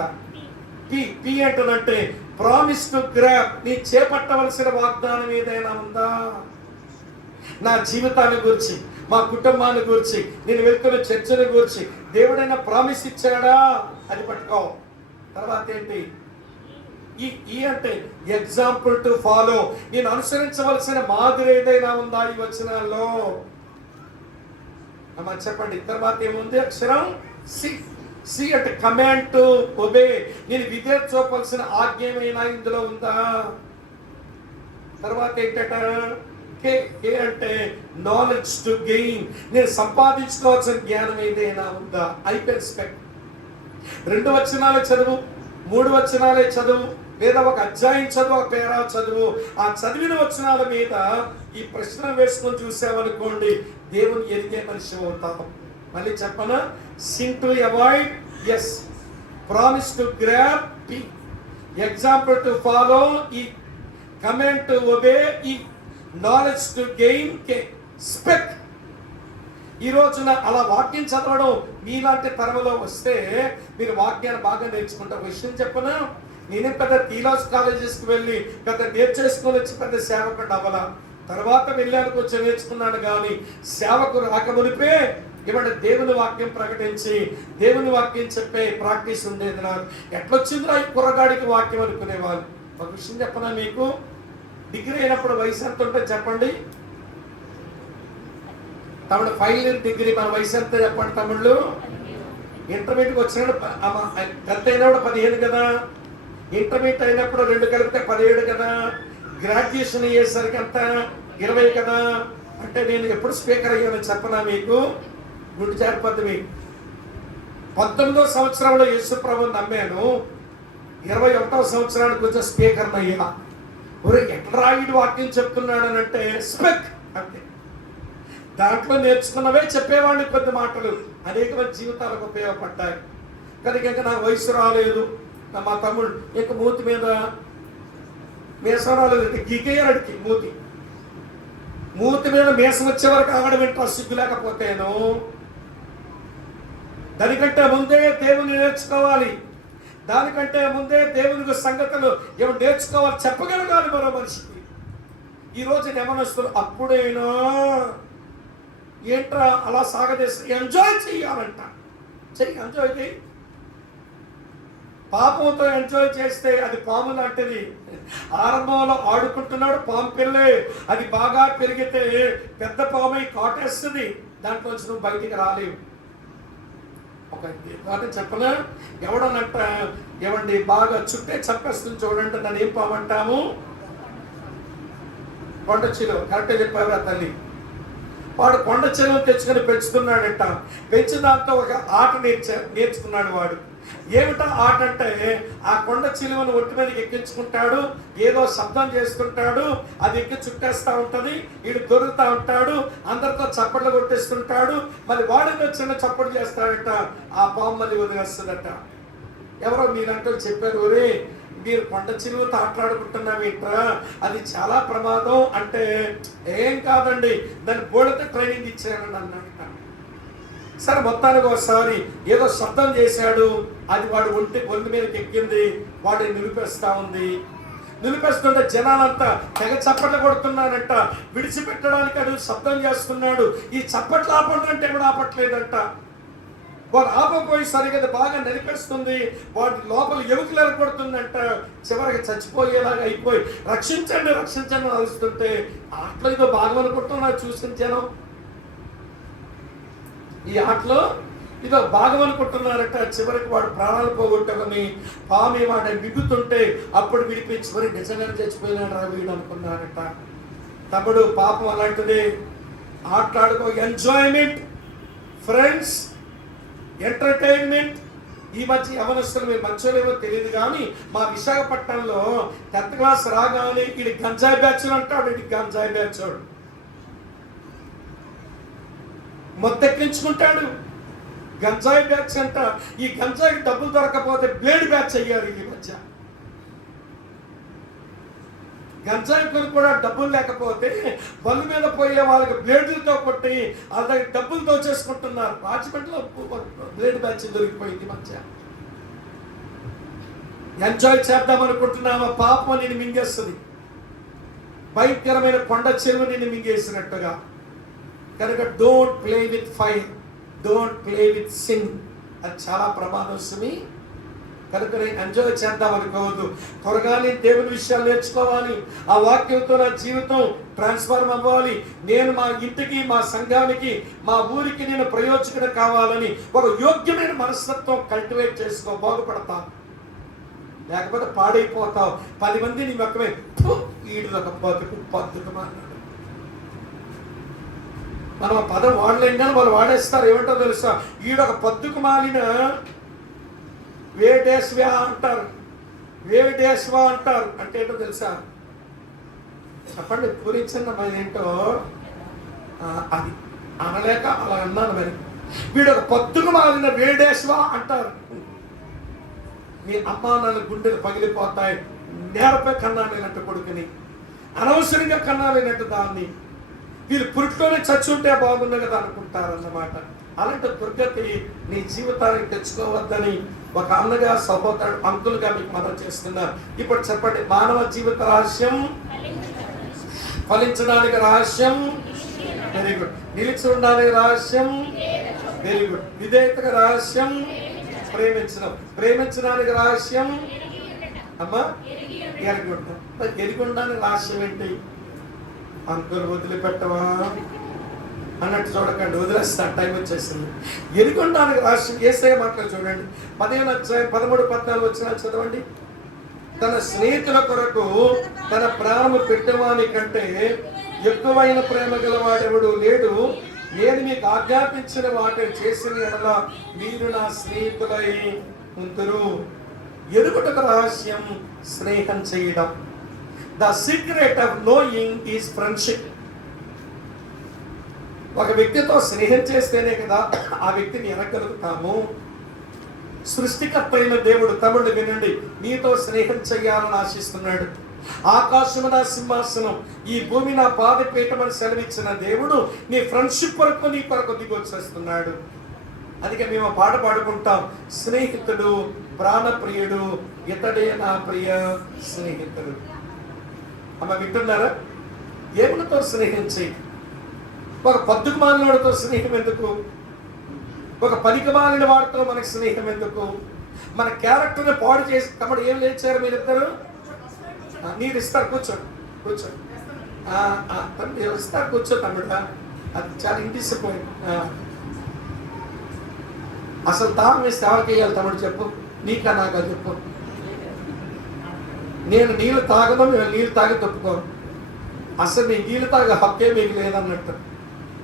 పి అంటున్నట్టే ప్రామిస్ టు గ్రాబ్, నీ చేపట్టవలసిన వాగ్దానం ఏదైనా ఉందా? నా జీవితాన్ని గురించి, మా కుటుంబాన్ని గురించి, నేను వెళ్తున్న చర్చని గురించి దేవుడైనా ప్రామిస్ ఇచ్చాడా? అది పట్టుకో. తర్వాత ఏంటి? ఈ అంటే ఎగ్జాంపుల్ టు ఫాలో, నేను అనుసరించవలసిన మాదిరి ఏదైనా ఉందా ఈ వచనాల్లో? అమ్మా చెప్పండి. తర్వాత ఏముంది? అక్షరం సి అంటే కమాండ్ టు ఒబే, నేను విధేయత చూపాల్సిన ఆజ్ఞ ఏమైనా ఇందులో ఉందా? తర్వాత ఏంటట? కే అంటే నాలెడ్జ్ టు గెయిన్, నేను సంపాదించుకోవాల్సిన జ్ఞానం ఏదైనా ఉందా? అయిపోయింది స్పెక్. 2 వచనాలే చదువు, 3 వచనాలే చదువు, లేదా ఒక అధ్యాయం చదువు, ఒక పేరా చదువు. ఆ చదివిన వచనాల మీద ఈ ప్రశ్న వేసుకొని చూసామనుకోండి, దేవుని ఎరిగే మనిషి అవుతాం. మళ్ళీ చెప్పనా? Sin to avoid S, promise to grab P, example to follow E, command to obey E, knowledge to gain K, spec. ఈ రోజున అలా వాక్యం చదవడం మీలాంటి తరములో వస్తే మీరు వాక్యాన్ని బాగా నేర్చుకుంటారు. విషయం చెప్పనా, నేనే పెద్ద థియాలజీ కాలేజెస్కి వెళ్ళి పెద్ద నేర్చేసుకొని వచ్చి పెద్ద సేవకుడు అవ్వాలా. తర్వాత వెళ్ళాను, కొంచెం నేర్చుకున్నాను. కానీ సేవకు రాకమునిపే ఇవ్వండి దేవుని వాక్యం ప్రకటించి దేవుని వాక్యం చెప్పే ప్రాక్టీస్ ఉండేది నాకు. ఎట్లొచ్చిందిరా ఈ కుర్రగాడికి వాక్యం అనుకునేవాళ్ళు. ఒక విషయం చెప్పనా మీకు, డిగ్రీ అయినప్పుడు వయసు ఎంత ఉంటే చెప్పండి తమ్ముడు. ఫైనల్ ఇయర్ డిగ్రీ మన వయసు ఎంత చెప్పండి తమ్ముళ్ళు. ఇంటర్మీడియట్కి వచ్చినప్పుడు పెద్ద అయినప్పుడు 15 కదా, ఇంటర్మీడియట్ అయినప్పుడు 2 కలిపితే 17 కదా, గ్రాడ్యుయేషన్ అయ్యేసరికి అంత 20 కదా. అంటే నేను ఎప్పుడు స్పీకర్ అయ్యానని చెప్పనా మీకు? గుండు చేరిపోద్ది మీకు. 19వ సంవత్సరంలో యేసు ప్రభువుని నమ్మాను, 21వ సంవత్సరానికి వచ్చే స్పీకర్ని అయ్యా. ఒరే ఎట్లా వీడు వాక్యం చెప్తున్నాడు అని అంటే స్పెక్ అంటే దాంట్లో నేర్చుకున్నవే చెప్పేవాడిని కొద్ది మాటలు అనేక మంది జీవితాలకు ఉపయోగపడ్డాయి. కనుక ఇంకా నాకు వయసు రాలేదు. మా తమ్ముడు ఇంకా మూతి మీద మీసం రాలేదు, గీకేయడికి మూతి మీద మీసం వచ్చే వరకు ఆగడం ఏంటో సిగ్గు లేకపోతేను. దానికంటే ముందే దేవుని నేర్చుకోవాలి, దానికంటే ముందే దేవునికి సంగతులు ఏమో నేర్చుకోవాలి, చెప్పగలగాలి మరో మనిషికి. ఈరోజు యవనస్తులు అప్పుడైనా ఏంట్రా అలా సాగదీసి ఎంజాయ్ చెయ్యాలంట. ఎంజాయ్ చేయి. పాపంతో ఎంజాయ్ చేస్తే అది పాము లాంటిది. ఆరంభంలో ఆడుకుంటున్నాడు పాము పిల్లే, అది బాగా పెరిగితే పెద్ద పాము కాటేస్తుంది, దాంట్లోంచి నువ్వు బయటికి రాలేవు. ఒక వాటి చెప్పనా, ఎవడనంట ఏమండి బాగా చుట్టే చంపేస్తుంది చూడండి, నన్ను ఏం పామంటాము? కొండ చిలువ. కరెక్ట్గా చెప్పారు ఆ తల్లి. వాడు కొండ చిలువ తెచ్చుకొని పెంచుతున్నాడంట. పెంచిన దాంతో ఒక ఆట నేర్చుకున్నాడు వాడు. ఏమిటా ఆట అంటే, ఆ కొండ చిలువను ఒట్టి మీదకి ఎక్కించుకుంటాడు, ఏదో శబ్దం చేస్తుంటాడు, అది ఎక్కి చుట్టేస్తూ ఉంటుంది, వీడు దొరుకుతూ ఉంటాడు, అందరితో చప్పట్లు కొట్టేస్తుంటాడు, మరి వాడితో చిన్న చప్పట్లు చేస్తాడట, ఆ పాము మళ్ళీ వదిలేస్తుందట. ఎవరో మీరంటూ చెప్పారు, ఒరే మీరు కొండ చిలువతో ఆటలాడుకుంటున్నావు ఏంట్రా, అది చాలా ప్రమాదం అంటే, ఏం కాదండి దాన్ని బోర్డుతో ట్రైనింగ్ ఇచ్చానని అన్నాడట. సరే మొత్తానికి ఒకసారి ఏదో శబ్దం చేశాడు, అది వాడు ఒంటి మీదకి ఎక్కింది, వాడిని నిలిపేస్తా ఉంది. నిలిపేస్తుంటే జనాలంతా తెగ చప్పట్లు కొడుతున్నారంట. విడిచిపెట్టడానికి అది శబ్దం చేస్తున్నాడు, ఈ చప్పట్లు ఆపడంటే కూడా ఆపట్లేదంట. వాడు ఆపపోయేసరికి అది బాగా నలిపేస్తుంది, వాడి లోపల ఎముకలు కొడుతుందంట. చివరికి చచ్చిపోయేలాగా అయిపోయి రక్షించండి రక్షించండి అని అరుస్తుంటే, ఆటలో ఇదో భాగం అనుకుంటున్నా చూసిన జనం. ఈ ఆటలో ఇదో భాగం అనుకుంటున్నారట. చివరికి వాడు ప్రాణాలు పోగొట్టుకొని పాము మాట మిగుతుంటే అప్పుడు విడిపించి చివరికి నిజంగానే చచ్చిపోయినాడు రా వీడు అనుకున్నారట. తమ్ముడు పాపం అలాంటిది. ఆటలాడుకో, ఎంజాయ్మెంట్, ఫ్రెండ్స్, ఎంటర్టైన్మెంట్. ఈ మధ్య యవనస్తులు మీరు మంచోలేమో తెలియదు కానీ మా విశాఖపట్నంలో 10th క్లాస్ రాగానే ఇది గంజాయి బ్యాచ్ అంటాడు. ఇది గంజాయి బ్యాచ్ మొత్తెక్కించుకుంటాడు. గంజాయి బ్యాచ్ అంట. ఈ గంజాయికి డబ్బులు దొరకపోతే బ్లేడ్ బ్యాచ్ అయ్యారు ఈ మధ్య. గంజాయి కూడా డబ్బులు లేకపోతే బళ్ళు మీద పోయే వాళ్ళకి బ్లేడ్లతో కొట్టి వాళ్ళ దగ్గర డబ్బులు దోచేసుకుంటున్నారు. రాజమండ్రిలో బ్లేడ్ బ్యాచ్ దొరికిపోయింది మధ్య. ఎంజాయ్ చేద్దాం అనుకుంటున్నామా, పాపం నేను మింగేస్తుంది. భయంకరమైన కొండ చెరువు నేను మింగేసినట్టుగా. కనుక don't play with fire, don't play with sin. అది చాలా ప్రమాదవశమి. కనుక నేను ఎంజాయ్ చేద్దాం అనుకోవద్దు. త్వరగానే దేవుని విషయాలు నేర్చుకోవాలి. ఆ వాక్యంతో నా జీవితం ట్రాన్స్ఫార్మ్ అవ్వాలి. నేను మా ఇంటికి, మా సంఘానికి, మా ఊరికి నేను ప్రయోజకుడు కావాలని ఒక యోగ్యమైన మనస్తత్వం కల్టివేట్ చేసుకో, బాగుపడతావు. లేకపోతే పాడైపోతావు. 10 మంది నీ మొక్కమే వీడు ఒక పద్ధతి అన్నాడు. మనం ఆ పదం వాడలేం కానీ వాళ్ళు వాడేస్తారు. ఏమంటారో తెలుసా, ఈడొక పద్దుకు మాలిన వేడేశ్వా అంటారు, వేడేశ్వా అంటారు. అంటే ఏంటో తెలుసా చెప్పండి, పూరించండి మరి ఏంటో. అది అనలేక అలా అన్నాను. మరి వీడొక పద్దుకు మాలిన వేడేశ్వా అంటారు. మీ అమ్మా నాన్న గుండెలు పగిలిపోతాయి. నేరపై కన్నాలేనట్టు కొడుకుని, అనవసరంగా కన్నాలేనట్టు దాన్ని. వీళ్ళు పురిట్లోనే చచ్చుంటే బాగుంది కదా అనుకుంటారన్నమాట. అలాంటి దుర్గతి నీ జీవితానికి తెచ్చుకోవద్దని ఒక అన్నగా, సహోదరుడు, అంకులుగా మీకు మనం చేస్తున్నారు. ఇప్పుడు చెప్పండి, మానవ జీవిత రహస్యం ఫలించడానికి రహస్యం, వెరీ గుడ్. నిలిచి ఉండడానికి రహస్యం, వెరీ గుడ్. విధేయతగా రహస్యం, ప్రేమించడానికి రహస్యం అమ్మా ఎరిగి ఉంటాం. ఎరిగి ఉండడానికి రహస్యం ఏంటి? అంకులు వదిలిపెట్టవా అన్నట్టు చూడకండి, వదిలేస్తా, టైం వచ్చేసింది. ఎరిగొండానికి రాష్ట్రం యేసయ్య మాటలు చూడండి. 13-14 వచ్చినా చదవండి. తన స్నేహితుల కొరకు తన ప్రాణము పెట్టవాని కంటే ఎక్కువైన ప్రేమ గలవాడెవడు లేడు. నేను మీకు ఆజ్ఞాపించిన వాటిని చేసిన ఎడల మీరు నా స్నేహితులై ఉంతురు. ఎరుగుటకు రహస్యం స్నేహం చేయడం. The secret of knowing is friendship. ఒక వ్యక్తితో స్నేహం చేస్తేనే కదా ఆ వ్యక్తిని ఎనగలుగుతాము. సృష్టికర్త అయిన దేవుడు, తమ్ముడు వినండి, నీతో స్నేహం చేయాలని ఆశిస్తున్నాడు. ఆకాశము నా సింహాసనం, ఈ భూమి నా పాదపీఠం అని సెలవిచ్చిన దేవుడు నీ ఫ్రెండ్షిప్ వరకు నీ కొరకు దిగి వచ్చేస్తున్నాడు. అందుకే మేము పాట పాడుకుంటాం, స్నేహితుడు ప్రాణప్రియుడు ఇతడే నా ప్రియ స్నేహితుడు. అమ్మ వింటున్నారా? దేవునితో స్నేహం చేయి. ఒక పద్దుకు మాలినవాడితో స్నేహం ఎందుకు? ఒక పనికి మాలిన వాడితో మనకి స్నేహం ఎందుకు? మన క్యారెక్టర్ని పాడు చేసి తమ్ముడు ఏం లేచారు మీరిద్దరు? నీరు ఇస్తారు, కూర్చోండి కూర్చోండి. తమ్ముడు ఇస్తారు, కూర్చో తమ్ముడా. అది చాలా ఇండిసిప్లైన్. అసలు దాహం వేస్తే ఎవరికి వేయాలి తమ్ముడు చెప్పు? నీకా నాకా చెప్పు? నేను నీళ్ళు తాగను, మేము నీళ్ళు తాగి తప్పుకోను. అసలు నీ నీళ్ళు తాగే హక్కే మీకు లేదన్నట్టు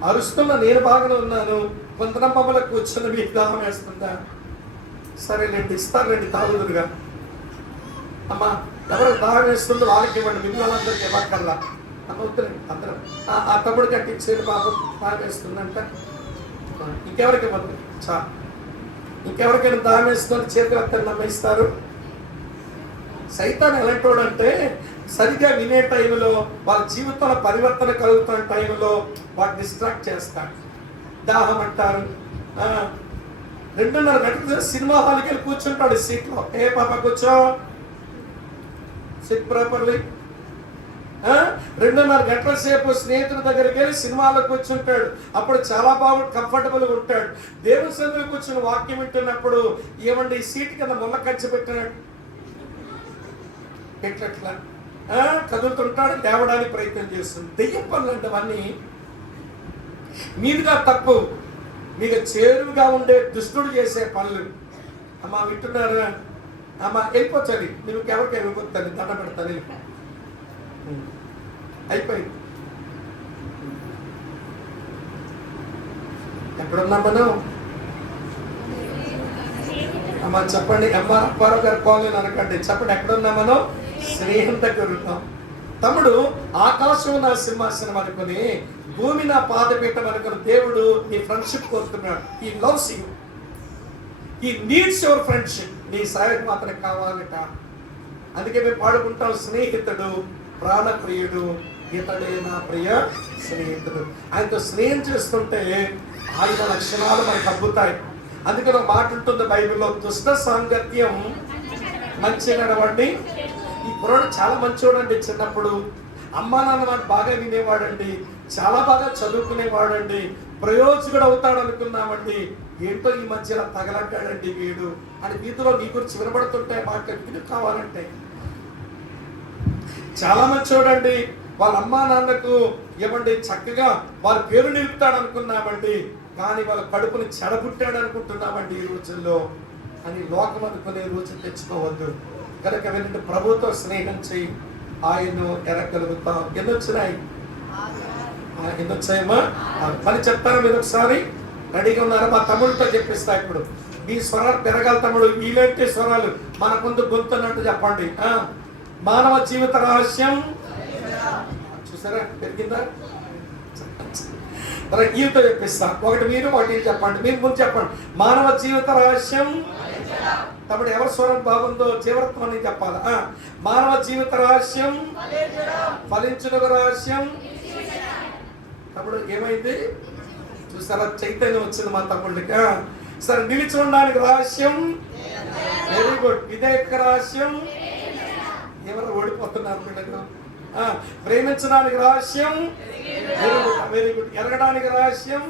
అరుస్తున్నా. నేను బాగానే ఉన్నాను, కొంతనమ్మల కూర్చున్న మీకు దాహం వేస్తుందా? సరేలేండి, ఇస్తారులేండి, తాగుదురుగా. అమ్మా ఎవరికి దాహం వేస్తుందో వాళ్ళకి ఇవ్వండి, మిమ్మల్ని ఇవ్వక్కర్లా. అమ్మ వద్దులేండి, అందరం ఆ తమ్ముడు కట్టించేది బాబు దాహం వేస్తుందంట. ఇంకెవరికి ఇవ్వద్దు, చా ఇంకెవరికైనా దాహం వేస్తుందని చేతులు అత్తని నమ్మేస్తారు. సైతాన్ ఎలాంటి అంటే సరిగ్గా వినే టైంలో, వాళ్ళ జీవితంలో పరివర్తన కలుగుతున్న టైంలో వాడు డిస్ట్రాక్ట్ చేస్తాడు. దాహం అంటారు. 2:30 గంటలు సినిమా హాల్కి వెళ్ళి కూర్చుంటాడు సీట్లో. ఏ పాప కూర్చో, సిట్ ప్రాపర్లీ. 2:30 గంటల సేపు స్నేహితుల దగ్గరికి వెళ్ళి సినిమాలో కూర్చుంటాడు. అప్పుడు చాలా బాగా కంఫర్టబుల్గా ఉంటాడు. దేవుని సన్నిధిలో కూర్చుని వాక్యం వింటున్నప్పుడు ఏమండి సీట్ కింద ముళ్ళ ఖర్చు పెట్టినట్టు ఎట్లట్లా కదులుతుంటాడు, తేవడానికి ప్రయత్నం చేస్తుంది. దెయ్యం పనులు అంటే అవన్నీ మీదుగా తప్పు, మీకు చేరువుగా ఉండే దుష్టుడు చేసే పనులు. అమ్మా వింటున్నారు? అమ్మా వెళ్ళిపోతుంది, నువ్వు ఎవరికి వెళ్ళిపోతుంది, దండ పెడతాను, అయిపోయింది. ఎక్కడున్నా మనం? అమ్మా చెప్పండి, అప్పారావు గారు కాలనీ అనకండి, చెప్పండి ఎక్కడున్నా మనం? స్నేహం దగ్గర ఉన్నాం. తమ్ముడు ఆకాశం నా సింహాసనం అనుకుని, భూమి నా పాదపీఠం అనుకుని దేవుడు నీ ఫ్రెండ్షిప్ కోరుతున్నాడు. ఈ లవ్స్ యూ, ఈ నీడ్స్ యువర్ ఫ్రెండ్షిప్. నీ సహాయం మాత్రం కావాలట. అందుకే మేము పాడుకుంటాం, స్నేహితుడు ప్రాణప్రియుడు, ఇతడే నా ప్రియ స్నేహితుడు. ఆయనతో స్నేహం చేస్తుంటే ఆయన లక్షణాలు మనకు అబ్బుతాయి. అందుకని ఒక మాట ఉంటుంది బైబిల్లో, దుష్ట సాంగత్యం మంచి నడవండి. ఈ కుర్రాడు చాలా మంచివాడండి. చిన్నప్పుడు అమ్మా నాన్న మాట బాగా వినేవాడండి, చాలా బాగా చదువుకునేవాడండి, ప్రయోజకుడు అవుతాడు అనుకున్నామండి. ఏంటో ఈ మధ్య తగలంటాడండి వీడు అని వీధిలో నీ గురించి వినబడుతుంటే మాకు విని కావాలంటే. చాలా మంచివాడండి, వాళ్ళ అమ్మా నాన్నకు ఏమండి చక్కగా వాళ్ళ పేరు నిలుపుతాడు అనుకున్నామండి, కానీ వాళ్ళ కడుపుని చెడబుట్టాడు అనుకుంటున్నామండి ఈ రోజుల్లో అని లోకం అనుకునే రోజు తెచ్చుకోవద్దు. కనుక వెళ్ళండి, ప్రభుతో స్నేహం చేయి, ఆయన్ను ఎరగలుగుతాం. ఎన్నొచ్చినాయి? ఎన్నొచ్చాయమ్మా? పని చెప్తారా మీరు ఒకసారి? రెడీగా ఉన్నారా? మా తమ్ముడితో చెప్పిస్తా. ఇప్పుడు మీ స్వరాలు పెరగాలి తమ్ముడు. ఇలాంటి స్వరాలు మన ముందు గొంతున్నట్టు చెప్పండి. మానవ జీవిత రహస్యం చూసారా పెరిగిందా? ఈతో చెప్పిస్తా. ఒకటి మీరు ఒకటి చెప్పండి, మీరు ముందు చెప్పండి. మానవ జీవిత రహస్యం. తమ్ముడు ఎవరి స్వరం బాగుందో జీవరత్వం అని చెప్పాలి. మానవ జీవిత రహస్యం, ఫలించుట రహస్యం. తమ్ముడు ఏమైంది చూసారా? చైతన్యం వచ్చింది మా తమ్ముడికి. సరే, నిలిచి ఉండడానికి రహస్యం. Very good. విధేయక రహస్యం. ఎవరు ఓడిపోతున్నారు పిల్లలు? ప్రేమించడానికి రహస్యం. Very good. ఎరగడానికి రహస్యం.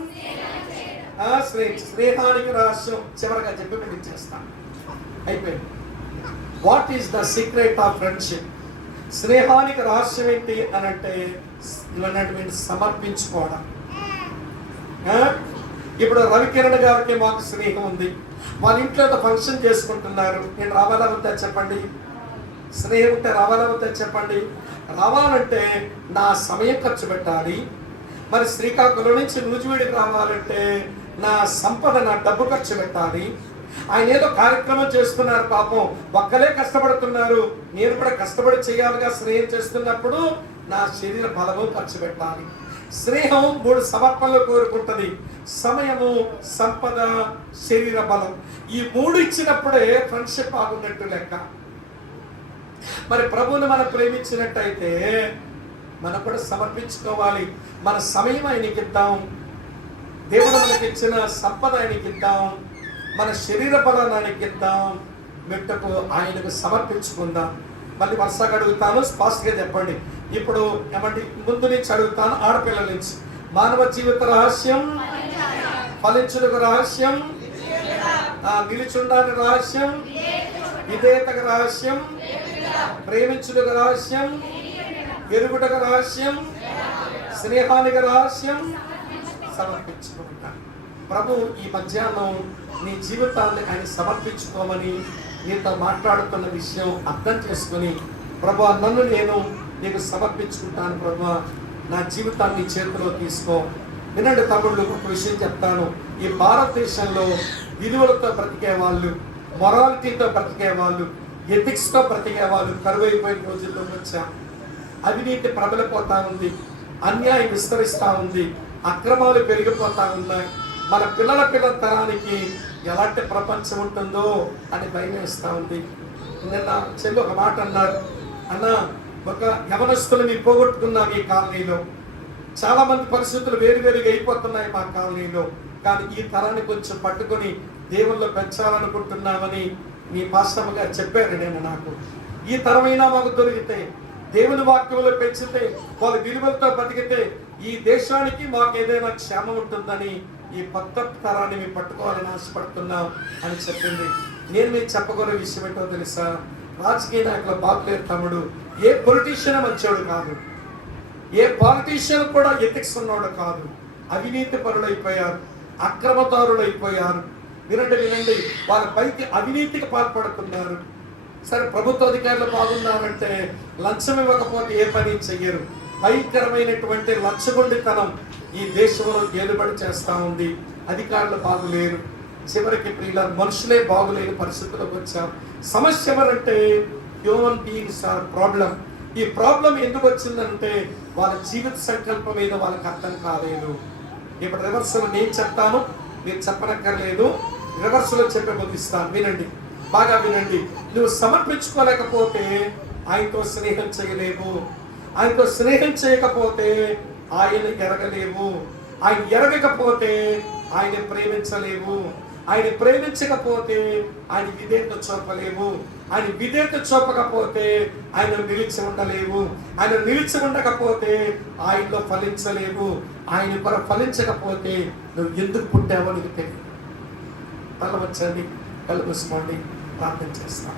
స్నేహానికి రహస్యం. చివరిగా చెప్పి మేము ఇచ్చేస్తాను, అయిపోయింది. What is the secret of friendship? స్నేహానికి రహస్యం ఏంటి అని అంటే సమర్పించుకోవడం. ఇప్పుడు రవికిరణ్ గారికి మాకు స్నేహం ఉంది, వాళ్ళ ఇంట్లో ఫంక్షన్ చేసుకుంటున్నారు. నేను రావాలా వద్దా చెప్పండి? స్నేహం ఉంటే రావాలా వద్దా చెప్పండి? రావాలంటే నా సమయం ఖర్చు పెట్టాలి. మరి శ్రీకాకుళం నుంచి నూజివీడికి రావాలంటే నా సంపద, నా డబ్బు ఖర్చు పెట్టాలి. ఆయన ఏదో కార్యక్రమం చేస్తున్నారు, పాపం ఒక్కలే కష్టపడుతున్నారు, నేను కూడా కష్టపడి చేయాలిగా. స్నేహం చేస్తున్నప్పుడు నా శరీర బలము ఖర్చు పెట్టాలి. స్నేహం 3 సమర్పణలు కోరుకుంటుంది: సమయము, సంపద, శరీర బలం. ఈ 3 ఇచ్చినప్పుడే ఫ్రెండ్షిప్ బాగున్నట్టు లెక్క. మరి ప్రభువుని మనం ప్రేమించినట్టయితే మనం కూడా సమర్పించుకోవాలి. మన సమయం ఆయనకి ఇద్దాం, దేవుడు మనకి ఇచ్చిన సంపద ఆయనకి ఇద్దాం, మన శరీర బలాన్ని ఆయనకి ఇద్దాం, మెట్టకు ఆయనకు సమర్పించుకుందాం. మళ్ళీ వరుసగా అడుగుతాను, స్పష్టంగా చెప్పండి. ఇప్పుడు ఏమండి, ముందు నుంచి అడుగుతాను, ఆడపిల్లల నుంచి. మానవ జీవిత రహస్యం, ఫలించుటకు రహస్యం, నిలిచుండానికి రహస్యం, విధేయతకు రహస్యం, ప్రేమించుటకు రహస్యం, ఎరుగుటకు రహస్యం, స్నేహానికి రహస్యం, సమర్పించుకుంటాను. ప్రభు ఈ మధ్యాహ్నం నీ జీవితాన్ని ఆయన సమర్పించుకోమని నీతో మాట్లాడుతున్న విషయం అర్థం చేసుకుని, ప్రభు నన్ను నేను నీకు సమర్పించుకుంటాను ప్రభు, నా జీవితాన్ని చేతిలో తీసుకో. వినండి తమ్ముళ్ళు, ఒక విషయం చెప్తాను. ఈ భారతదేశంలో విలువలతో బ్రతికే వాళ్ళు, మొరాలిటీతో బ్రతికే వాళ్ళు, ఎథిక్స్తో బ్రతికే వాళ్ళు కరువైపోయిన రోజుల్లో వచ్చాం. అవినీతి ప్రబలిపోతా ఉంది, అన్యాయం విస్తరిస్తూ ఉంది, అక్రమాలు పెరిగిపోతా ఉన్నాయి. మన పిల్లల తరానికి ఎలాంటి ప్రపంచం ఉంటుందో అని భయం వేస్తూ ఉంది. నిన్న చెల్లి ఒక మాట అన్నారు, అన్న ఒక యవనస్తులని పోగొట్టుకున్నాం ఈ కాలనీలో, చాలా మంది పరిస్థితులు వేరువేరుగా అయిపోతున్నాయి మా కాలనీలో, కానీ ఈ తరాన్ని కొంచెం పట్టుకొని దేవుళ్ళు పెంచాలనుకుంటున్నామని మీ పాస్టమ్మ గారు చెప్పారు. నేను నాకు ఈ తరమైనా మాకు దొరికితే, దేవుని వాక్యంలో పెంచితే, వాళ్ళ విలువలతో బతికితే ఈ దేశానికి మాకు ఏదైనా క్షేమం ఉంటుందని ఈ కొత్త తరాన్ని మేము పట్టుకోవాలని ఆశపడుతున్నాం అని చెప్పింది. నేను మీకు చెప్పగల విషయం ఏంటో తెలుసా? రాజకీయ నాయకులు బాగులేరు తమ్ముడు. ఏ పొలిటీషియన్ మంచోడు కాదు, ఏ పాలిటీషియన్ కూడా ఎథిక్స్ ఉన్నోడు కాదు. అవినీతి పరులు అయిపోయారు, అక్రమదారులు అయిపోయారు. వినండి, వాళ్ళ పైకి అవినీతికి పాల్పడుతున్నారు. సరే, ప్రభుత్వ అధికారులు బాగున్నారంటే లంచం ఇవ్వకపోతే ఏ పని చెయ్యరు. భయంకరమైనటువంటి లంచగొండితనం ఈ దేశంలో ఏలుబడి చేస్తూ ఉంది. అధికారులు బాగులేరు, చివరికి ప్రియుల మనుషులే బాగులేని పరిస్థితులకు వచ్చాం. సమస్య ఎవరంటే హ్యూమన్ బీయింగ్స్ ఆర్ ప్రాబ్లం. ఈ ప్రాబ్లం ఎందుకు వచ్చిందంటే వాళ్ళ జీవిత సంకల్పం మీద వాళ్ళకి అర్థం కాలేదు. ఇప్పుడు రివర్స్లో నేను చెప్తాను, మీరు చెప్పనక్కర్లేదు. రివర్స్లో చెప్పే బోధిస్తాను. వినండి, బాగా వినండి. నువ్వు సమర్పించుకోలేకపోతే ఆయనతో స్నేహం చేయలేవు. ఆయనతో స్నేహం చేయకపోతే ఆయన ఎరగలేవు. ఆయన ఎరగకపోతే ఆయన ప్రేమించలేవు. ఆయన ప్రేమించకపోతే ఆయన విధేయత చూపలేవు. ఆయన విధేయత చూపకపోతే ఆయన నిలిచి ఉండలేవు. ఆయన నిలిచి ఉండకపోతే ఆయనలో ఫలించలేవు. ఆయన కొర ఫలించకపోతే నువ్వు ఎందుకు పుట్టావో నీకు తెలియదు. తల వచ్చండి, కళ్ళు మూసుకోండి, ప్రార్థన చేస్తాం.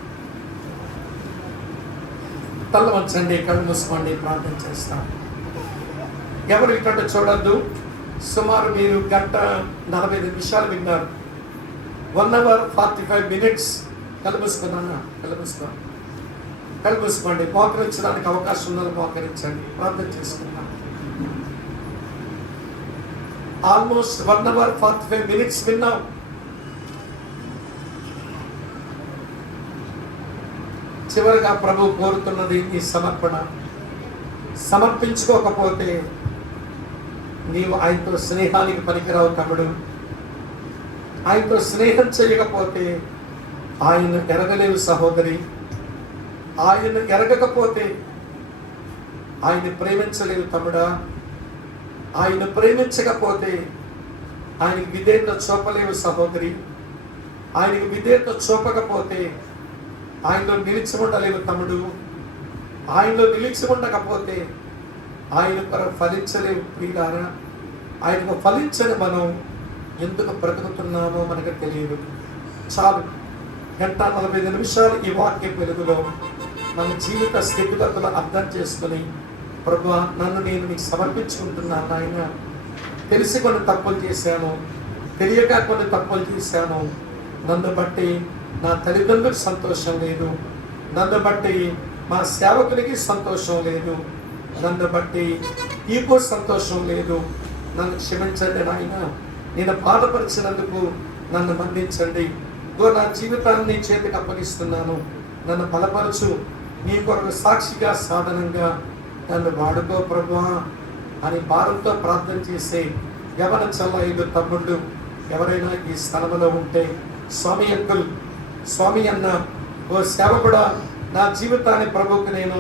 తల వంచండి, కళ్ళు మూసుకోండి, ప్రార్థన చేస్తాం. ఎవరు ఇక్కడ చూడద్దు. సుమారు మీరు 1:45 నిమిషాలు విన్నారు. 1 hour 45 minutes. కళ్ళు మూసుకున్నాను, కళ్ళు మూసుకోండి. మోకరించడానికి అవకాశం ఉందని మోకరించండి, ప్రార్థన చేసుకున్నాం. ఆల్మోస్ట్ 1 hour 45 minutes విన్నాం. చివరిగా ప్రభు కోరుతున్నది నీ సమర్పణ. సమర్పించుకోకపోతే నీవు ఆయనతో స్నేహానికి పనికిరావు తమ్ముడు. ఆయనతో స్నేహం చేయకపోతే ఆయన ఎరగలేవు సహోదరి. ఆయన ఎరగకపోతే ఆయన ప్రేమించలేవు తమ్ముడా. ఆయన ప్రేమించకపోతే ఆయనకి విధేయత చూపలేవు సహోదరి. ఆయనకి విధేయత చూపకపోతే ఆయనలో నిలిచి ఉండలేవు తమ్ముడు. ఆయనలో నిలిచి ఉండకపోతే ఆయన కొరకు ఫలించలేవు ప్రియులారా. ఆయనకు ఫలించని మనం ఎందుకు బ్రతుకుతున్నామో మనకు తెలియదు. చాలు, 1:45 నిమిషాలు ఈ వాక్య వెలుగులో మన జీవిత స్థితిగతులు అర్థం చేసుకుని, ప్రభువా నన్ను నేను నీకు సమర్పించుకుంటున్నాను నాయన. తెలిసి కొన్ని తప్పులు చేశాను, తెలియక కొన్ని తప్పులు చేశాను. నన్ను బట్టి నా తల్లిదండ్రులకు సంతోషం లేదు, నన్ను బట్టి మా సేవకునికి సంతోషం లేదు, నన్ను బట్టి నీకు సంతోషం లేదు. నన్ను క్షమించండి నాయన. నేను బాధపరిచినందుకు నన్ను మన్నించండి. నా జీవితాన్ని నీ చేతికి అప్పగిస్తున్నాను. నన్ను బలపరచు, నీ కొరకు సాక్షిగా సాధనంగా నన్ను వాడుకో ప్రభువా అని భారంతో ప్రార్థన చేసే యవన చల్లైదు తమ్ముళ్ళు ఎవరైనా ఈ స్థలంలో ఉంటే, స్వామి అంకుల్, స్వామి అన్న ఓ సేవకుడా, నా జీవితాన్ని ప్రభువుకి నేను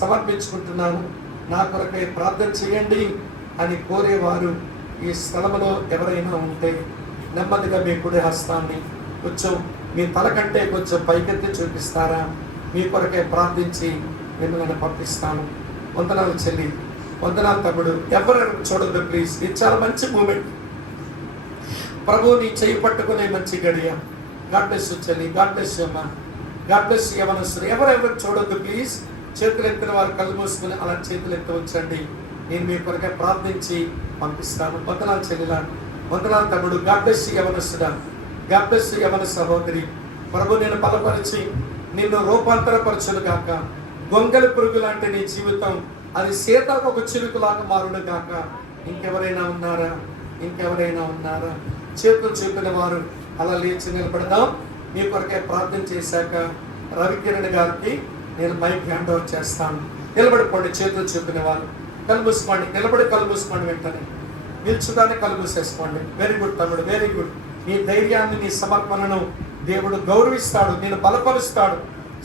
సమర్పించుకుంటున్నాను, నా కొరకై ప్రార్థన చేయండి అని కోరేవారు ఈ స్థలంలో ఎవరైనా ఉంటే నెమ్మదిగా మీ కుడి హస్తాన్ని కొంచెం మీ తల కంటే కొంచెం పైకెత్తి చూపిస్తారా? మీ కొరకై ప్రార్థించి మిమ్మల్ని పంపిస్తాను. వందనాలు చెల్లి, వందనాలు తమ్ముడు. ఎవరు చూడద్దు ప్లీజ్. ఇది చాలా మంచి మూమెంట్. ప్రభు నీ చేయి పట్టుకునే మంచి గడియ. గాడ్ బ్లెస్ యు చెల్లి, గాడ్ బ్లెస్ యు అమ్మ, గాడ్ బ్లెస్ యు యవనస్తులు. ఎవరెవరు చూడొద్దు ప్లీజ్. చేతులు ఎత్తిన వారు కళ్ళు మూసుకుని అలా చేతులు ఎత్తి ఉంచండి. నేను మీ కొరకే ప్రార్థించి పంపిస్తాను. వందనాలు చెల్లిలా, వందనాలు తమ్ముడు. గాడ్ బ్లెస్ యు యవనస్తుడా, గాడ్ బ్లెస్ యు యవన సహోదరి. ప్రభు నేను బలపరిచి నిన్ను రూపాంతరపరచును గాక. గొంగలి పురుగు లాంటి నీ జీవితం అది సీతాకొక చిలుకలాగా మారును గాక. ఇంకెవరైనా ఉన్నారా? ఇంకెవరైనా ఉన్నారా? చేతులు చూపిన వారు అలా లేచి నిలబడదాం. మీ కొరకే ప్రార్థన చేశాక రవికిరణ్ గారికి నేను మైక్ హ్యాండ్ ఓవర్ చేస్తాను. నిలబడిపోండి చేతులు చూపిన వారు. కళ్ళు మూసుకోండి. నిలబడి కళ్ళు మూసుకోండి. వెంటనే నిల్చుదాన్ని కళ్ళు మూసేసుకోండి. వెరీ గుడ్ తమ్ముడు, వెరీ గుడ్. నీ ధైర్యాన్ని, నీ సమర్పణను దేవుడు గౌరవిస్తాడు, నేను బలపరుస్తాడు,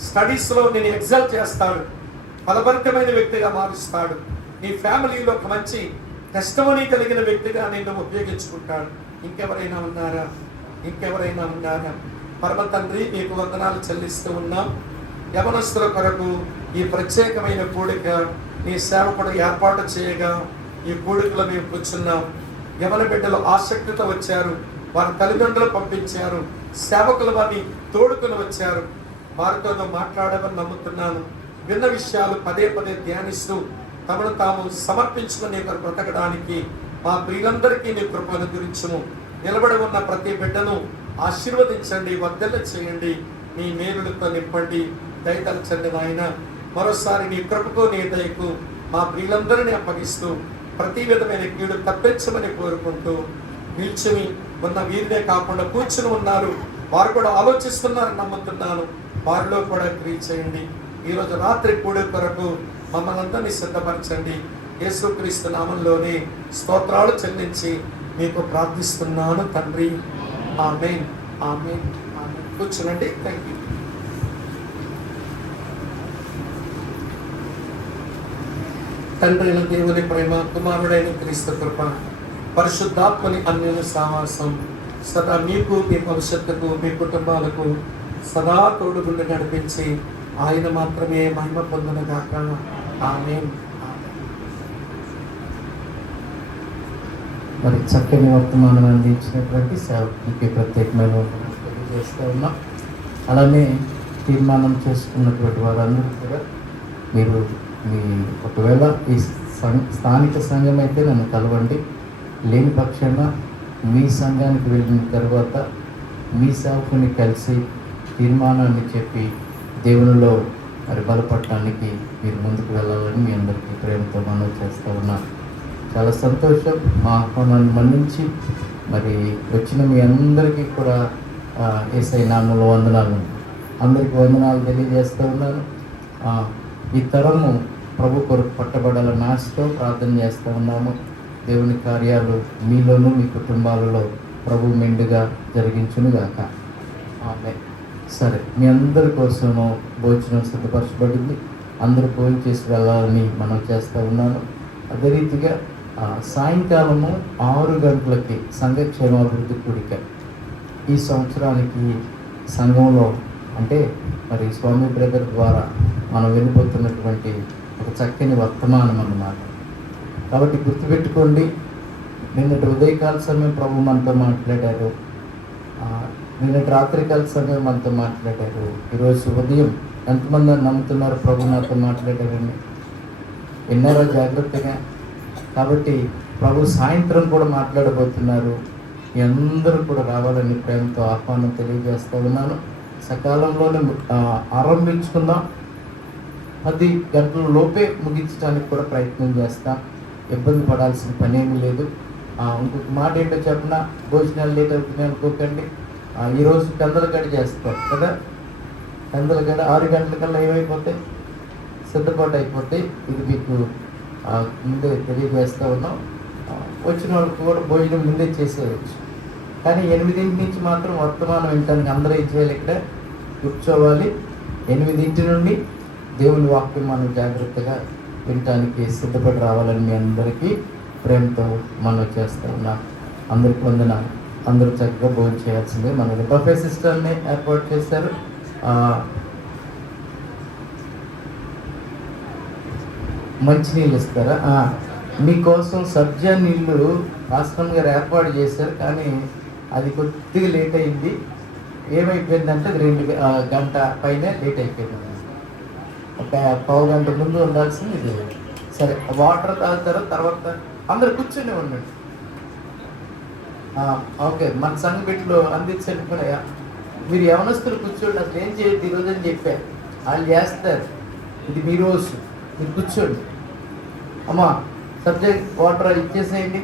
స్టడీస్లో నేను ఎగ్జాల్ట్ చేస్తాడు, ఫలభరితమైన వ్యక్తిగా మారుస్తాడు. నీ ఫ్యామిలీలో ఒక మంచి టెస్టిమనీ కలిగిన వ్యక్తిగా నిన్ను ఉపయోగించుకుంటాడు. ఇంకెవరైనా ఉన్నారా? ఇంకెవరైనా ఉన్నారా? పరమ తండ్రి మీకు వందనాలు చెల్లిస్తూ ఉన్నాం. యవనస్తుల కొరకు ఈ ప్రత్యేకమైన కూడిక నీ సేవకుడు ఏర్పాటు చేయగా ఈ కూడికలో మేము కూర్చున్నాం. యవన బిడ్డలు ఆసక్తితో వచ్చారు, వారి తల్లిదండ్రులు పంపించారు, సేవకులు వారిని తోడుకొని వచ్చారు. వారితో మాట్లాడమని నమ్ముతున్నాను. విన్న విషయాలు పదే పదే ధ్యానిస్తూ తమను తాము సమర్పించుకుని బ్రతకడానికి మా ప్రియులందరికీ నీ కృపను గురించుము. నిలబడి ఉన్న ప్రతి బిడ్డను ఆశీర్వదించండి, వర్ధల చేయండి, నీ మేలులతో నింపండి, దయతలచండి నాయన. మరోసారి నీ కృపకు నీ దయకు మా ప్రియులందరినీ అప్పగిస్తూ ప్రతి విధమైన కీడు తప్పించమని కోరుకుంటూ నిల్చుని ఉన్న వీరినే కాకుండా కూర్చుని ఉన్నారు, వారు కూడా ఆలోచిస్తున్నారని నమ్ముతున్నాను. వారిలో కూడా క్రియ చేయండి. ఈరోజు రాత్రి కూడే కొరకు మమ్మల్ని అందరినీ సిద్ధపరచండి. యేసుక్రీస్తు నామంలోనే స్తోత్రాలు చెల్లించి మీకు ప్రార్థిస్తున్నాను తండ్రి. Amen, amen, amen. కూర్చునండి. Thank you. తండ్రి అయిన దేవుని ప్రేమ, కుమారుడైన క్రీస్తు కృప, పరిశుద్ధాత్మని అన్యోన్య సహవాసం సదా మీకు, మీ భవిష్యత్తుకు, మీ కుటుంబాలకు సదా తోడుగుండి నడిపించి ఆయన మాత్రమే మహిమ పొందునుగాక. ఆమేన్. మరి చక్కని వర్తమానం అందించినటువంటి సేవకులకి ప్రత్యేకమైన తెలియజేస్తూ ఉన్నాం. అలానే తీర్మానం చేసుకున్నటువంటి వారందరూ కూడా మీరు మీ ఒకవేళ ఈ స్థానిక సంఘం అయితే నన్ను కలవండి, లేని పక్షాన మీ సంఘానికి వెళ్ళిన తర్వాత మీ సేవకుని కలిసి తీర్మానాన్ని చెప్పి దేవునిలో మరి బలపడటానికి మీరు ముందుకు వెళ్ళాలని మీ అందరికీ ప్రేమతో మనవి చేస్తూ ఉన్నాను. చాలా సంతోషం. మా ఆహ్వానాన్ని మన్నించి మరి వచ్చిన మీ అందరికీ కూడా యేసయ్య నామములో వందనాలు, అందరికీ వందనాలు తెలియజేస్తూ ఉన్నాను. ఈ తరము ప్రభు కొరకు పట్టబడాలని ఆశతో ప్రార్థన చేస్తూ ఉన్నాము. దేవుని కార్యాలు మీలోనూ మీ కుటుంబాలలో ప్రభు మెండుగా జరిగించునుగాక. ఆమేన్. సరే, మీ అందరి కోసము భోజనం సిద్ధపరచబడింది. అందరూ భోజనం చేసి వెళ్ళాలని మనం చేస్తూ ఉన్నాను. అదే రీతిగా సాయంకాలము 6 గంటలకి సంఘ క్షేమాభివృద్ధి కూడిక ఈ సంవత్సరానికి సంఘంలో అంటే మరి స్వామి బ్రదర్ ద్వారా మనం వెళ్ళిపోతున్నటువంటి ఒక చక్కని వర్తమానం అన్నమాట. కాబట్టి గుర్తుపెట్టుకోండి, నిన్నటి ఉదయకాల సమయం ప్రభు మనతో మాట్లాడారు, నిన్నటి రాత్రికాల సమయం మనతో మాట్లాడారు. ఈరోజు ఉదయం ఎంతమంది నమ్ముతున్నారు ప్రభు నాతో మాట్లాడారని? విన్నారా జాగ్రత్తగా? కాబట్టి ప్రభు సాయంత్రం కూడా మాట్లాడబోతున్నారు. అందరూ కూడా రావాలని ప్రేమతో ఆహ్వానం తెలియజేస్తూ ఉన్నాను. సకాలంలోనే ఆరంభించుకుందాం. 10 గంటల లోపే ముగించడానికి కూడా ప్రయత్నం చేస్తాం. ఇబ్బంది పడాల్సిన పని ఏమీ లేదు. ఇంకొక మాట ఏంటో చెప్పిన, భోజనాలు లేట్ అవుతున్నాయి అనుకోకండి. ఈరోజు పెందలగడ చేస్తాం కదా, పెందలగడ 6 గంటలకల్లా ఏమైపోతాయి, సిద్ధపాటు అయిపోతాయి. ఇది మీకు ముందే తెలియజేస్తూ ఉన్నాం. వచ్చిన వాళ్ళకి కూడా భోజనం ముందే చేసేయచ్చు. కానీ 8 నుంచి మాత్రం వర్తమానం వినటానికి అందరూ ఏం చేయాలి, ఇక్కడ కూర్చోవాలి. 8 నుండి దేవుని వాక్యం మనం జాగ్రత్తగా వినటానికి సిద్ధపడి రావాలని మీ అందరికీ ప్రేమతో మనం చేస్తూ ఉన్నాం. అందరికీ వందనాలు. అందరూ చక్కగా భోజనం చేయాల్సిందే. మనకి బఫే సిస్టమ్ని ఏర్పాటు చేశారు. మంచినీళ్ళు ఇస్తారా? మీకోసం సబ్జా నీళ్ళు రాష్ట్రం గారు ఏర్పాటు చేశారు, కానీ అది కొద్దిగా లేట్ అయింది. ఏమైపోయిందంటే 2 గంట పైన లేట్ అయిపోయింది. ఒక 1/2 గంట ముందు ఉండాల్సింది ఇది. సరే, వాటర్ తాగుతారు. తర్వాత అందరు కూర్చొని ఉండండి. ఓకే, మన సంఘ బిడ్డలు అందించండి కూడా. మీరు యవనస్తులు కూర్చోండి, అసలు ఏం చేయొద్దు ఈరోజు అని చెప్పా. వాళ్ళు చేస్తారు, ఇది మీ రోజు, మీరు కూర్చోండి. అమ్మా సబ్జెక్ట్ వాటర్ ఇచ్చేసేయండి.